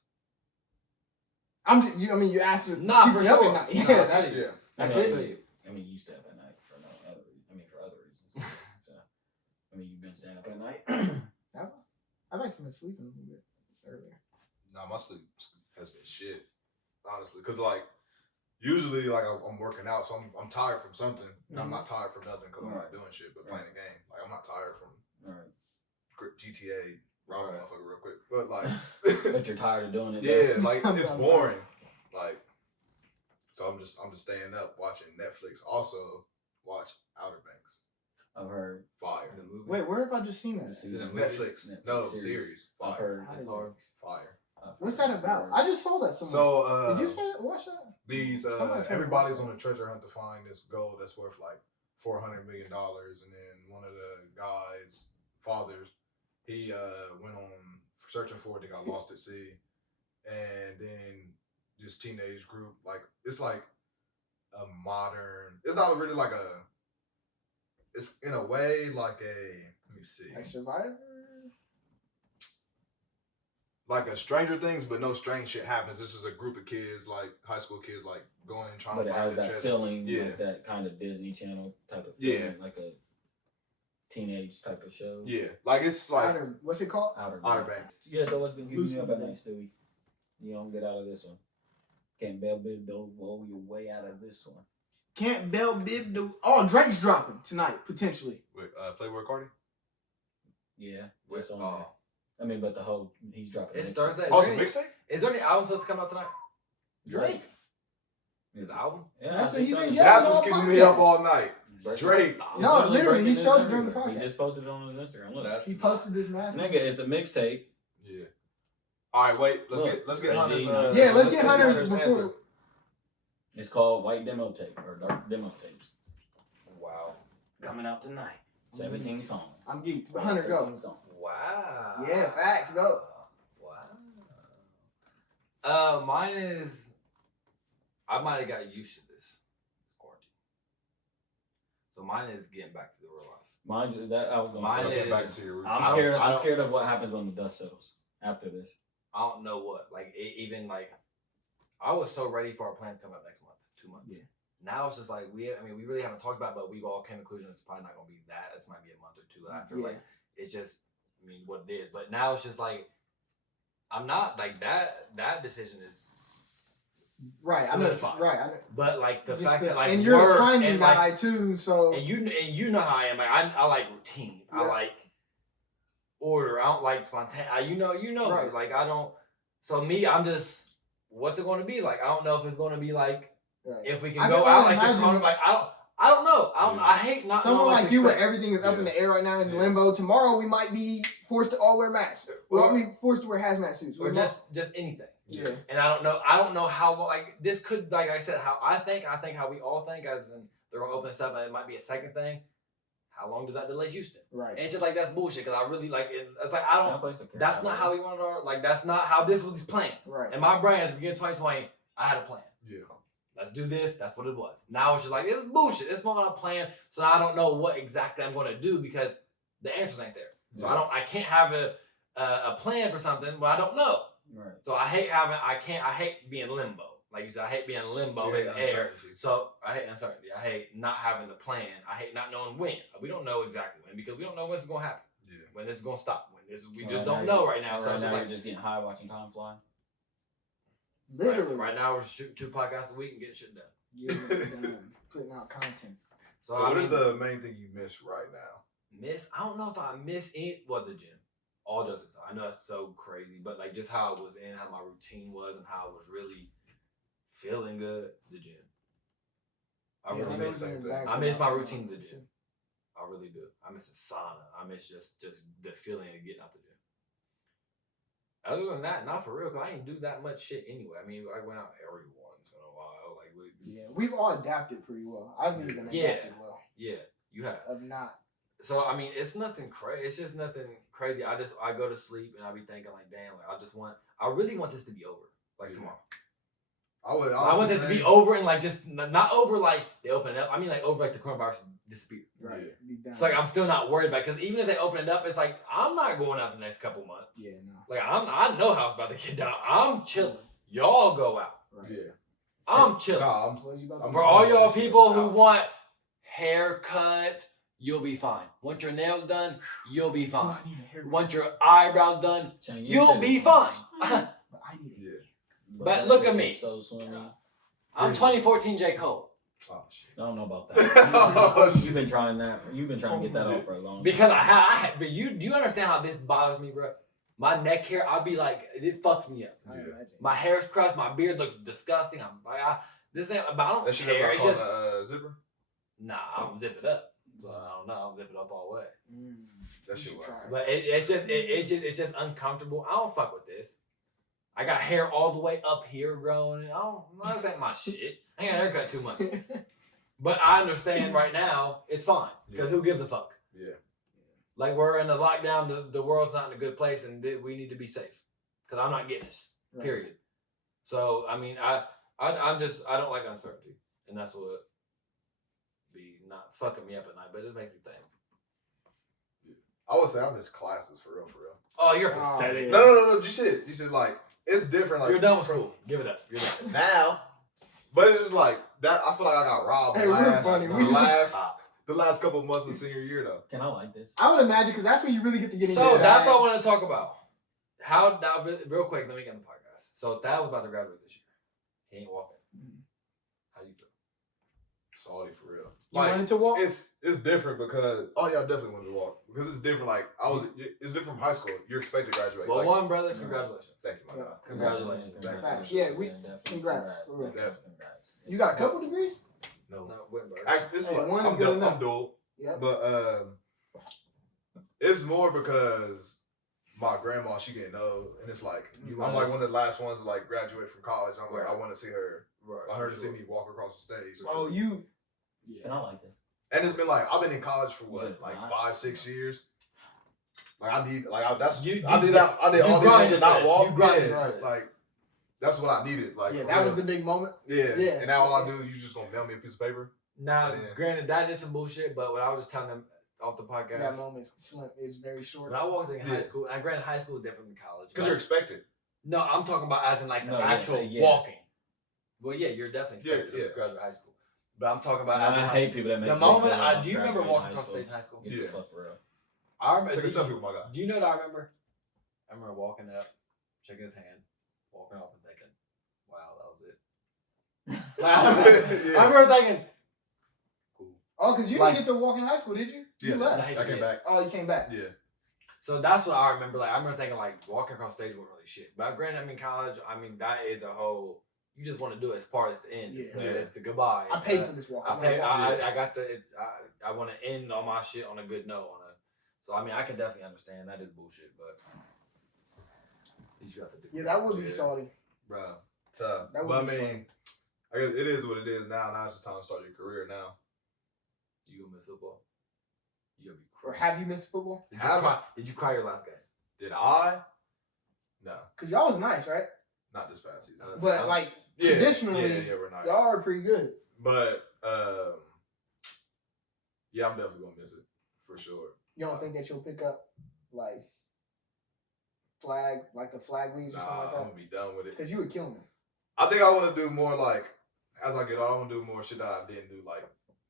You asked me. Nah, for sure. Yeah, Nah, I that's feel you. That's I it. feel you. I mean, you stay up at night for other reasons. So, I mean, you've been staying up at night. I've actually been sleeping a little bit earlier. Nah, my sleep has been shit, honestly. Cause like usually like I'm working out, so I'm tired from something. And I'm not tired from nothing because I'm not doing shit but playing the game. Like I'm not tired from GTA. Rob a motherfucker real quick, but like, But you're tired of doing it. yeah, like I'm it's tired. boring. Like, so I'm just staying up watching Netflix. Also, watch Outer Banks. I've heard. Fire. The movie. Wait, where have I just seen that? Is it a movie? Netflix. No series. I've Fire. heard. How did hard. you- Fire. What's that about? I just saw that somewhere. So, Did you say that? Watch that? these Somebody told me everybody's about on a treasure hunt to find this gold that's worth like $400 million, and then one of the guys' fathers, he went on searching for it. They got lost at sea, and then this teenage group, like it's like a modern. It's not really like a. It's in a way like a. Let me see. Like Survivor? Like a Stranger Things, but no strange shit happens. This is a group of kids, like high school kids, like going and trying But to it find has the that treasure. feeling, Yeah. like that kind of Disney Channel type of feeling, Yeah. like a teenage type of show. Yeah, like it's like What's it called? Outer Outer Banks. Banks. Yeah, so what's been keeping you up at Lucy. night, Stewie? You don't get out of this one. Can't bail bib roll your way out of this one. Can't Bell Bib do. Oh, Drake's dropping tonight, potentially. with Playboy Cardi. Yeah, With it's on there. I mean, but he's dropping. It's next Thursday. Oh, it's a mixtape. Is there any album supposed to come out tonight? Drake. Is the album? Yeah, That's what he been he's yelling That's on what's keeping podcasts. me up all night. breaking- Drake. No, He's literally, he breaking showed news it during the everywhere. podcast. He just posted it on his Instagram. Look, That's He posted this massive. nigga, it's a mixtape. Yeah. All right, wait. Let's Look, get Hunter's. Reggie. Yeah, let's get Hunter's Hunter's before. answer. It's called White Demo Tape or Dark Demo Tapes. Wow. Coming out tonight. 17 songs. I'm geeked. But Hunter, go. 13 songs. Wow. Yeah, facts, go. Wow. Mine is. I might have got used to this quarantine. So mine is getting back to the real life. Mine that I was going Mine to say. is- back to your routine. I'm scared of what happens when the dust settles after this. I don't know what. Like even like, I was so ready for our plans coming up next month, 2 months. Yeah. Now it's just like we really haven't talked about it, but we've all came to the conclusion it's probably not gonna be that. This might be a month or two after. Yeah. Like it's just, what it is. But now it's just like, I'm not like that. That decision is Right. I know. solidified. Right. I know. But like the Just fact that like and you're a work timing and guy like, too, so and you know how I am. Like I like routine. I Yeah. like order. I don't like spontaneous. You know, Right. like I don't. So me, I'm just. What's it going to be like? I don't know if it's going to be like right. if we can I go can out only like the imagine- corner. Like I don't know. I hate not someone knowing what like to you where expect. everything is up in Yeah. the air right now in Yeah. limbo. Tomorrow we might be forced to all wear masks. Well, Or- I mean, forced to wear hazmat suits. or We just anything. yeah. And I don't know how long. Like this could, like I said, how I think how we all think, as in they're gonna open this up and it might be a second thing. How long does that delay Houston? Right. And it's just like that's bullshit because I really like it. It's like I don't. That's That's not how we wanted our. Like that's not how this was planned. Right. In my brain at the beginning of 2020, I had a plan. Yeah. Let's do this. That's what it was. Now it's just like, this is bullshit. This is not a plan. So I don't know what exactly I'm going to do because the answers ain't there. So I can't have a plan for something, but I don't know. Right. So I hate being limbo. Like you said, I hate being limbo in the air. Uncertainty. So I hate uncertainty. I hate not having the plan. I hate not knowing when. We don't know exactly when because we don't know when it's going to happen. Yeah. When this is going to stop. We Right just now don't know right now. Right So it's now just you're like, just getting high watching time fly. Literally. right now we're shooting 2 podcasts a week and getting shit done. Putting out content. So what is the main thing you miss right now? I don't know if I miss any. Well, the gym. All jokes aside, I know that's so crazy, but like just how it was in, how my routine was, and how I was really feeling good. The gym. I Yeah, really know miss. everything is back I to miss my normal routine in the too. gym. I really do. I miss the sauna. I miss just the feeling of getting out the gym. Other than that, not for real, because I didn't do that much shit anyway. I mean, I went out every once in a while. Like, Yeah, we've all adapted pretty well. I've even Yeah. adapted well. yeah, you have. Of not. So I mean, it's nothing crazy. It's just nothing crazy. I go to sleep and I be thinking like, damn, like I really want this to be over, like Yeah. tomorrow. I would. I want this to be over and like just not over like they open it up. I mean like over like the coronavirus disappeared. Right. Yeah. Be done. It's like I'm still not worried about it because even if they open it up, it's like I'm not going out the next couple months. Yeah, no. Like I know how it's about to get down. I'm chilling. Y'all go out. Right. Yeah. I'm chilling. Nah, What you about to I'm do? For all y'all shit people who out. want haircut, you'll be fine. Want your nails done, you'll be fine. I need a haircut. Want your eyebrows done, Chang, you you'll said be it fine. once. But I need Yeah. But that look shit at is me. So swimmy. I'm 2014 J. Cole. Oh shit. I don't know about Oh, that. You've been trying that. You've been trying to get that off for a long time. Because I had, but do you understand how this bothers me, bro? My neck hair, I'll be like, it fucks me up. I Yeah. imagine. My hair's crushed, my beard looks disgusting. I'm like, this ain't, but I don't That shit care. ever It's called just, a zipper? nah, I'm zip it up. So I don't know, I'll zip it up all the way. That You shit should was. try it. But it's just uncomfortable. I don't fuck with this. I got hair all the way up here growing. This ain't my shit. I ain't got a haircut 2 months. But I understand right now it's fine because who gives a fuck? Yeah. Like we're in a lockdown, the world's not in a good place, and we need to be safe. Because I'm not getting this. Right. Period. So I mean, I don't like uncertainty, and that's what be not fucking me up at night, but it makes me think. I would say I miss classes for real, for real. Oh, you're Oh, pathetic. yeah. No. You said like it's different. Like You're done with school. Give it up. You're done. now, but it's just like that. I feel like I got robbed Hey, we're funny. We just- the last couple of months of senior year though. Can I like this? I would imagine because that's when you really get to get into So it. that's all I want to talk about. How now, real quick, let me get in the podcast. So Thad was about to graduate this year. He ain't walking. How do you feel? Salty for real. You Like wanted to walk? it's different because I definitely wanted to walk because it's different. Like it's different from high school. You're expected to graduate. Well, like, one brother, congratulations. thank you, my Yeah. God. Congratulations. Facts. Yeah, definitely. congrats, for real. Definitely. You got a couple degrees? No, No, Whitburn. actually, it's Hey, like one is I'm good dual. enough. I'm dual, Yep. but it's more because my grandma she getting old, and it's like You I'm wanna- like one of the last ones to like graduate from college. I'm like Right. I want to see her. Right. I heard for to sure. see me walk across the stage. Oh, you. Can I like this? And it's been like I've been in college for Is what, it like not? 5-6 years. Like I need, like I, that's You- I did you- that. I did you all this grinded to for not this. walk. You grinded Yeah, for this. like that's what I needed. Like, Yeah, for that real. was the big moment. Yeah. Yeah. And now all I do is you just gonna mail me a piece of paper. Now, Yeah. granted, that is some bullshit, but what I was just telling them off the podcast, That moment is very short. when I walked in high Yeah. school, and granted, high school is different than college. Because you're expected. No, I'm talking about as in like the No, yeah, actual so, yeah. walking. Well, yeah, you're definitely Yeah, expected yeah. to graduate high school. But I'm talking about I as in, like, hate people that make the big moment deal about do you remember graduating walking high across school. stage in high school? Get Yeah. the fuck real. I remember. Take a selfie with my guy. Do you know what I remember? I remember walking up, shaking his hand, walking off, and thinking, "Wow, that was it." Yeah. I remember thinking, "Cool." Oh, because you Like- didn't get to walk in high school, did you? You Yeah, left. I came back. Oh, you came back. Yeah. So that's what I remember. Like I remember thinking, like walking across stage wasn't really shit. But granted, I mean college. I mean that is a whole. You just want to do it as part of the end. It's, Yeah. it's the goodbye. I It's paid the- for this walk. I paid. wanna walk. I got the. I want to end all my shit on a good note. So I mean, I can definitely understand that is bullshit, but at least you got to do. Yeah, that would be Yeah. salty. Bro, tough. That would But I be mean, salty. I guess it is what it is now. Now it's just time to start your career now. You gonna miss football? You gonna be Or crying. have you missed football? Did you Have cry? Did you cry your last game? Did I? No, Because y'all was nice, right? not this past season. But like Yeah, traditionally, yeah, we're nice. y'all are pretty good. But yeah, I'm definitely gonna miss it for sure. You don't think that you'll pick up like the flag leagues or something Nah, like I'm that? gonna be done with it. Because you would kill me. I think I want to do more like as I get older. I want to do more shit that I didn't do, like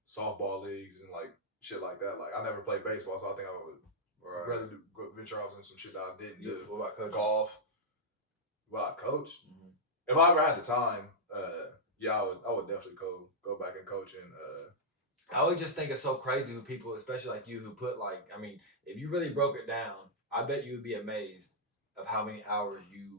softball leagues and like shit like that. Like I never played baseball, so I think I would rather venture off into some shit that I didn't do. What about coaching? Golf. Well, I coach. Mhm. If I ever had the time, yeah, I would definitely go back and coach and I would just think it's so crazy who people, especially like you, who put like, I mean, if you really broke it down, I bet you would be amazed of how many hours you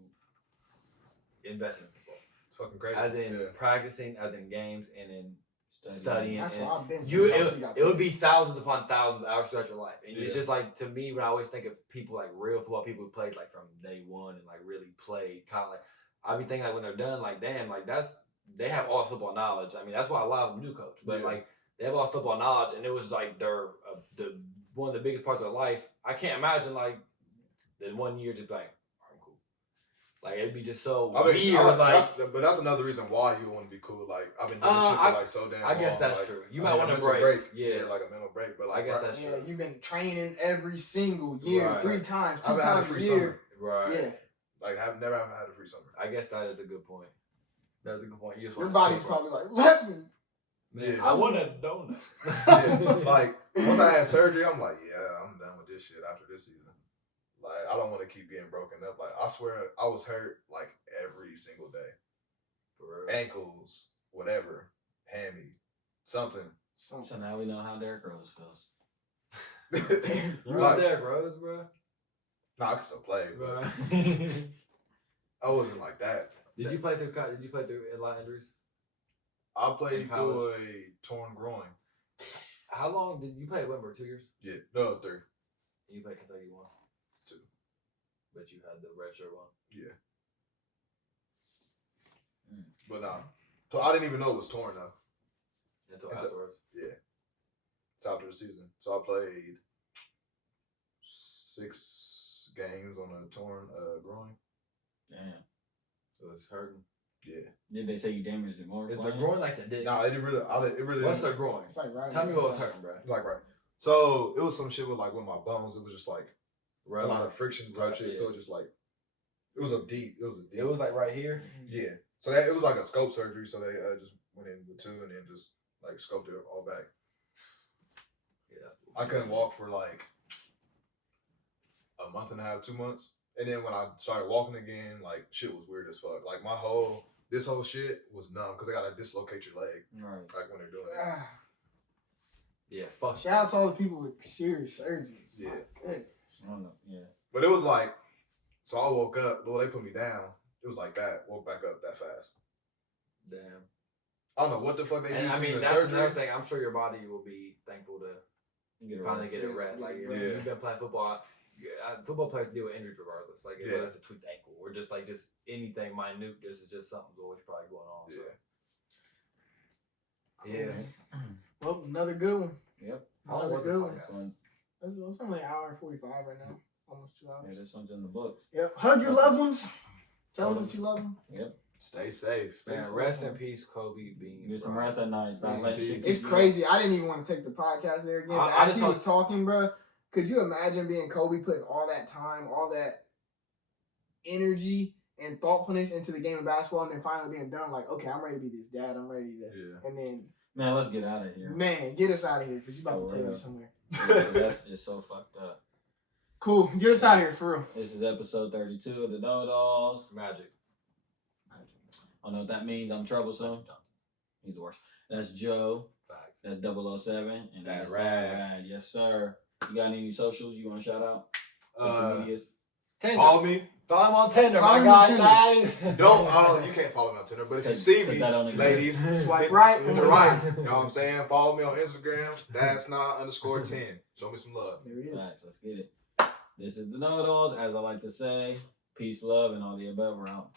invest in football. it's fucking crazy. As in yeah. practicing, as in games, and in Studying. studying. That's and why I've been. you, since y'all got it would paid. be thousands upon thousands of hours throughout your life. And it's Yeah. just like, to me, when I always think of people like real football, people who played like from day one and like really played college, I be thinking like when they're done, like, damn, like they have all football knowledge. I mean, that's why a lot of them do coach, but Yeah. like they have all football knowledge, and it was like their the one of the biggest parts of their life. I can't imagine like the 1 year just like, I'm cool. Like it'd be just so I mean, weird. but that's another reason why you want to be cool. Like I've been doing this shit for like so damn long. I guess that's like, true. You I might mean, want a to mental break. Yeah. like a mental break. But I like, guess that's Yeah, true. you've been training every single year, Right. 3 times, 2 I've had a times a free year. summer. Right. Yeah, Like I've never had a free summer. I guess that is a good point. That's a good point. You just your wanna body's chill, probably like, let me. Man, Yeah. I want a donut. Yeah, like once I had surgery, I'm like, yeah, I'm done with this shit after this season. Like I don't want to keep getting broken up. Like I swear, I was hurt like every single day. For real. Ankles, whatever, hammy, something. Something. So now we know how Derrick Rose feels. You Like, were there, Rose, bro. nah, I can still play, but Bro. I wasn't like that. Did you play through a lot of injuries? I played In through college? a torn groin. How long did you play at Wimber? 2 years? Yeah, no, 3. You played Kentucky 1? 2. But you had the redshirt one. Yeah. Mm. But nah, so I didn't even know it was torn though. Until Until- afterwards. Yeah. It's after the season. So I played 6 games on a torn groin. Damn. So it's hurting. Yeah. Did they say you damaged it more? Is the playing? groin like the dick? No, it really. What's the groin? It's like right. Tell me what was hurting, bro. like right. So it was some shit with like one of my bones. It was just like Right. a lot of friction type Right, shit. yeah. So it just like it was a deep. It was like right here. Yeah. So that, it was like a scope surgery. So they just went in with 2 and then just like scoped it all back. Yeah. I couldn't walk for like a month and a half, 2 months. And then when I started walking again, like shit was weird as fuck. Like this whole shit was numb because they gotta dislocate your leg, Right. like when they're doing it. Ah, Yeah. Fuck. shout out to all the people with serious surgeries. Yeah. My goodness. I don't know. Yeah. But it was like, so I woke up. Well, they put me down. It was like that. Woke back up that fast. Damn. I don't know what the fuck they And do I to mean, you in that's surgery. another thing. I'm sure your body will be thankful to You get a finally rest. get it rest. Like if Yeah. you've been playing football, football players deal with injuries regardless. Like Yeah. whether it's a tweaked ankle or just anything minute, this is just something's always probably going on. So. Yeah. Well, another good one. Yep. How long Another was the good one. podcast? It's only an hour and 45 right now. Almost 2 hours. Yeah, this one's in the books. Yep. Hug your loved ones. Tell them that you love them. Yep. Stay safe. Stay Man, safe. rest in peace, Kobe Bean. Get some bro. rest at night. Stop Man, letting shit It's keep you crazy. I didn't even want to take the podcast there again. But I as just he was talking, bro, could you imagine being Kobe, putting all that time, all that energy and thoughtfulness into the game of basketball, and then finally being done? Like, okay, I'm ready to be this dad. I'm ready to. Yeah. And then, Man, let's get out of here. man, get us out of here because you about For to take me real. somewhere. That's just so fucked up. Cool. Get us out of here for real. This is episode 32 of the Noahidols. Magic. I don't know what that means. I'm troublesome. He's the worst. That's Joe. Facts. That's 007. And That that's rad. Yes, sir. You got any socials you want to shout out? Social medias? Tinder. Follow me. Follow him on Tinder, Follow my him guy. on Tinder. You can't follow me on Tinder, but if you see me, that don't exist. ladies, Swipe hit right hit on the the right. right. You know what I'm saying? Follow me on Instagram. That's not _10. Show me some love. There it is. Facts. Let's get it. This is the Noahidols. As I like to say, peace, love, and all the above. We're out.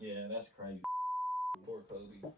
Yeah, that's crazy. Poor Kobe.